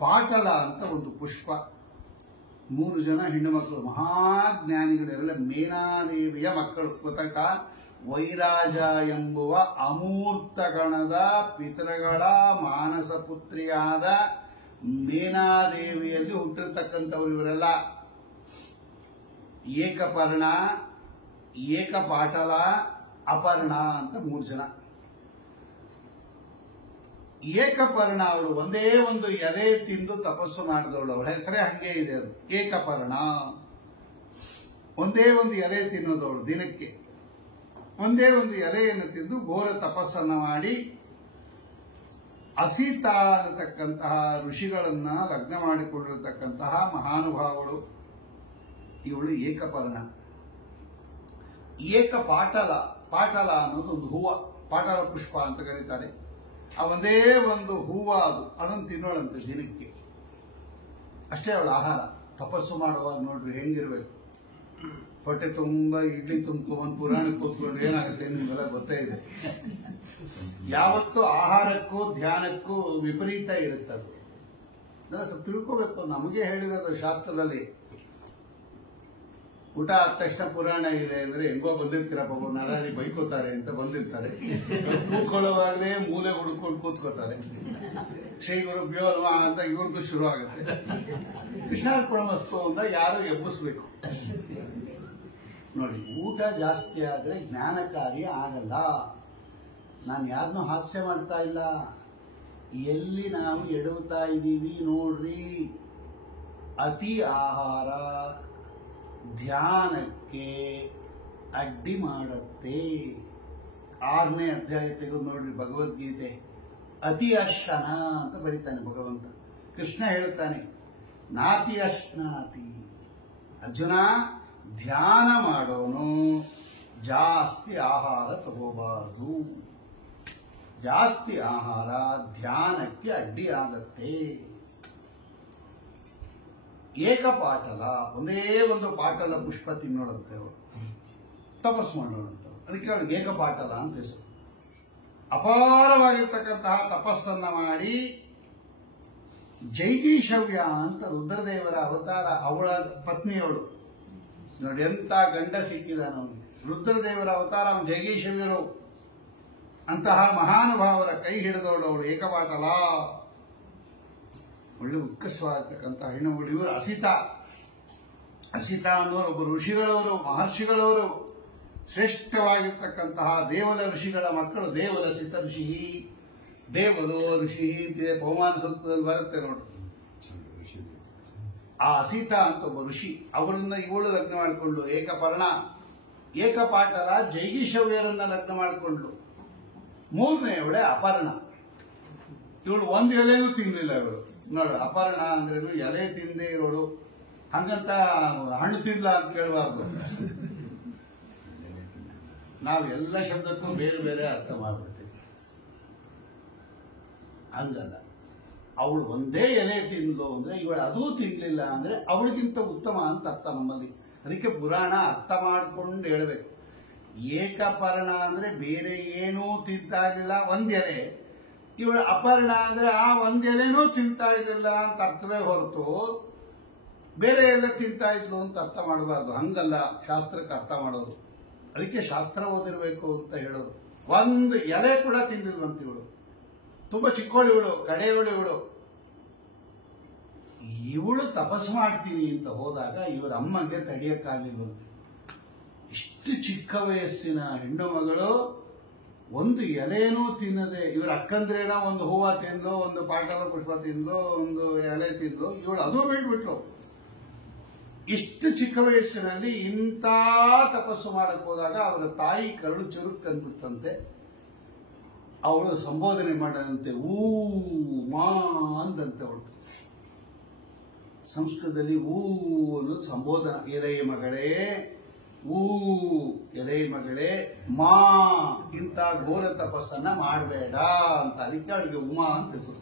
ಪಾಟಲ ಅಂತ ಒಂದು ಪುಷ್ಪ. 3 ಜನ ಹೆಣ್ಣು ಮಕ್ಕಳು, ಮಹಾಜ್ಞಾನಿಗಳೆಲ್ಲ ಮೇನಾದೇವಿಯ ಮಕ್ಕಳು. ಗೊತ್ತಾಯ್ತಾ? ವೈರಾಜ ಎಂಬುವ ಅಮೂರ್ತ ಗಣದ ಪಿತೃಗಳ ಮಾನಸ ಪುತ್ರಿಯಾದ ಮೇನಾದೇವಿಯಲ್ಲಿ ಹುಟ್ಟಿರ್ತಕ್ಕಂಥವ್ರು ಇವರೆಲ್ಲ. ಏಕಪರ್ಣ, ಏಕಪಾಟಲ, ಅಪರ್ಣ ಅಂತ 3 ಜನ. ಏಕಪರ್ಣ ಅವಳು ಒಂದೇ ಒಂದು ಎಲೆ ತಿಂದು ತಪಸ್ಸು ಮಾಡಿದವಳು. ಅವಳ ಹೆಸರೇ ಹಂಗೆ ಇದೆ, ಅದು ಏಕಪರ್ಣ. ಒಂದೇ ಒಂದು ಎಲೆ ತಿನ್ನೋದವಳು, ದಿನಕ್ಕೆ ಒಂದೇ ಒಂದು ಎಲೆಯನ್ನು ತಿಂದು ಘೋರ ತಪಸ್ಸನ್ನ ಮಾಡಿ ಅಸೀತ ಅನ್ನತಕ್ಕಂತಹ ಋಷಿಗಳನ್ನ ಲಗ್ನ ಮಾಡಿಕೊಂಡಿರತಕ್ಕಂತಹ ಮಹಾನುಭಾವಗಳು ಇವಳು ಏಕಪರ್ಣ. ಏಕಪಾಟಲ, ಪಾಟಲ ಅನ್ನೋದು ಒಂದು ಹೂವ, ಪಾಟಲ ಪುಷ್ಪ ಅಂತ ಕರೀತಾರೆ. ಒಂದೇ ಒಂದು ಹೂವ, ಅದನ್ನು ತಿನ್ನೋಳಂತೆ ದಿನಕ್ಕೆ. ಅಷ್ಟೇ ಅವಳ ಆಹಾರ. ತಪಸ್ಸು ಮಾಡುವಾಗ ನೋಡ್ರಿ ಹೆಂಗಿರ್ಬೇಕು. ಹೊಟ್ಟೆ ತುಂಬ ಇಡ್ಲಿ ತುಂಬ್ಕೊಂಡು ಪುರಾಣಕ್ಕೆ ಕೂತ್ಕೊಂಡ್ರೆ ಏನಾಗುತ್ತೆ ನಿಮ್ಗೆಲ್ಲ ಗೊತ್ತೇ ಇದೆ. ಯಾವತ್ತೂ ಆಹಾರಕ್ಕೂ ಧ್ಯಾನಕ್ಕೂ ವಿಪರೀತ ಇರುತ್ತದೆ. ಸ್ವಲ್ಪ ತಿಳ್ಕೋಬೇಕು. ನಮಗೆ ಹೇಳಿರೋದು ಶಾಸ್ತ್ರದಲ್ಲಿ ಊಟ ಆದ ತಕ್ಷಣ ಪುರಾಣ ಇದೆ ಅಂದ್ರೆ ಹೆಂಗೋ ಬಂದಿರ್ತೀರಪ್ಪ ನರಾರಿ ಬೈಕೋತಾರೆ ಅಂತ ಬಂದಿರ್ತಾರೆ. ಕೂತ್ಕೊಳ್ಳೋವಾಗಲೇ ಮೂಲೆ ಹುಡ್ಕೊಂಡು ಕೂತ್ಕೋತಾರೆ. ಶ್ರೀ ಗುರುಭ್ಯೋ ನಮಃ ಅಂತ ಇವ್ರಿಗೂ ಶುರು ಆಗುತ್ತೆ. ಕೃಷ್ಣಾರ್ಪಣಮಸ್ತು ಅಂತ ಯಾರು ಎಬ್ಬಿಸ್ಬೇಕು ನೋಡಿ. ಊಟ ಜಾಸ್ತಿ ಆದ್ರೆ ಜ್ಞಾನ ಕಾರ್ಯ ಆಗಲ್ಲ. ನಾನು ಯಾರನ್ನೂ ಹಾಸ್ಯ ಮಾಡ್ತಾ ಇಲ್ಲ. ಎಲ್ಲಿ ನಾವು ಎಡುತ್ತಾ ಇದ್ದೀವಿ ನೋಡ್ರಿ. ಅತಿ ಆಹಾರ ಧ್ಯಾನಕ್ಕೆ ಅಡ್ಡಿ ಮಾಡುತ್ತೆ. 6ನೇ ಅಧ್ಯಾಯ ತೆಗೆದು ನೋಡ್ರಿ ಭಗವದ್ಗೀತೆ. ಅತಿ ಅಶ್ನ ಅಂತ ಬರೀತಾನೆ ಭಗವಂತ. ಕೃಷ್ಣ ಹೇಳ್ತಾನೆ ನಾತಿ ಅಶ್ನಾತಿ. ಅರ್ಜುನ, ಧ್ಯಾನ ಮಾಡೋನು ಜಾಸ್ತಿ ಆಹಾರ ತಗೋಬಾರದು. ಜಾಸ್ತಿ ಆಹಾರ ಧ್ಯಾನಕ್ಕೆ ಅಡ್ಡಿ ಆಗತ್ತೆ. ಏಕಪಾಟಲ, ಒಂದೇ ಒಂದು ಪಾಟಲ ಪುಷ್ಪ ತಿನ್ನೋಳಂತೆ ಅವರು, ತಪಸ್ಸು ಮಾಡೋಣಂತ. ಅದಕ್ಕೆ ಅವ್ರಿಗೆ ಏಕಪಾಟಲ ಅಂತ ಹೆಸರು. ಅಪಾರವಾಗಿರ್ತಕ್ಕಂತಹ ತಪಸ್ಸನ್ನ ಮಾಡಿ ಜೈಗೀಶವ್ಯ ಅಂತ ರುದ್ರದೇವರ ಅವತಾರ. ಅವಳ ಪತ್ನಿಯವಳು ನೋಡಿ, ಎಂತ ಗಂಡ ಸಿಕ್ಕಿದಾನ ಅವನಿಗೆ. ರುದ್ರದೇವರ ಅವತಾರ ಅವನು ಜೈಗೀಶವ್ಯರು. ಅಂತಹ ಮಹಾನುಭಾವರ ಕೈ ಹಿಡಿದವಳು ಅವಳು ಏಕಪಾಟಲ. ಒಳ್ಳೆ ಉತ್ಕೃಷ್ಟವಾಗಿರ್ತಕ್ಕಂಥ ಹೆಣ್ಣುಗಳು. ಇವರು ಅಸಿತ ಅನ್ನೋರು ಒಬ್ಬರು ಋಷಿಗಳವರು, ಮಹರ್ಷಿಗಳವರು. ಶ್ರೇಷ್ಠವಾಗಿರ್ತಕ್ಕಂತಹ ದೇವಲ ಋಷಿಗಳ ಮಕ್ಕಳು. ದೇವಲಸಿತ ಋಷಿ, ದೇವಲೋ ಋಷಿ ಅಂತಿದೆ ಪವಮಾನ ಸೂಕ್ತದಲ್ಲಿ ಬರುತ್ತೆ ನೋಡಿ. ಆ ಅಸಿತ ಅಂತ ಒಬ್ಬ ಋಷಿ, ಅವರನ್ನ ಇವಳು ಲಗ್ನ ಮಾಡಿಕೊಂಡ್ಳು. ಏಕಪರ್ಣ, ಏಕಪಾಟಲ ಜೈಗೀಶವ್ಯರನ್ನ ಲಗ್ನ ಮಾಡಿಕೊಂಡ್ಳು. 3ನೇಯವಳೆ ಅಪರ್ಣ. ಇವಳು ಒಂದು ಎಲೆನೂ ತಿನ್ನಲಿಲ್ಲ. ಇವಳು ನೋಡು, ಅಪರ್ಣ ಅಂದ್ರೇನು ಎಲೆ ತಿಂದೇ ಇರೋಳು. ಹಂಗಂತ ಹಣ್ಣು ತಿನ್ಲ ಅಂತ ಕೇಳಬಾರ್ದು. ನಾವು ಎಲ್ಲ ಶಬ್ದಕ್ಕೂ ಬೇರೆ ಬೇರೆ ಅರ್ಥ ಮಾಡ್ಬಿಡ್ತೀವಿ. ಹಂಗಲ್ಲ, ಅವಳು ಒಂದೇ ಎಲೆ ತಿನ್ಲು ಅಂದ್ರೆ ಇವಳು ಅದೂ ತಿನ್ಲಿಲ್ಲ ಅಂದ್ರೆ ಅವಳಿಗಿಂತ ಉತ್ತಮ ಅಂತ ಅರ್ಥ ನಮ್ಮಲ್ಲಿ. ಅದಕ್ಕೆ ಪುರಾಣ ಅರ್ಥ ಮಾಡ್ಕೊಂಡು ಹೇಳ್ಬೇಕು. ಏಕಪರ್ಣ ಅಂದ್ರೆ ಬೇರೆ ಏನೂ ತಿಂತಾ ಇರಲಿಲ್ಲ, ಒಂದ್ ಎಲೆ. ಇವಳು ಅಪರ್ಣ ಅಂದ್ರೆ ಆ ಒಂದ್ ಎಲೆನೂ ತಿಂತಾ ಇರಲಿಲ್ಲ ಅಂತ ಅರ್ಥವೇ ಹೊರತು ಬೇರೆ ಎಲ್ಲ ತಿಂತಾ ಇದ್ಲು ಅಂತ ಅರ್ಥ ಮಾಡಬಾರ್ದು. ಹಂಗಲ್ಲ ಶಾಸ್ತ್ರಕ್ಕೆ ಅರ್ಥ ಮಾಡೋದು. ಅದಕ್ಕೆ ಶಾಸ್ತ್ರ ಓದಿರ್ಬೇಕು ಅಂತ ಹೇಳೋದು. ಒಂದು ಎಲೆ ಕೂಡ ತಿಂದಿಲ್ವಂತ ಇವಳು. ತುಂಬಾ ಚಿಕ್ಕವಳು ಇವಳು, ಕಡೆಯವಳು ಇವಳು. ಇವಳು ತಪಸ್ಸು ಮಾಡ್ತೀನಿ ಅಂತ ಹೋದಾಗ ಇವರ ಅಮ್ಮಗೆ ತಡೆಯಕ್ಕಾಗಲಿಲ್ವಂತೆ. ಇಷ್ಟು ಚಿಕ್ಕ ವಯಸ್ಸಿನ ಹೆಣ್ಣು ಮಗಳು ಒಂದು ಎಲೆನೂ ತಿನ್ನದೆ, ಇವರ ಅಕ್ಕಂದ್ರೇನ ಒಂದು ಹೂವ ತಿಂದು, ಒಂದು ಪಾಟಲ ಪುಷ್ಪ ತಿಂದು, ಒಂದು ಎಲೆ ತಿಂದು, ಇವಳು ಅದೂ ಬಿಟ್ಬಿಟ್ಲು. ಇಷ್ಟು ಚಿಕ್ಕ ವಯಸ್ಸಿನಲ್ಲಿ ಇಂಥ ತಪಸ್ಸು ಮಾಡಕ್ ಹೋದಾಗ ಅವರ ತಾಯಿ ಕರಳು ಚುರುಕ್ ಅಂದ್ಬಿಟ್ಟಂತೆ. ಅವಳು ಸಂಬೋಧನೆ ಮಾಡದಂತೆ ಊ ಮಾ ಅಂದಂತೆ. ಅವಳು ಸಂಸ್ಕೃತದಲ್ಲಿ ಊ ಅನ್ನೋದು ಸಂಬೋಧನ. ಎಲೆ ಮಗಳೇ, ಊ ಎಲೆ ಮಗಳೇ, ಮಾ ಇಂಥ ಘೋರ ತಪಸ್ಸನ್ನ ಮಾಡಬೇಡ ಅಂತ. ಅದಕ್ಕೆ ಅವಳಿಗೆ ಉಮಾ ಅಂತ ಹೆಸರು.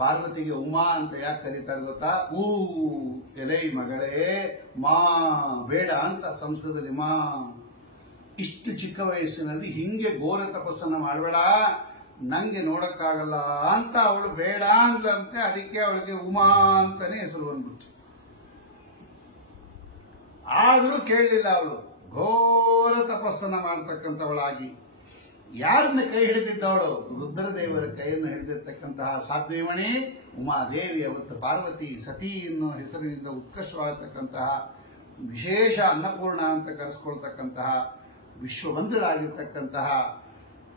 ಪಾರ್ವತಿಗೆ ಉಮಾ ಅಂತ ಯಾಕೆ ಕರೀತಾರೆ ಗೊತ್ತಾ? ಊ ಎಲೆ ಮಗಳೇ, ಮಾ ಬೇಡ ಅಂತ ಸಂಸ್ಕೃತದಲ್ಲಿ ಮಾ. ಇಷ್ಟು ಚಿಕ್ಕ ವಯಸ್ಸಿನಲ್ಲಿ ಹಿಂಗೆ ಘೋರ ತಪಸ್ಸನ್ನ ಮಾಡಬೇಡ, ನಂಗೆ ನೋಡಕ್ಕಾಗಲ್ಲ ಅಂತ ಅವಳು ಬೇಡ ಅಂದ್ಲಂತೆ. ಅದಕ್ಕೆ ಅವಳಿಗೆ ಉಮಾ ಅಂತಾನೆ ಹೆಸರು ಬಂದ್ಬಿಟ್ಟು. ಆದ್ರೂ ಕೇಳಲಿಲ್ಲ ಅವಳು. ಘೋರ ತಪಸ್ಸನ್ನ ಮಾಡತಕ್ಕಂಥವಳಾಗಿ ಯಾರನ್ನ ಕೈ ಹಿಡಿದಿದ್ದವಳು? ರುದ್ರದೇವರ ಕೈಯನ್ನು ಹಿಡಿದಿರ್ತಕ್ಕಂತಹ ಸಾಧ್ವಿಮಣಿ ಉಮಾದೇವಿ. ಅವತ್ತು ಪಾರ್ವತಿ ಸತಿ ಎನ್ನುವ ಹೆಸರಿನಿಂದ ಉತ್ಕರ್ಷವಾಗಿರ್ತಕ್ಕಂತಹ ವಿಶೇಷ ಅನ್ನಪೂರ್ಣ ಅಂತ ಕರೆಸ್ಕೊಳ್ತಕ್ಕಂತಹ ವಿಶ್ವವಂತಳಾಗಿರ್ತಕ್ಕಂತಹ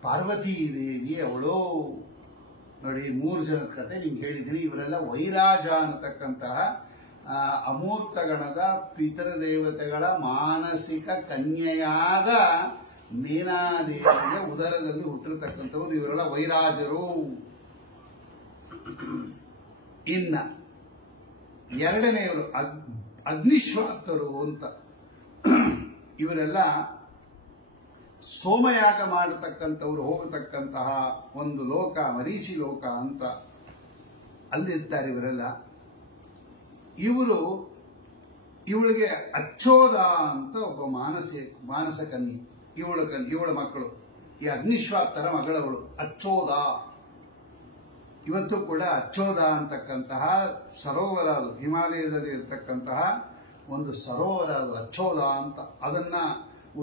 ಪಾರ್ವತೀ ದೇವಿ ಅವಳು. ನೋಡಿ, 3 ಜನದ ಕತೆ ನಿಮ್ಗೆ ಹೇಳಿದ್ದೀನಿ. ಇವರೆಲ್ಲ ವೈರಾಜ ಅನ್ನತಕ್ಕಂತಹ ಅಮೂರ್ತಗಣದ ಪಿತೃದೇವತೆಗಳ ಮಾನಸಿಕ ಕನ್ಯೆಯಾದ ಮೀನಾದೇವಿಯ ಉದರದಲ್ಲಿ ಹುಟ್ಟಿರ್ತಕ್ಕಂಥವ್ರು ಇವರೆಲ್ಲ ವೈರಾಜರು. ಇನ್ನ 2ನೇಯವರು ಅಗ್ನಿಶ್ವಾತರು ಅಂತ. ಇವರೆಲ್ಲ ಸೋಮಯಾಗ ಮಾಡತಕ್ಕಂಥವ್ರು ಹೋಗತಕ್ಕಂತಹ ಒಂದು ಲೋಕ, ಮರೀಚಿ ಲೋಕ ಅಂತ ಅಲ್ಲಿರ್ತಾರೆ ಇವರೆಲ್ಲ. ಇವಳಿಗೆ ಅಚ್ಚೋದ ಅಂತ ಒಬ್ಬ ಮಾನಸ ಕನ್ಯೆ. ಇವಳ ಮಕ್ಕಳು ಈ ಅಗ್ನಿಶ್ವಾತರ ಮಗಳವಳು ಅಚ್ಚೋದ. ಇವತ್ತು ಕೂಡ ಅಚ್ಚೋದ ಅಂತಕ್ಕಂತಹ ಸರೋವರ, ಅದು ಹಿಮಾಲಯದಲ್ಲಿ ಇರತಕ್ಕಂತಹ ಒಂದು ಸರೋವರ, ಅದು ಅಚ್ಚೋದ ಅಂತ, ಅದನ್ನ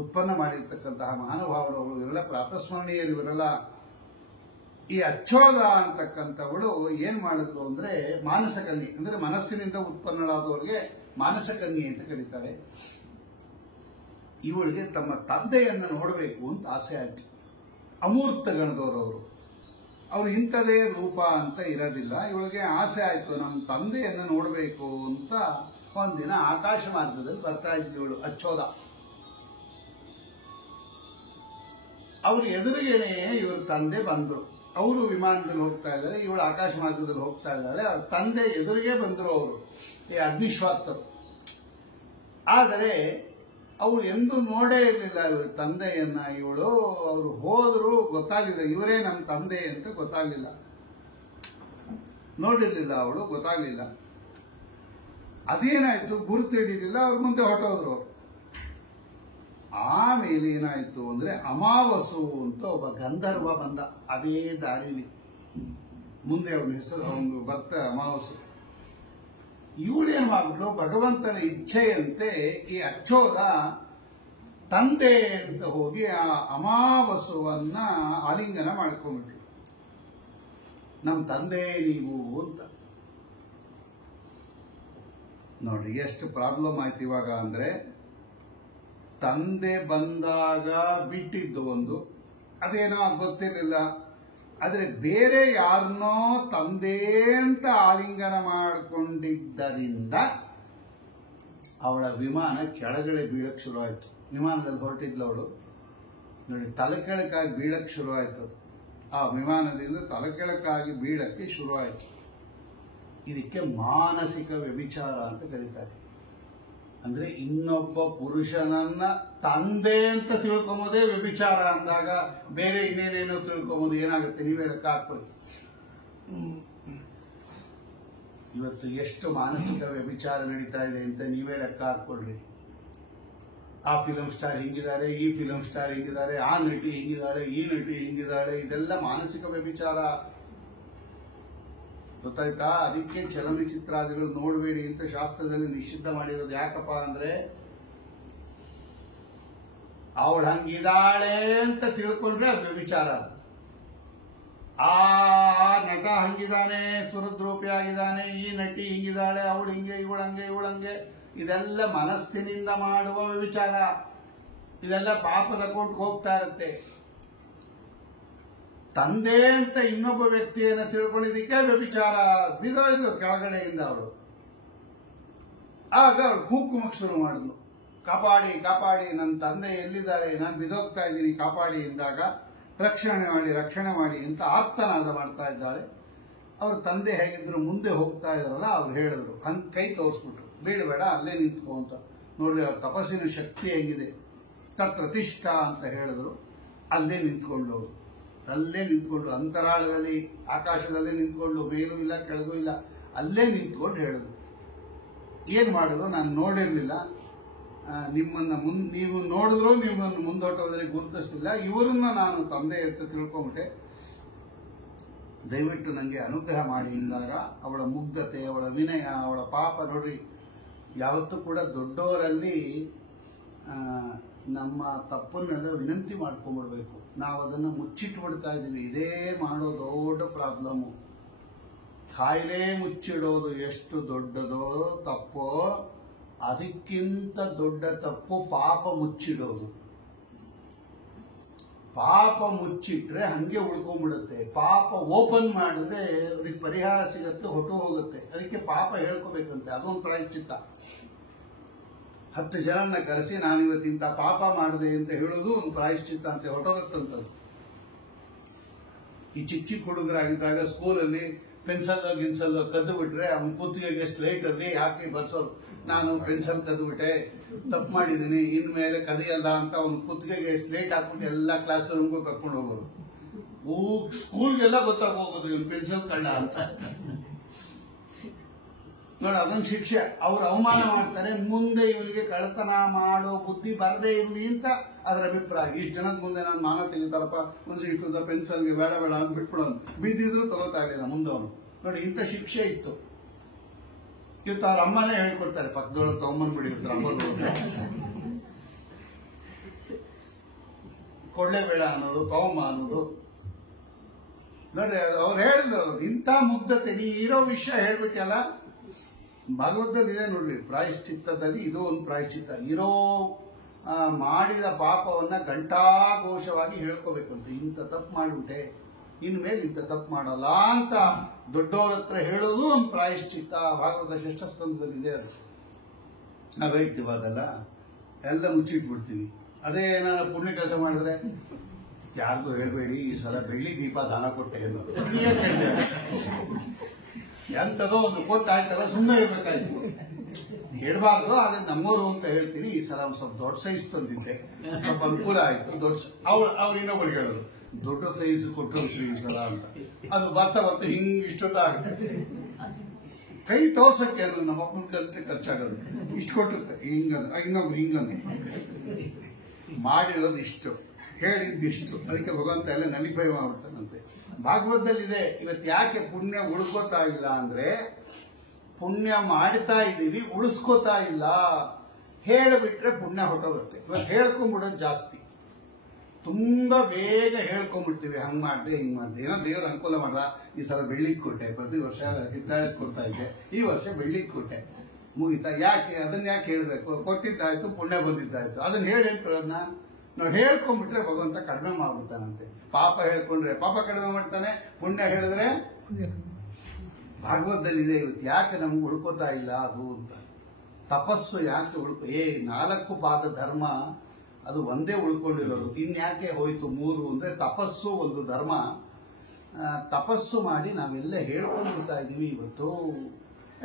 ಉತ್ಪನ್ನ ಮಾಡಿರ್ತಕ್ಕಂತಹ ಮಹಾನುಭಾವರು ಇವರೆಲ್ಲ ಪ್ರಾತಸ್ಮರಣೀಯರು. ಇವರೆಲ್ಲ ಈ ಅಚ್ಚೋದ ಅಂತಕ್ಕಂಥವಳು ಏನ್ ಮಾಡಿದ್ರು ಅಂದ್ರೆ ಮಾನಸಕನ್ಯೆ, ಅಂದ್ರೆ ಮನಸ್ಸಿನಿಂದ ಉತ್ಪನ್ನಳಾದವರಿಗೆ ಮಾನಸಕನ್ಯೆ ಅಂತ ಕರೀತಾರೆ. ಇವಳಿಗೆ ತಮ್ಮ ತಂದೆಯನ್ನು ನೋಡಬೇಕು ಅಂತ ಆಸೆ ಆಯ್ತು. ಅಮೂರ್ತ ಗಣದವರವರು, ಅವರು ಇಂಥದೇ ರೂಪ ಅಂತ ಇರೋದಿಲ್ಲ. ಇವಳಿಗೆ ಆಸೆ ಆಯ್ತು, ನಮ್ಮ ತಂದೆಯನ್ನು ನೋಡಬೇಕು ಅಂತ. ಒಂದಿನ ಆಕಾಶ ಮಾರ್ಗದಲ್ಲಿ ಬರ್ತಾ ಇದ್ದವಳು ಅಚ್ಚೋದ. ಅವ್ರ ಎದುರಿಗೇನೆ ಇವ್ರ ತಂದೆ ಬಂದ್ರು. ಅವರು ವಿಮಾನದಲ್ಲಿ ಹೋಗ್ತಾ ಇದ್ದಾರೆ, ಇವಳು ಆಕಾಶ ಮಾರ್ಗದಲ್ಲಿ ಹೋಗ್ತಾ ಇದ್ದಾಳೆ. ಅವ್ರ ತಂದೆ ಎದುರಿಗೆ ಬಂದರು ಅವರು, ಈ ಅಗ್ನಿಶ್ವಾತ್ತರು. ಆದರೆ ಅವಳು ಎಂದೂ ನೋಡೇ ಇರಲಿಲ್ಲ ಇವ್ರ ತಂದೆಯನ್ನ. ಇವಳು ಅವರು ಹೋದ್ರು ಗೊತ್ತಾಗಲಿಲ್ಲ, ಇವರೇ ನಮ್ಮ ತಂದೆ ಅಂತ ಗೊತ್ತಾಗಲಿಲ್ಲ, ನೋಡಿರ್ಲಿಲ್ಲ ಅವಳು, ಗೊತ್ತಾಗಲಿಲ್ಲ. ಅದೇನಾಯ್ತು ಗುರುತು ಹಿಡಿಲಿಲ್ಲ, ಅವ್ರ ಮುಂದೆ ಹೊರಟೋದ್ರು. ಆಮೇಲೆ ಏನಾಯ್ತು ಅಂದ್ರೆ ಅಮಾವಸು ಅಂತ ಒಬ್ಬ ಗಂಧರ್ವ ಬಂದ ಅದೇ ದಾರಿಲಿ. ಮುಂದೆ ಅವನ ಹೆಸರು ಅವನು ಬರ್ತ ಅಮಾವಸು. ಇವಳೇನ್ ಮಾಡ್ಬಿಟ್ಲು, ಭಗವಂತನ ಇಚ್ಛೆಯಂತೆ ಈ ಅಚ್ಚೋದ ತಂದೆ ಅಂತ ಹೋಗಿ ಆ ಅಮಾವಸುವನ್ನ ಆಲಿಂಗನ ಮಾಡ್ಕೊಂಡ್ಬಿಟ್ಲು. ನಮ್ಮ ತಂದೆ ನೀವು ಅಂತ. ನೋಡ್ರಿ ಎಷ್ಟು ಪ್ರಾಬ್ಲಮ್ ಆಯ್ತು ಇವಾಗ ಅಂದ್ರೆ, ತಂದೆ ಬಂದಾಗ ಬಿಟ್ಟಿದ್ದು ಒಂದು, ಅದೇನೋ ಗೊತ್ತಿರಲಿಲ್ಲ. ಆದ್ರೆ ಬೇರೆ ಯಾರನ್ನೋ ತಂದೆ ಅಂತ ಆಲಿಂಗನ ಮಾಡಿಕೊಂಡಿದ್ದರಿಂದ ಅವಳ ವಿಮಾನ ಕೆಳಗಡೆ ಬೀಳಕ್ ಶುರು ಆಯ್ತು. ವಿಮಾನದಲ್ಲಿ ಹೊರಟಿದ್ಲು ಅವಳು, ನೋಡಿ ತಲೆ ಕೆಳಕಾಗಿ ಬೀಳಕ್ ಶುರು ಆಯ್ತು. ಆ ವಿಮಾನದಿಂದ ತಲೆ ಕೆಳಕಾಗಿ ಬೀಳಕ್ಕೆ ಶುರು ಆಯ್ತು. ಇದಕ್ಕೆ ಮಾನಸಿಕ ವ್ಯಭಿಚಾರ ಅಂತ ಕರೀತಾರೆ. ಅಂದ್ರೆ ಇನ್ನೊಬ್ಬ ಪುರುಷನನ್ನ ತಂದೆ ಅಂತ ತಿಳ್ಕೊಂಬೋದೇ ವ್ಯಭಿಚಾರ ಅಂದಾಗ ಬೇರೆ ಇನ್ನೇನೇನೋ ತಿಳ್ಕೊಂಬೋದು. ಏನಾಗುತ್ತೆ ನೀವೇ ಲೆಕ್ಕ ಹಾಕೊಳ್ಳಿ. ಇವತ್ತು ಎಷ್ಟು ಮಾನಸಿಕ ವ್ಯಭಿಚಾರ ನಡೀತಾ ಇದೆ ಅಂತ ನೀವೇ ಲೆಕ್ಕ ಹಾಕೊಳ್ರಿ. ಆ ಫಿಲಂ ಸ್ಟಾರ್ ಹಿಂಗಿದ್ದಾರೆ, ಈ ಫಿಲಂ ಸ್ಟಾರ್ ಹಿಂಗಿದ್ದಾರೆ, ಆ ನಟಿ ಹಿಂಗಿದ್ದಾಳೆ, ಈ ನಟಿ ಹಿಂಗಿದ್ದಾಳೆ, ಇದೆಲ್ಲ ಮಾನಸಿಕ ವ್ಯಭಿಚಾರ. ಗೊತ್ತಾಯ್ತಾ? ಅದಕ್ಕೆ ಚಲನಚಿತ್ರಾದಿಗಳು ನೋಡಬೇಡಿ ಅಂತ ಶಾಸ್ತ್ರದಲ್ಲಿ ನಿಷಿದ್ಧ ಮಾಡಿರೋದು. ಯಾಕಪ್ಪ ಅಂದ್ರೆ ಅವಳು ಹಂಗಿದ್ದಾಳೆ ಅಂತ ತಿಳ್ಕೊಂಡ್ರೆ ಅದು ವ್ಯಭಿಚಾರ. ಆ ನಟ ಹಂಗಿದ್ದಾನೆ, ಸುರದ್ರೂಪಿ ಆಗಿದ್ದಾನೆ, ಈ ನಟಿ ಹಿಂಗಿದ್ದಾಳೆ, ಅವಳು ಹಿಂಗೆ, ಇವಳಂಗೆ, ಇವಳಂಗೆ, ಇದೆಲ್ಲ ಮನಸ್ಸಿನಿಂದ ಮಾಡುವ ವ್ಯಭಿಚಾರ. ಇದೆಲ್ಲ ಪಾಪದ ಕೋರ್ಟ್ಗೆ ಹೋಗ್ತಾ ಇರುತ್ತೆ. ತಂದೆ ಅಂತ ಇನ್ನೊಬ್ಬ ವ್ಯಕ್ತಿಯನ್ನು ತಿಳ್ಕೊಂಡಿದ್ದಕ್ಕೆ ವ್ಯಭಿಚಾರ. ಬಿದ್ದೋಯ್ತು ಕೆಳಗಡೆಯಿಂದ ಅವಳು. ಆಗ ಅವಳು ಕೂಕುಮಕ್ ಶುರು ಮಾಡಿದ್ಲು, ಕಾಪಾಡಿ ಕಾಪಾಡಿ, ನನ್ನ ತಂದೆ ಎಲ್ಲಿದ್ದಾರೆ, ನಾನು ಬಿದ್ದೋಗ್ತಾ ಇದ್ದೀನಿ, ಕಾಪಾಡಿ ಎಂದಾಗ ರಕ್ಷಣೆ ಮಾಡಿ ಅಂತ ಆರ್ತನಾದ ಮಾಡ್ತಾ ಇದ್ದಾಳೆ. ಅವ್ರ ತಂದೆ ಹೇಗಿದ್ರು ಮುಂದೆ ಹೋಗ್ತಾ ಇದ್ರಲ್ಲ, ಅವ್ರು ಹೇಳಿದ್ರು, ಹಂಗೆ ಕೈ ತೋರಿಸ್ಬಿಟ್ರು, ಬೀಳಬೇಡ ಅಲ್ಲೇ ನಿಂತ್ಕೋ ಅಂತ. ನೋಡ್ರಿ ಅವ್ರ ತಪಸ್ಸಿನ ಶಕ್ತಿ ಹೇಗಿದೆ. ತತ್ಪ್ರತಿಷ್ಠಾ ಅಂತ ಹೇಳಿದ್ರು, ಅಲ್ಲೇ ನಿಂತ್ಕೊಂಡು ಅಲ್ಲೇ ನಿಂತ್ಕೊಂಡು ಅಂತರಾಳದಲ್ಲಿ ಆಕಾಶದಲ್ಲೇ ನಿಂತ್ಕೊಂಡು, ಮೇಲೂ ಇಲ್ಲ ಕೆಳಗೂ ಇಲ್ಲ, ಅಲ್ಲೇ ನಿಂತ್ಕೊಂಡು ಹೇಳಿದ್ರು. ಏನ್ ಮಾಡೋದು, ನಾನು ನೋಡಿರ್ಲಿಲ್ಲ ನಿಮ್ಮನ್ನ, ನೀವು ನೋಡಿದ್ರು ನಿಮ್ಮನ್ನು ಮುಂದೋಟೋದ್ರಿಗೆ ಗುರುತಿಸ್ತಿಲ್ಲ, ಇವರನ್ನ ನಾನು ತಂದೆ ಅಂತ ತಿಳ್ಕೊಂಬಿಟ್ಟೆ, ದಯವಿಟ್ಟು ನನಗೆ ಅನುಗ್ರಹ ಮಾಡಿ ಎಂದಾಗ ಅವಳ ಮುಗ್ಧತೆ, ಅವಳ ವಿನಯ, ಅವಳ ಪಾಪ. ನೋಡ್ರಿ, ಯಾವತ್ತೂ ಕೂಡ ದೊಡ್ಡವರಲ್ಲಿ ನಮ್ಮ ತಪ್ಪನ್ನೆಲ್ಲ ವಿನಂತಿ ಮಾಡ್ಕೊಂಡ್ಬಿಡ್ಬೇಕು. ನಾವು ಅದನ್ನು ಮುಚ್ಚಿಟ್ಬಿಡ್ತಾ ಇದೀವಿ. ಇದೇ ಮಾಡೋ ದೊಡ್ಡ ಪ್ರಾಬ್ಲಮ್ಮು. ಕಾಯಿಲೆ ಮುಚ್ಚಿಡೋದು ಎಷ್ಟು ದೊಡ್ಡದೋ ತಪ್ಪೋ, ಅದಕ್ಕಿಂತ ದೊಡ್ಡ ತಪ್ಪು ಪಾಪ ಮುಚ್ಚಿಡೋದು. ಪಾಪ ಮುಚ್ಚಿಟ್ರೆ ಹಂಗೆ ಉಳ್ಕೊಂಡ್ಬಿಡುತ್ತೆ. ಪಾಪ ಓಪನ್ ಮಾಡಿದ್ರೆ ಅವ್ರಿಗೆ ಪರಿಹಾರ ಸಿಗತ್ತೆ, ಹೊಟ್ಟು ಹೋಗುತ್ತೆ. ಅದಕ್ಕೆ ಪಾಪ ಹೇಳ್ಕೋಬೇಕಂತೆ, ಅದೊಂದು ಪ್ರಾಯಶ್ಚಿತ್ತ. 10 ಜನನ್ನ ಕರೆಸಿ ನಾನು ಇವತ್ತಿಂತ ಪಾಪ ಮಾಡಿದೆ ಅಂತ ಹೇಳೋದು ಒಂದು ಪ್ರಾಯಶ್ಚಿತ್ತ ಅಂತ ಹೊಟ್ಟೋಗುತ್ತಂತದ್ದು. ಈ ಚಿಕ್ಕ ಹುಡುಗರಾಗಿದ್ದಾಗ ಸ್ಕೂಲಲ್ಲಿ ಪೆನ್ಸಲ್ ಕದ್ದು ಬಿಟ್ರೆ ಅವನ ಕುತ್ತಿಗೆಗೆ ಸ್ಲೇಟ್ ಅಲ್ಲಿ ಹಾಕಿ ಬರ್ಸೋರು, ನಾನು ಪೆನ್ಸಿಲ್ ಕದ್ದು ಬಿಟ್ಟೆ, ತಪ್ಪು ಮಾಡಿದ್ದೀನಿ, ಇನ್ಮೇಲೆ ಕದಿಯಲ್ಲ ಅಂತ ಒಂದು ಕುತ್ತಿಗೆಗೆ ಸ್ಲೇಟ್ ಹಾಕ್ಬಿಟ್ಟು ಎಲ್ಲ ಕ್ಲಾಸ್ ರೂಮ್ಗೂ ಕರ್ಕೊಂಡು ಹೋಗೋರು. ಸ್ಕೂಲ್ಗೆಲ್ಲ ಗೊತ್ತಾಗೋಗೋದು ಇವ್ನು ಪೆನ್ಸಿಲ್ ಕಳ್ಳ ಅಂತ. ನೋಡಿ, ಅದೊಂದು ಶಿಕ್ಷೆ. ಅವ್ರು ಅವಮಾನ ಮಾಡ್ತಾರೆ, ಮುಂದೆ ಇವರಿಗೆ ಕಳ್ಳತನ ಮಾಡೋ ಬುದ್ಧಿ ಬರದೇ ಇರಲಿ ಅಂತ ಅದರ ಅಭಿಪ್ರಾಯ. ಇಷ್ಟು ಜನದ ಮುಂದೆ ನಾನು ಮಾನ ತೆಗಿತಾರಪ್ಪ, ಒಂದು ಇಷ್ಟು ಪೆನ್ಸಿಲ್ಗೆ ಬೇಡ ಬೇಡ ಅಂತ ಬಿಟ್ಬಿಡೋನು. ಬಿದ್ದಿದ್ರು ತಗೋತಾ ಇರಲಿಲ್ಲ ಮುಂದೆ ಅವನು. ನೋಡಿ, ಇಂಥ ಶಿಕ್ಷೆ ಇತ್ತು. ಇವತ್ತು ಅವ್ರ ಅಮ್ಮನೇ ಹೇಳ್ಕೊಡ್ತಾರೆ, ಪಕ್ಕದೊಳಗೆ ತಗೊಂಬಂದ್ಬಿಡಿ ಇವತ್ತು ಅಮ್ಮನೂ ಕೊಳ್ಳೇಬೇಡ ಅನ್ನೋದು, ತಗೊಂಬ ಅನ್ನೋದು. ನೋಡ್ರಿ ಅವ್ರು ಹೇಳಿದ್ರು, ಇಂಥ ಮುಗ್ಧತೆ ನೀ ಇರೋ ವಿಷಯ ಹೇಳ್ಬಿಟ್ಟಲ್ಲ. ಭಾಗವತದಲ್ಲಿ ಇದೆ ನೋಡ್ರಿ, ಪ್ರಾಯಶ್ಚಿತ್ತದಲ್ಲಿ ಇದು ಒಂದು ಪ್ರಾಯಶ್ಚಿತ್ತ. ಇರೋ ಮಾಡಿದ ಪಾಪವನ್ನ ಘಂಟಾಘೋಷವಾಗಿ ಹೇಳ್ಕೋಬೇಕು ಅಂತ. ಇಂಥ ತಪ್ಪು ಮಾಡಿಬಿಟ್ಟೆ, ಇನ್ಮೇಲೆ ಇಂಥ ತಪ್ಪು ಮಾಡಲ್ಲ ಅಂತ ದೊಡ್ಡವ್ರ ಹತ್ರ ಹೇಳೋದು ಒಂದು ಪ್ರಾಯಶ್ಚಿತ್ತ. ಭಾಗವತ ಷಷ್ಠ ಸ್ಕಂದದಲ್ಲಿದೆ. ಅದು ನಾವೈತಿವಾಗಲ್ಲ, ಎಲ್ಲ ಮುಚ್ಚಿಟ್ಬಿಡ್ತೀವಿ. ಅದೇ ಏನಾರ ಪುಣ್ಯ ಕೆಲಸ ಮಾಡಿದ್ರೆ ಯಾರಿಗೂ ಹೇಳ್ಬೇಡಿ, ಈ ಸಲ ಬೆಳ್ಳಿ ದೀಪ ದಾನ ಕೊಟ್ಟೆ ಅನ್ನೋದು. ಎಂತದೋ ಒಂದು ಗೊತ್ತಾಯ್ತಲ್ಲ, ಸುಮ್ಮನೆ ಇರ್ಬೇಕಾಯ್ತು. ಹೇಳ್ಬಾರ್ದು, ಆದ್ರೆ ನಮ್ಮವರು ಅಂತ ಹೇಳ್ತೀನಿ. ಈ ಸಲ ಒಂದು ಸ್ವಲ್ಪ ದೊಡ್ಡ ಸೈಜ್ ತಂದಿದ್ದೆ, ಸ್ವಲ್ಪ ಅನುಕೂಲ ಆಯ್ತು. ದೊಡ್ಡ ಅವ್ರು ಇನ್ನೊಬ್ರು ಹೇಳೋದು, ದೊಡ್ಡ ಸೈಜ್ ಕೊಟ್ಟರು ಈ ಸಲ ಅಂತ. ಅದು ಬರ್ತಾ ಬರ್ತಾ ಹಿಂಗ್ ಇಷ್ಟೊತ್ತಾಗುತ್ತೆ. ಕೈ ತೋರ್ಸಕ್ಕೆ ಅದು ನಮ್ಮ ಅಪ್ಪನ ಖರ್ಚಾಗೋದು. ಇಷ್ಟು ಕೊಟ್ಟಿರುತ್ತೆ, ಹಿಂಗಂದ ಇನ್ನೊಬ್ರು ಹಿಂಗಂದ ಮಾಡಿರೋದು ಇಷ್ಟು, ಹೇಳಿದ್ದಿಷ್ಟು. ಅದಕ್ಕೆ ಭಗವಂತ ಎಲ್ಲ ನಲಿಫೈ ಮಾಡ್ತಾನಂತೆ. ಭಾಗವತದಲ್ಲಿದೆ. ಇವತ್ತು ಯಾಕೆ ಪುಣ್ಯ ಉಳ್ಕೋತಾ ಇಲ್ಲ ಅಂದ್ರೆ, ಪುಣ್ಯ ಮಾಡ್ತಾ ಇದೀವಿ, ಉಳಿಸ್ಕೋತಾ ಇಲ್ಲ. ಹೇಳಿಬಿಟ್ರೆ ಪುಣ್ಯ ಹೊಟ್ಟೋಗುತ್ತೆ. ಇವತ್ತು ಹೇಳ್ಕೊಂಡ್ಬಿಡೋದು ಜಾಸ್ತಿ, ತುಂಬಾ ಬೇಗ ಹೇಳ್ಕೊಂಡ್ಬಿಡ್ತೀವಿ. ಹಂಗ್ ಮಾಡ್ದೆ ಹಿಂಗ್ ಮಾಡ್ದೆ, ಏನೋ ದೇವ್ರ ಅನುಕೂಲ ಮಾಡ್ದ, ಈ ಸಲ ಬೆಳ್ಳಿಗೆ ಕೊಟ್ಟೆ, ಪ್ರತಿ ವರ್ಷ ಹಿತ್ತಾಳೆ ಕೊಡ್ತಾ ಇದ್ದೆ, ಈ ವರ್ಷ ಬೆಳ್ಳಿಗೆ ಕೊಟ್ಟೆ, ಮುಗಿತಾ. ಯಾಕೆ ಅದನ್ನ ಯಾಕೆ ಹೇಳ್ಬೇಕು? ಕೊಟ್ಟಿದ್ದಾಯ್ತು, ಪುಣ್ಯ ಬಂದಿದ್ದಾಯ್ತು. ಅದನ್ನ ಹೇಳಿ ಪ್ರಯೋಜನ. ನಾವು ಹೇಳ್ಕೊಂಡ್ಬಿಟ್ರೆ ಭಗವಂತ ಕಡಿಮೆ ಮಾಡ್ಬಿಡ್ತಾನಂತೆ. ಪಾಪ ಹೇಳ್ಕೊಂಡ್ರೆ ಪಾಪ ಕಡಿಮೆ ಮಾಡ್ತಾನೆ, ಪುಣ್ಯ ಹೇಳಿದ್ರೆ. ಭಾಗವತದಲ್ಲಿದೆ. ಇವತ್ತು ಯಾಕೆ ನಮ್ಗೆ ಉಳ್ಕೋತಾ ಇಲ್ಲ ಅದು ಅಂತ. ತಪಸ್ಸು ಯಾಕೆ 4 ಪಾದ ಧರ್ಮ ಅದು ಒಂದೇ ಉಳ್ಕೊಂಡಿರೋದು. ಇನ್ಯಾಕೆ ಹೋಯ್ತು 3 ಅಂದ್ರೆ ತಪಸ್ಸು ಒಂದು ಧರ್ಮ. ತಪಸ್ಸು ಮಾಡಿ ನಾವೆಲ್ಲ ಹೇಳ್ಕೊಂಡ್ಬಿಡ್ತಾ ಇದೀವಿ. ಇವತ್ತು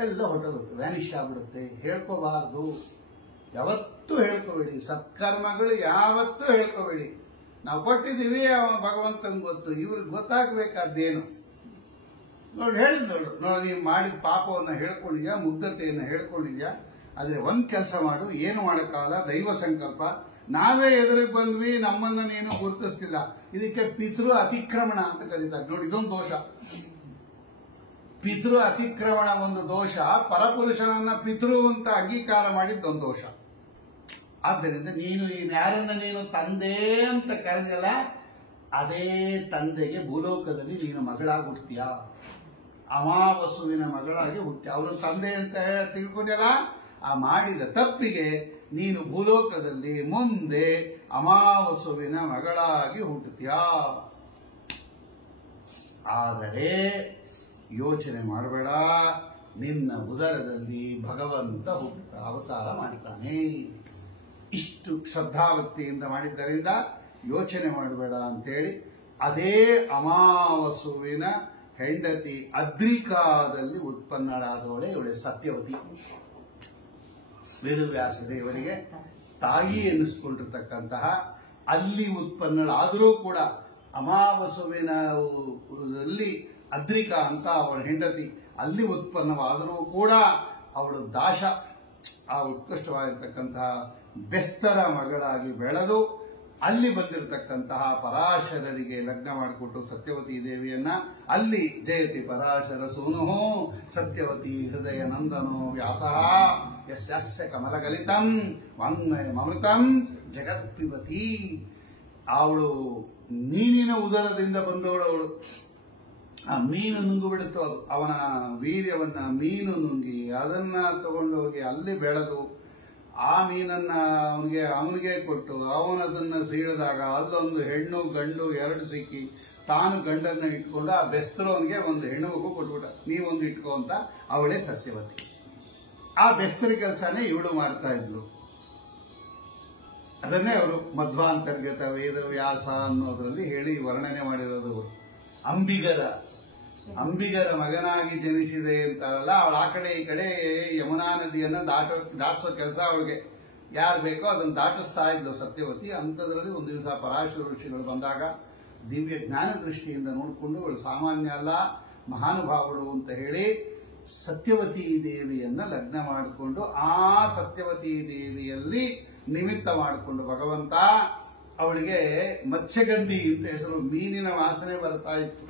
ಎಲ್ಲ ಹೊಟ್ಟೋಗುತ್ತೆ, ವ್ಯಾನಿಷ್ ಆಗ್ಬಿಡುತ್ತೆ. ಹೇಳ್ಕೋಬಾರ್ದು, ಯಾವತ್ತೂ ಹೇಳ್ಕೋಬೇಡಿ. ಸತ್ಕರ್ಮಗಳು ಯಾವತ್ತೂ ಹೇಳ್ಕೋಬೇಡಿ. ನಾವು ಕೊಟ್ಟಿದ್ದೀವಿ, ಭಗವಂತನಿಗೆ ಗೊತ್ತು. ಇವ್ರಿಗೆ ಗೊತ್ತಾಗಬೇಕಾದ್ದೇನು? ನೋಡಿ ಹೇಳಿದ್ ನೋಡು, ನೀವು ಮಾಡಿದ ಪಾಪವನ್ನ ಹೇಳ್ಕೊಂಡಿದ್ಯಾ, ಮುಗ್ಧತೆಯನ್ನ ಹೇಳ್ಕೊಂಡಿದ್ಯಾ. ಆದ್ರೆ ಒಂದ್ ಕೆಲಸ ಮಾಡು, ಏನು ಮಾಡಕ್ಕಾಗಲ್ಲ, ದೈವ ಸಂಕಲ್ಪ. ನಾವೇ ಎದುರಿಗೆ ಬಂದ್ವಿ, ನಮ್ಮನ್ನ ನೀನು ಗುರುತಿಸ್ತಿಲ್ಲ. ಇದಕ್ಕೆ ಪಿತೃ ಅತಿಕ್ರಮಣ ಅಂತ ಕರೀತಾರೆ. ನೋಡಿ, ಇದೊಂದು ದೋಷ. ಪಿತೃ ಅತಿಕ್ರಮಣ ಒಂದು ದೋಷ. ಪರಪುರುಷನನ್ನ ಪಿತೃ ಅಂತ ಅಂಗೀಕಾರ ಮಾಡಿದ್ದೊಂದು ದೋಷ. ಆದ್ದರಿಂದ ನೀನು ಯಾರನ್ನ ನೀನು ತಂದೆ ಅಂತ ಕರೆದಿಲ್ಲ, ಅದೇ ತಂದೆಗೆ ಭೂಲೋಕದಲ್ಲಿ ನೀನು ಮಗಳಾಗಿ ಹುಡ್ತೀಯ. ಅಮಾವಸುವಿನ ಮಗಳಾಗಿ ಹುಟ್ಟಿ ಅವರು ತಂದೆ ಅಂತ ತಿಳ್ಕೊಂಡಿಲ್ಲ. ಆ ಮಾಡಿದ ತಪ್ಪಿಗೆ ನೀನು ಭೂಲೋಕದಲ್ಲಿ ಮುಂದೆ ಅಮಾವಸುವಿನ ಮಗಳಾಗಿ ಹುಟ್ಟುತ್ತೀಯ. ಆದರೆ ಯೋಚನೆ ಮಾಡಬೇಡ, ನಿನ್ನ ಉದರದಲ್ಲಿ ಭಗವಂತ ಅವತಾರ ಮಾಡ್ತಾನೆ. ಇಷ್ಟು ಶ್ರದ್ಧಾಭಕ್ತಿಯಿಂದ ಮಾಡಿದ್ದರಿಂದ ಯೋಚನೆ ಮಾಡಬೇಡ ಅಂತೇಳಿ, ಅದೇ ಅಮಾವಸುವಿನ ಹೆಂಡತಿ ಅದ್ರಿಕಾದಲ್ಲಿ ಉತ್ಪನ್ನಳಾದವಳೆ ಇವಳೆ ಸತ್ಯವತಿ. ವೇದವ್ಯಾಸ ದೇವರಿಗೆ ತಾಯಿ ಎನಿಸ್ಕೊಂಡಿರ್ತಕ್ಕಂತಹ, ಅಲ್ಲಿ ಉತ್ಪನ್ನಳಾದರೂ ಕೂಡ ಅಮಾವಸುವಿನ ಅದ್ರಿಕಾ ಅಂತ ಅವಳ ಹೆಂಡತಿ ಅಲ್ಲಿ ಉತ್ಪನ್ನವಾದರೂ ಕೂಡ ಅವಳು ದಾಶ, ಆ ಉತ್ಕೃಷ್ಟವಾಗಿರ್ತಕ್ಕಂತಹ ಬೆಸ್ತರ ಮಗಳಾಗಿ ಬೆಳೆದು ಅಲ್ಲಿ ಬಂದಿರತಕ್ಕಂತಹ ಪರಾಶರರಿಗೆ ಲಗ್ನ ಮಾಡಿಕೊಟ್ಟು ಸತ್ಯವತಿ ದೇವಿಯನ್ನ ಅಲ್ಲಿ ಜಯತಿ ಪರಾಶರ ಸೂನು ಸತ್ಯವತಿ ಹೃದಯ ನಂದನೋ ವ್ಯಾಸಃ ಯಸ್ಯ ಕಮಲಗಲಿತಂ ವಾಂಗ್ಮಯಮೃತಂ ಜಗತ್ಪಿಬತಿ. ಅವಳು ಮೀನಿನ ಉದರದಿಂದ ಬಂದವಳು. ಅವಳು ಆ ಮೀನು ನುಂಗು ಬಿಡುತ್ತು. ಅದು ಅವನ ವೀರ್ಯವನ್ನ ಮೀನು ನುಂಗಿ ಅದನ್ನ ತಗೊಂಡೋಗಿ ಅಲ್ಲಿ ಬೆಳೆದು ಆ ಮೀನನ್ನ ಅವನಿಗೆ ಕೊಟ್ಟು ಅವನದನ್ನ ಸೀಳಿದಾಗ ಅಲ್ಲೊಂದು ಹೆಣ್ಣು ಗಂಡು 2 ಸಿಕ್ಕಿ ತಾನು ಗಂಡನ್ನ ಇಟ್ಕೊಂಡು ಆ ಬೆಸ್ತರವನಿಗೆ ಒಂದು ಹೆಣ್ಣು ಮಗು ಕೊಟ್ಬಿಟ್ಟ. ನೀವೊಂದು ಇಟ್ಕೋ ಅಂತ. ಅವಳೇ ಸತ್ಯವತಿ. ಆ ಬೆಸ್ತರ ಕೆಲಸನೇ ಇವಳು ಮಾಡ್ತಾ ಇದ್ಲು. ಅದನ್ನೇ ಅವರು ಮಧ್ವಾಂತರ್ಗತ ವೇದವ್ಯಾಸ ಅನ್ನೋದ್ರಲ್ಲಿ ಹೇಳಿ ವರ್ಣನೆ ಮಾಡಿರೋದು. ಅಂಬಿಗರ ಮಗನಾಗಿ ಜನಿಸಿದೆ ಅಂತಾರಲ್ಲ, ಅವಳು ಆ ಕಡೆ ಈ ಕಡೆ ಯಮುನಾ ನದಿಯನ್ನ ದಾಟಿಸೋ ಕೆಲಸ ಅವಳಿಗೆ. ಯಾರು ಬೇಕೋ ಅದನ್ನು ದಾಟಿಸ್ತಾ ಇದ್ಲು ಸತ್ಯವತಿ. ಅಂಥದ್ರಲ್ಲಿ ಒಂದು ದಿವಸ ಪರಾಶರ ಋಷಿಗಳು ಬಂದಾಗ ದಿವ್ಯ ಜ್ಞಾನ ದೃಷ್ಟಿಯಿಂದ ನೋಡಿಕೊಂಡು ಅವಳು ಸಾಮಾನ್ಯ ಅಲ್ಲ, ಮಹಾನುಭಾವಳು ಅಂತ ಹೇಳಿ ಸತ್ಯವತಿ ದೇವಿಯನ್ನ ಲಗ್ನ ಮಾಡಿಕೊಂಡು ಆ ಸತ್ಯವತಿ ದೇವಿಯಲ್ಲಿ ನಿಮಿತ್ತ ಮಾಡಿಕೊಂಡು ಭಗವಂತ ಅವಳಿಗೆ ಮತ್ಸ್ಯಗಂಧಿ ಅಂತ ಹೆಸರು. ಮೀನಿನ ವಾಸನೆ ಬರ್ತಾ ಇತ್ತು.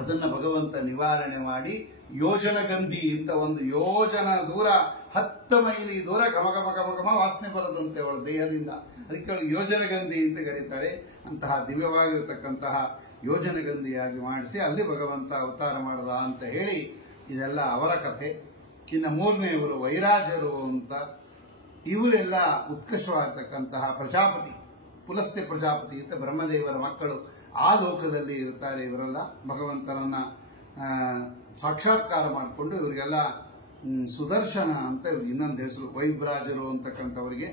ಅದನ್ನ ಭಗವಂತ ನಿವಾರಣೆ ಮಾಡಿ ಯೋಜನಗಂಧಿ ಅಂತ ಒಂದು ಯೋಜನ ದೂರ 10 ಮೈಲಿ ದೂರ ಘಮ ಘಮ ಘಮ ಘಮ ವಾಸನೆ ಬರದಂತೆ ಅವಳ ದೇಹದಿಂದ, ಅದಕ್ಕೆ ಅವಳು ಯೋಜನಗಂಧಿ ಅಂತ ಕರೀತಾರೆ. ಅಂತಹ ದಿವ್ಯವಾಗಿರತಕ್ಕಂತಹ ಯೋಜನಗಂಧಿಯಾಗಿ ಮಾಡಿಸಿ ಅಲ್ಲಿ ಭಗವಂತ ಅವತಾರ ಮಾಡದ ಅಂತ ಹೇಳಿ ಇದೆಲ್ಲ ಅವರ ಕಥೆ. ಇನ್ನು 3ನೇವರು ವೈರಾಜರು ಅಂತ, ಇವರೆಲ್ಲ ಉತ್ಕೃಷ್ಟವಾಗಿರ್ತಕ್ಕಂತಹ ಪ್ರಜಾಪತಿ, ಪುಲಸ್ತ್ಯ ಪ್ರಜಾಪತಿ ಅಂತ ಬ್ರಹ್ಮದೇವರ ಮಕ್ಕಳು ಆ ಲೋಕದಲ್ಲಿ ಇರ್ತಾರೆ. ಇವರೆಲ್ಲ ಭಗವಂತನನ್ನ ಸಾಕ್ಷಾತ್ಕಾರ ಮಾಡಿಕೊಂಡು ಇವರಿಗೆಲ್ಲ ಸುದರ್ಶನ ಅಂತ ಇನ್ನೊಂದು ಹೆಸರು, ವೈಬ್ರಾಜರು ಅಂತಕ್ಕಂಥವರಿಗೆ.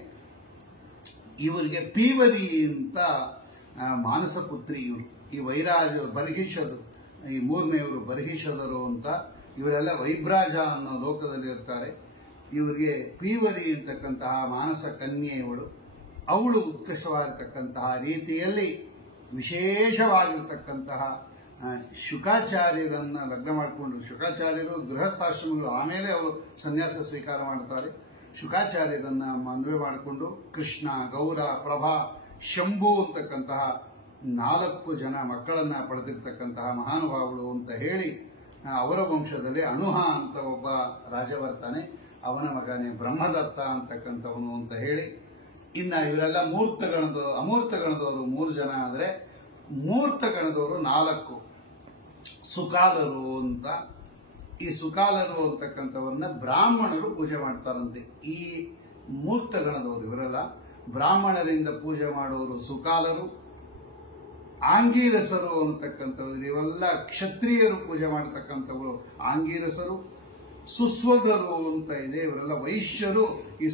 ಇವರಿಗೆ ಪೀವರಿ ಅಂತ ಮಾನಸ ಪುತ್ರಿ ಇವರು. ಈ ವೈರಾಜ ಬರ್ಹಿಷದರು, ಈ 3ನೇವರು ಬರ್ಹಿಷದರು ಅಂತ, ಇವರೆಲ್ಲ ವೈಬ್ರಾಜ ಅನ್ನೋ ಲೋಕದಲ್ಲಿ ಇರ್ತಾರೆ. ಇವರಿಗೆ ಪೀವರಿ ಅಂತಕ್ಕಂತಹ ಮಾನಸ ಕನ್ಯೆ ಇವಳು. ಅವಳು ಉತ್ಕೃಷ್ಟವಾಗಿರ್ತಕ್ಕಂತಹ ರೀತಿಯಲ್ಲಿ ವಿಶೇಷವಾಗಿರ್ತಕ್ಕಂತಹ ಶುಕಾಚಾರ್ಯರನ್ನ ಲಗ್ನ ಮಾಡಿಕೊಂಡು, ಶುಕಾಚಾರ್ಯರು ಗೃಹಸ್ಥಾಶ್ರಮಗಳು, ಆಮೇಲೆ ಅವರು ಸನ್ಯಾಸ ಸ್ವೀಕಾರ ಮಾಡ್ತಾರೆ. ಶುಕಾಚಾರ್ಯರನ್ನ ಮದುವೆ ಮಾಡಿಕೊಂಡು ಕೃಷ್ಣ, ಗೌರ, ಪ್ರಭಾ, ಶಂಭು ಅಂತಕ್ಕಂತಹ 4 ಜನ ಮಕ್ಕಳನ್ನ ಪಡೆದಿರ್ತಕ್ಕಂತಹ ಮಹಾನುಭಾವಗಳು ಅಂತ ಹೇಳಿ, ಅವರ ವಂಶದಲ್ಲಿ ಅಣುಹ ಅಂತ ಒಬ್ಬ ರಾಜ ಬರ್ತಾನೆ, ಅವನ ಮಗನೇ ಬ್ರಹ್ಮದತ್ತ ಅಂತಕ್ಕಂಥವನು ಅಂತ ಹೇಳಿ. ಇನ್ನ ಇವರೆಲ್ಲ ಅಮೂರ್ತ ಗಣದವರು 3 ಜನ ಆದ್ರೆ, ಮೂರ್ತ ಗಣದವರು 4. ಸುಕಾಲರು ಅಂತ, ಈ ಸುಕಾಲರು ಅಂತಕ್ಕಂಥವನ್ನ ಬ್ರಾಹ್ಮಣರು ಪೂಜೆ ಮಾಡ್ತಾರಂತೆ. ಈ ಮೂರ್ತ ಗಣದವರು ಇವರೆಲ್ಲ ಬ್ರಾಹ್ಮಣರಿಂದ ಪೂಜೆ ಮಾಡುವವರು ಸುಕಾಲರು. ಆಂಗೀರಸರು ಅಂತಕ್ಕಂಥವ್ರು ಇವೆಲ್ಲ ಕ್ಷತ್ರಿಯರು ಪೂಜೆ ಮಾಡತಕ್ಕಂಥವರು ಆಂಗೀರಸರು. ಸುಸ್ವದರು ಅಂತ ಇದೆ, ಇವರೆಲ್ಲ ವೈಶ್ಯರು. ಈ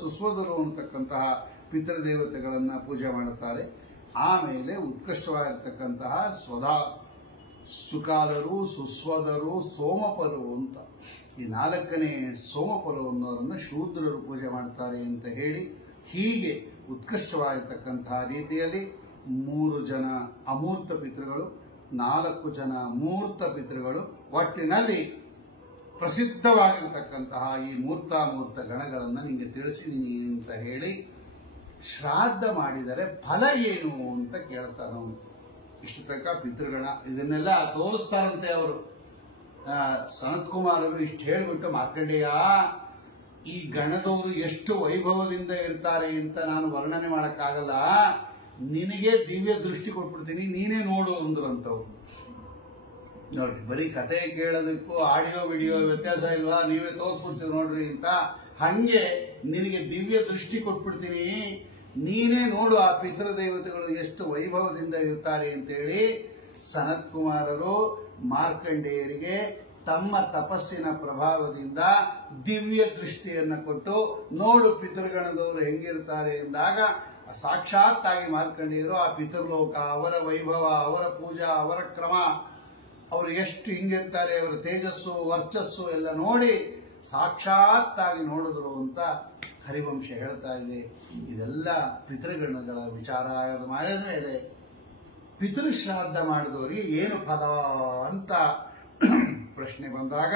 ಸುಸ್ವದರು ಅಂತಕ್ಕಂತಹ ಪಿತೃದೇವತೆಗಳನ್ನ ಪೂಜೆ ಮಾಡುತ್ತಾರೆ. ಆಮೇಲೆ ಉತ್ಕೃಷ್ಟವಾಗಿರ್ತಕ್ಕಂತಹ ಸುಕಾಲರು, ಸುಸ್ವದರು, ಸೋಮಪರು ಅಂತ, ಈ 4ನೇ ಸೋಮಪರು ಅನ್ನೋರನ್ನ ಶೂದ್ರರು ಪೂಜೆ ಮಾಡ್ತಾರೆ ಅಂತ ಹೇಳಿ, ಹೀಗೆ ಉತ್ಕೃಷ್ಟವಾಗಿರ್ತಕ್ಕಂತಹ ರೀತಿಯಲ್ಲಿ 3 ಜನ ಅಮೂರ್ತ ಪಿತೃಗಳು, 4 ಜನ ಮೂರ್ತ ಪಿತೃಗಳು, ಒಟ್ಟಿನಲ್ಲಿ ಪ್ರಸಿದ್ಧವಾಗಿರ್ತಕ್ಕಂತಹ ಈ ಮೂರ್ತಾಮೂರ್ತ ಗಣಗಳನ್ನು ನಿಮಗೆ ತಿಳಿಸಿದೀನಿ ಅಂತ ಹೇಳಿ, ಶ್ರಾದ್ದ ಮಾಡಿದರೆ ಫಲ ಏನು ಅಂತ ಕೇಳ್ತಾರೆ ಅವನು. ಇಷ್ಟು ತನಕ ಪಿತೃಗಣ ಇದನ್ನೆಲ್ಲ ತೋರಿಸ್ತಾರಂತೆ ಅವರು. ಸನತ್ ಕುಮಾರರು ಇಷ್ಟು ಹೇಳಿಬಿಟ್ಟು, ಮಾರ್ಕಂಡೇಯ, ಈ ಗಣದವರು ಎಷ್ಟು ವೈಭವದಿಂದ ಇರ್ತಾರೆ ಅಂತ ನಾನು ವರ್ಣನೆ ಮಾಡಕ್ಕಾಗಲ್ಲ, ನಿನಗೆ ದಿವ್ಯ ದೃಷ್ಟಿ ಕೊಟ್ಬಿಡ್ತೀನಿ, ನೀನೇ ನೋಡು ಅಂದ್ರಂತವ್ರು. ನೋಡ್ರಿ, ಬರೀ ಕತೆ ಕೇಳೋದಕ್ಕೂ ಆಡಿಯೋ ವಿಡಿಯೋ ವ್ಯತ್ಯಾಸ ಇಲ್ವಾ, ನೀವೇ ತೋರ್ಸ್ಬಿಡ್ತೀವಿ ನೋಡ್ರಿ ಅಂತ. ಹಂಗೆ ನಿನಗೆ ದಿವ್ಯ ದೃಷ್ಟಿ ಕೊಟ್ಬಿಡ್ತೀನಿ, ನೀನೇ ನೋಡು ಆ ಪಿತೃದೇವತೆಗಳು ಎಷ್ಟು ವೈಭವದಿಂದ ಇರ್ತಾರೆ ಅಂತೇಳಿ ಸನತ್ ಕುಮಾರರು ಮಾರ್ಕಂಡೇಯರಿಗೆ ತಮ್ಮ ತಪಸ್ಸಿನ ಪ್ರಭಾವದಿಂದ ದಿವ್ಯ ದೃಷ್ಟಿಯನ್ನು ಕೊಟ್ಟು, ನೋಡು ಪಿತೃಗಣದವರು ಹೆಂಗಿರ್ತಾರೆ ಎಂದಾಗ ಸಾಕ್ಷಾತ್ತಾಗಿ ಮಾರ್ಕಂಡೇಯರು ಆ ಪಿತೃಲೋಕ, ಅವರ ವೈಭವ, ಅವರ ಪೂಜಾ, ಅವರ ಕ್ರಮ, ಅವರು ಎಷ್ಟು ಹಿಂಗಿರ್ತಾರೆ, ಅವರ ತೇಜಸ್ಸು, ವರ್ಚಸ್ಸು ಎಲ್ಲ ನೋಡಿ ಸಾಕ್ಷಾತ್ತಾಗಿ ನೋಡಿದ್ರು ಅಂತ ಹರಿವಂಶ ಹೇಳ್ತಾ ಇದೆ. ಇದೆಲ್ಲ ಪಿತೃಗಣಗಳ ವಿಚಾರ ಮಾಡಿದ ಮೇಲೆ ಪಿತೃಶ್ರಾದ್ದ ಮಾಡಿದವರಿಗೆ ಏನು ಫಲ ಅಂತ ಪ್ರಶ್ನೆ ಬಂದಾಗ,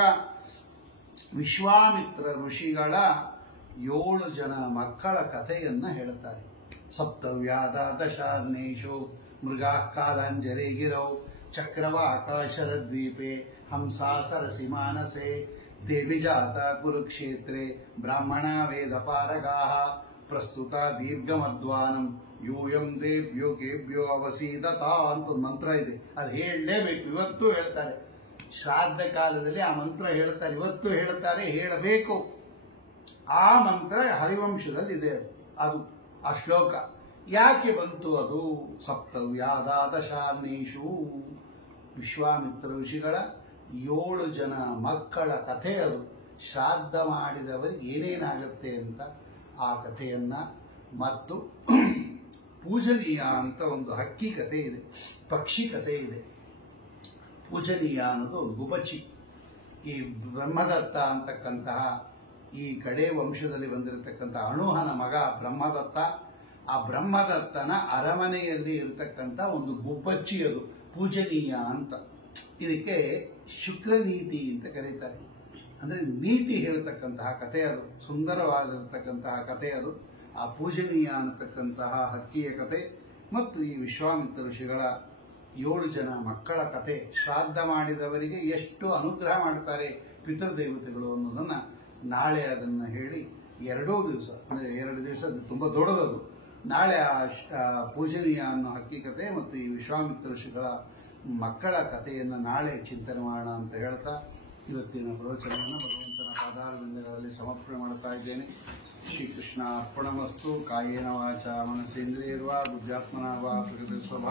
ವಿಶ್ವಾಮಿತ್ರ ಋಷಿಗಳ 7 ಜನ ಮಕ್ಕಳ ಕಥೆಯನ್ನ ಹೇಳ್ತಾರೆ. ಸಪ್ತವ್ಯಾದ ದಶಾರ್ನೇಶು ಮೃಗಾ ಕಾಲಾಂಜಲಿ ಗಿರೌ ಚಕ್ರವಾಕಾಶರ ದ್ವೀಪೆ ಹಂಸಾ ಸರಸಿ ಮಾನಸೆ ದೇವಿಜಾತ ಕುರುಕ್ಷೇತ್ರೆ ಬ್ರಾಹ್ಮಣ ವೇದ ಪಾರಗಾಹ ಪ್ರಸ್ತುತ ದೀರ್ಘಮಧ್ವಾನಂ ಯೂಯಂ ದೇವ್ಯೋ ಕೇಭ್ಯೋ ಅವಸೀದತ ಅಂತ ಒಂದು ಮಂತ್ರ ಇದೆ. ಅದು ಹೇಳಲೇಬೇಕು, ಇವತ್ತು ಹೇಳ್ತಾರೆ. ಶ್ರಾದ್ದ ಕಾಲದಲ್ಲಿ ಆ ಮಂತ್ರ ಹೇಳ್ತಾರೆ, ಇವತ್ತು ಹೇಳ್ತಾರೆ, ಹೇಳಬೇಕು. ಆ ಮಂತ್ರ ಹರಿವಂಶದಲ್ಲಿ ಇದೆ. ಅದು ಆ ಶ್ಲೋಕ ಯಾಕೆ ಬಂತು? ಅದು ಸಪ್ತವ್ಯಾದ ದಶಾರ್ನೇಶು, ವಿಶ್ವಾಮಿತ್ರ ಋಷಿಗಳ 7 ಜನ ಮಕ್ಕಳ ಕಥೆ. ಅದು ಶ್ರಾದ್ದ ಮಾಡಿದವರಿಗೆ ಏನೇನಾಗುತ್ತೆ ಅಂತ ಆ ಕಥೆಯನ್ನ, ಮತ್ತು ಪೂಜನೀಯ ಅಂತ ಒಂದು ಹಕ್ಕಿ ಕಥೆ ಇದೆ, ಪಕ್ಷಿ ಕಥೆ ಇದೆ. ಪೂಜನೀಯ ಅನ್ನೋದು ಒಂದು ಗುಬಚಿ. ಈ ಬ್ರಹ್ಮದತ್ತ ಅಂತಕ್ಕಂತಹ ಈ ಕಡೆ ವಂಶದಲ್ಲಿ ಬಂದಿರತಕ್ಕಂತಹ ಅಣುಹನ ಮಗ ಬ್ರಹ್ಮದತ್ತ. ಆ ಬ್ರಹ್ಮದತ್ತನ ಅರಮನೆಯಲ್ಲಿ ಇರತಕ್ಕಂಥ ಒಂದು ಗುಬ್ಬಚ್ಚಿ, ಅದು ಪೂಜನೀಯ ಅಂತ. ಇದಕ್ಕೆ ಶುಕ್ರನೀತಿ ಅಂತ ಕರೀತಾರೆ. ಅಂದ್ರೆ ನೀತಿ ಹೇಳ್ತಕ್ಕಂತಹ ಕಥೆ ಅದು, ಸುಂದರವಾಗಿರತಕ್ಕಂತಹ ಕಥೆ ಅದು. ಆ ಪೂಜನೀಯ ಅನ್ನತಕ್ಕಂತಹ ಹಕ್ಕಿಯ ಕಥೆ ಮತ್ತು ಈ ವಿಶ್ವಾಮಿತ್ರ ಋಷಿಗಳ 7 ಜನ ಮಕ್ಕಳ ಕತೆ, ಶ್ರಾದ್ದ ಮಾಡಿದವರಿಗೆ ಎಷ್ಟು ಅನುಗ್ರಹ ಮಾಡ್ತಾರೆ ಪಿತೃದೇವತೆಗಳು ಅನ್ನೋದನ್ನ ನಾಳೆ ಅದನ್ನು ಹೇಳಿ 2 ದಿವಸ, ಅಂದರೆ 2 ದಿವಸ ತುಂಬ ದೊಡ್ಡದದು. ನಾಳೆ ಆ ಪೂಜನೀಯ ಅನ್ನೋ ಹಕ್ಕಿಕತೆ ಮತ್ತು ಈ ವಿಶ್ವಾಮಿತ್ರ ಋಷಿಗಳ ಮಕ್ಕಳ ಕಥೆಯನ್ನು ನಾಳೆ ಚಿಂತನೆ ಮಾಡೋಣ ಅಂತ ಹೇಳ್ತಾ ಇವತ್ತಿನ ಪ್ರವಚನವನ್ನು ಭಗವಂತನ ಪಾದಾರವಿಂದಗಳಲ್ಲಿ ಸಮರ್ಪಣೆ ಮಾಡ್ತಾ ಇದ್ದೇನೆ. ಶ್ರೀಕೃಷ್ಣ ಅರ್ಪಣಮಸ್ತು. ಕಾಯೇನ ವಾಚ ಮನಸೇಂದ್ರಿಯರ್ವಾ ಬುದ್ಧಾತ್ಮನಾ ವಾ ಪ್ರಕೃತಿ ಸ್ವಭಾವ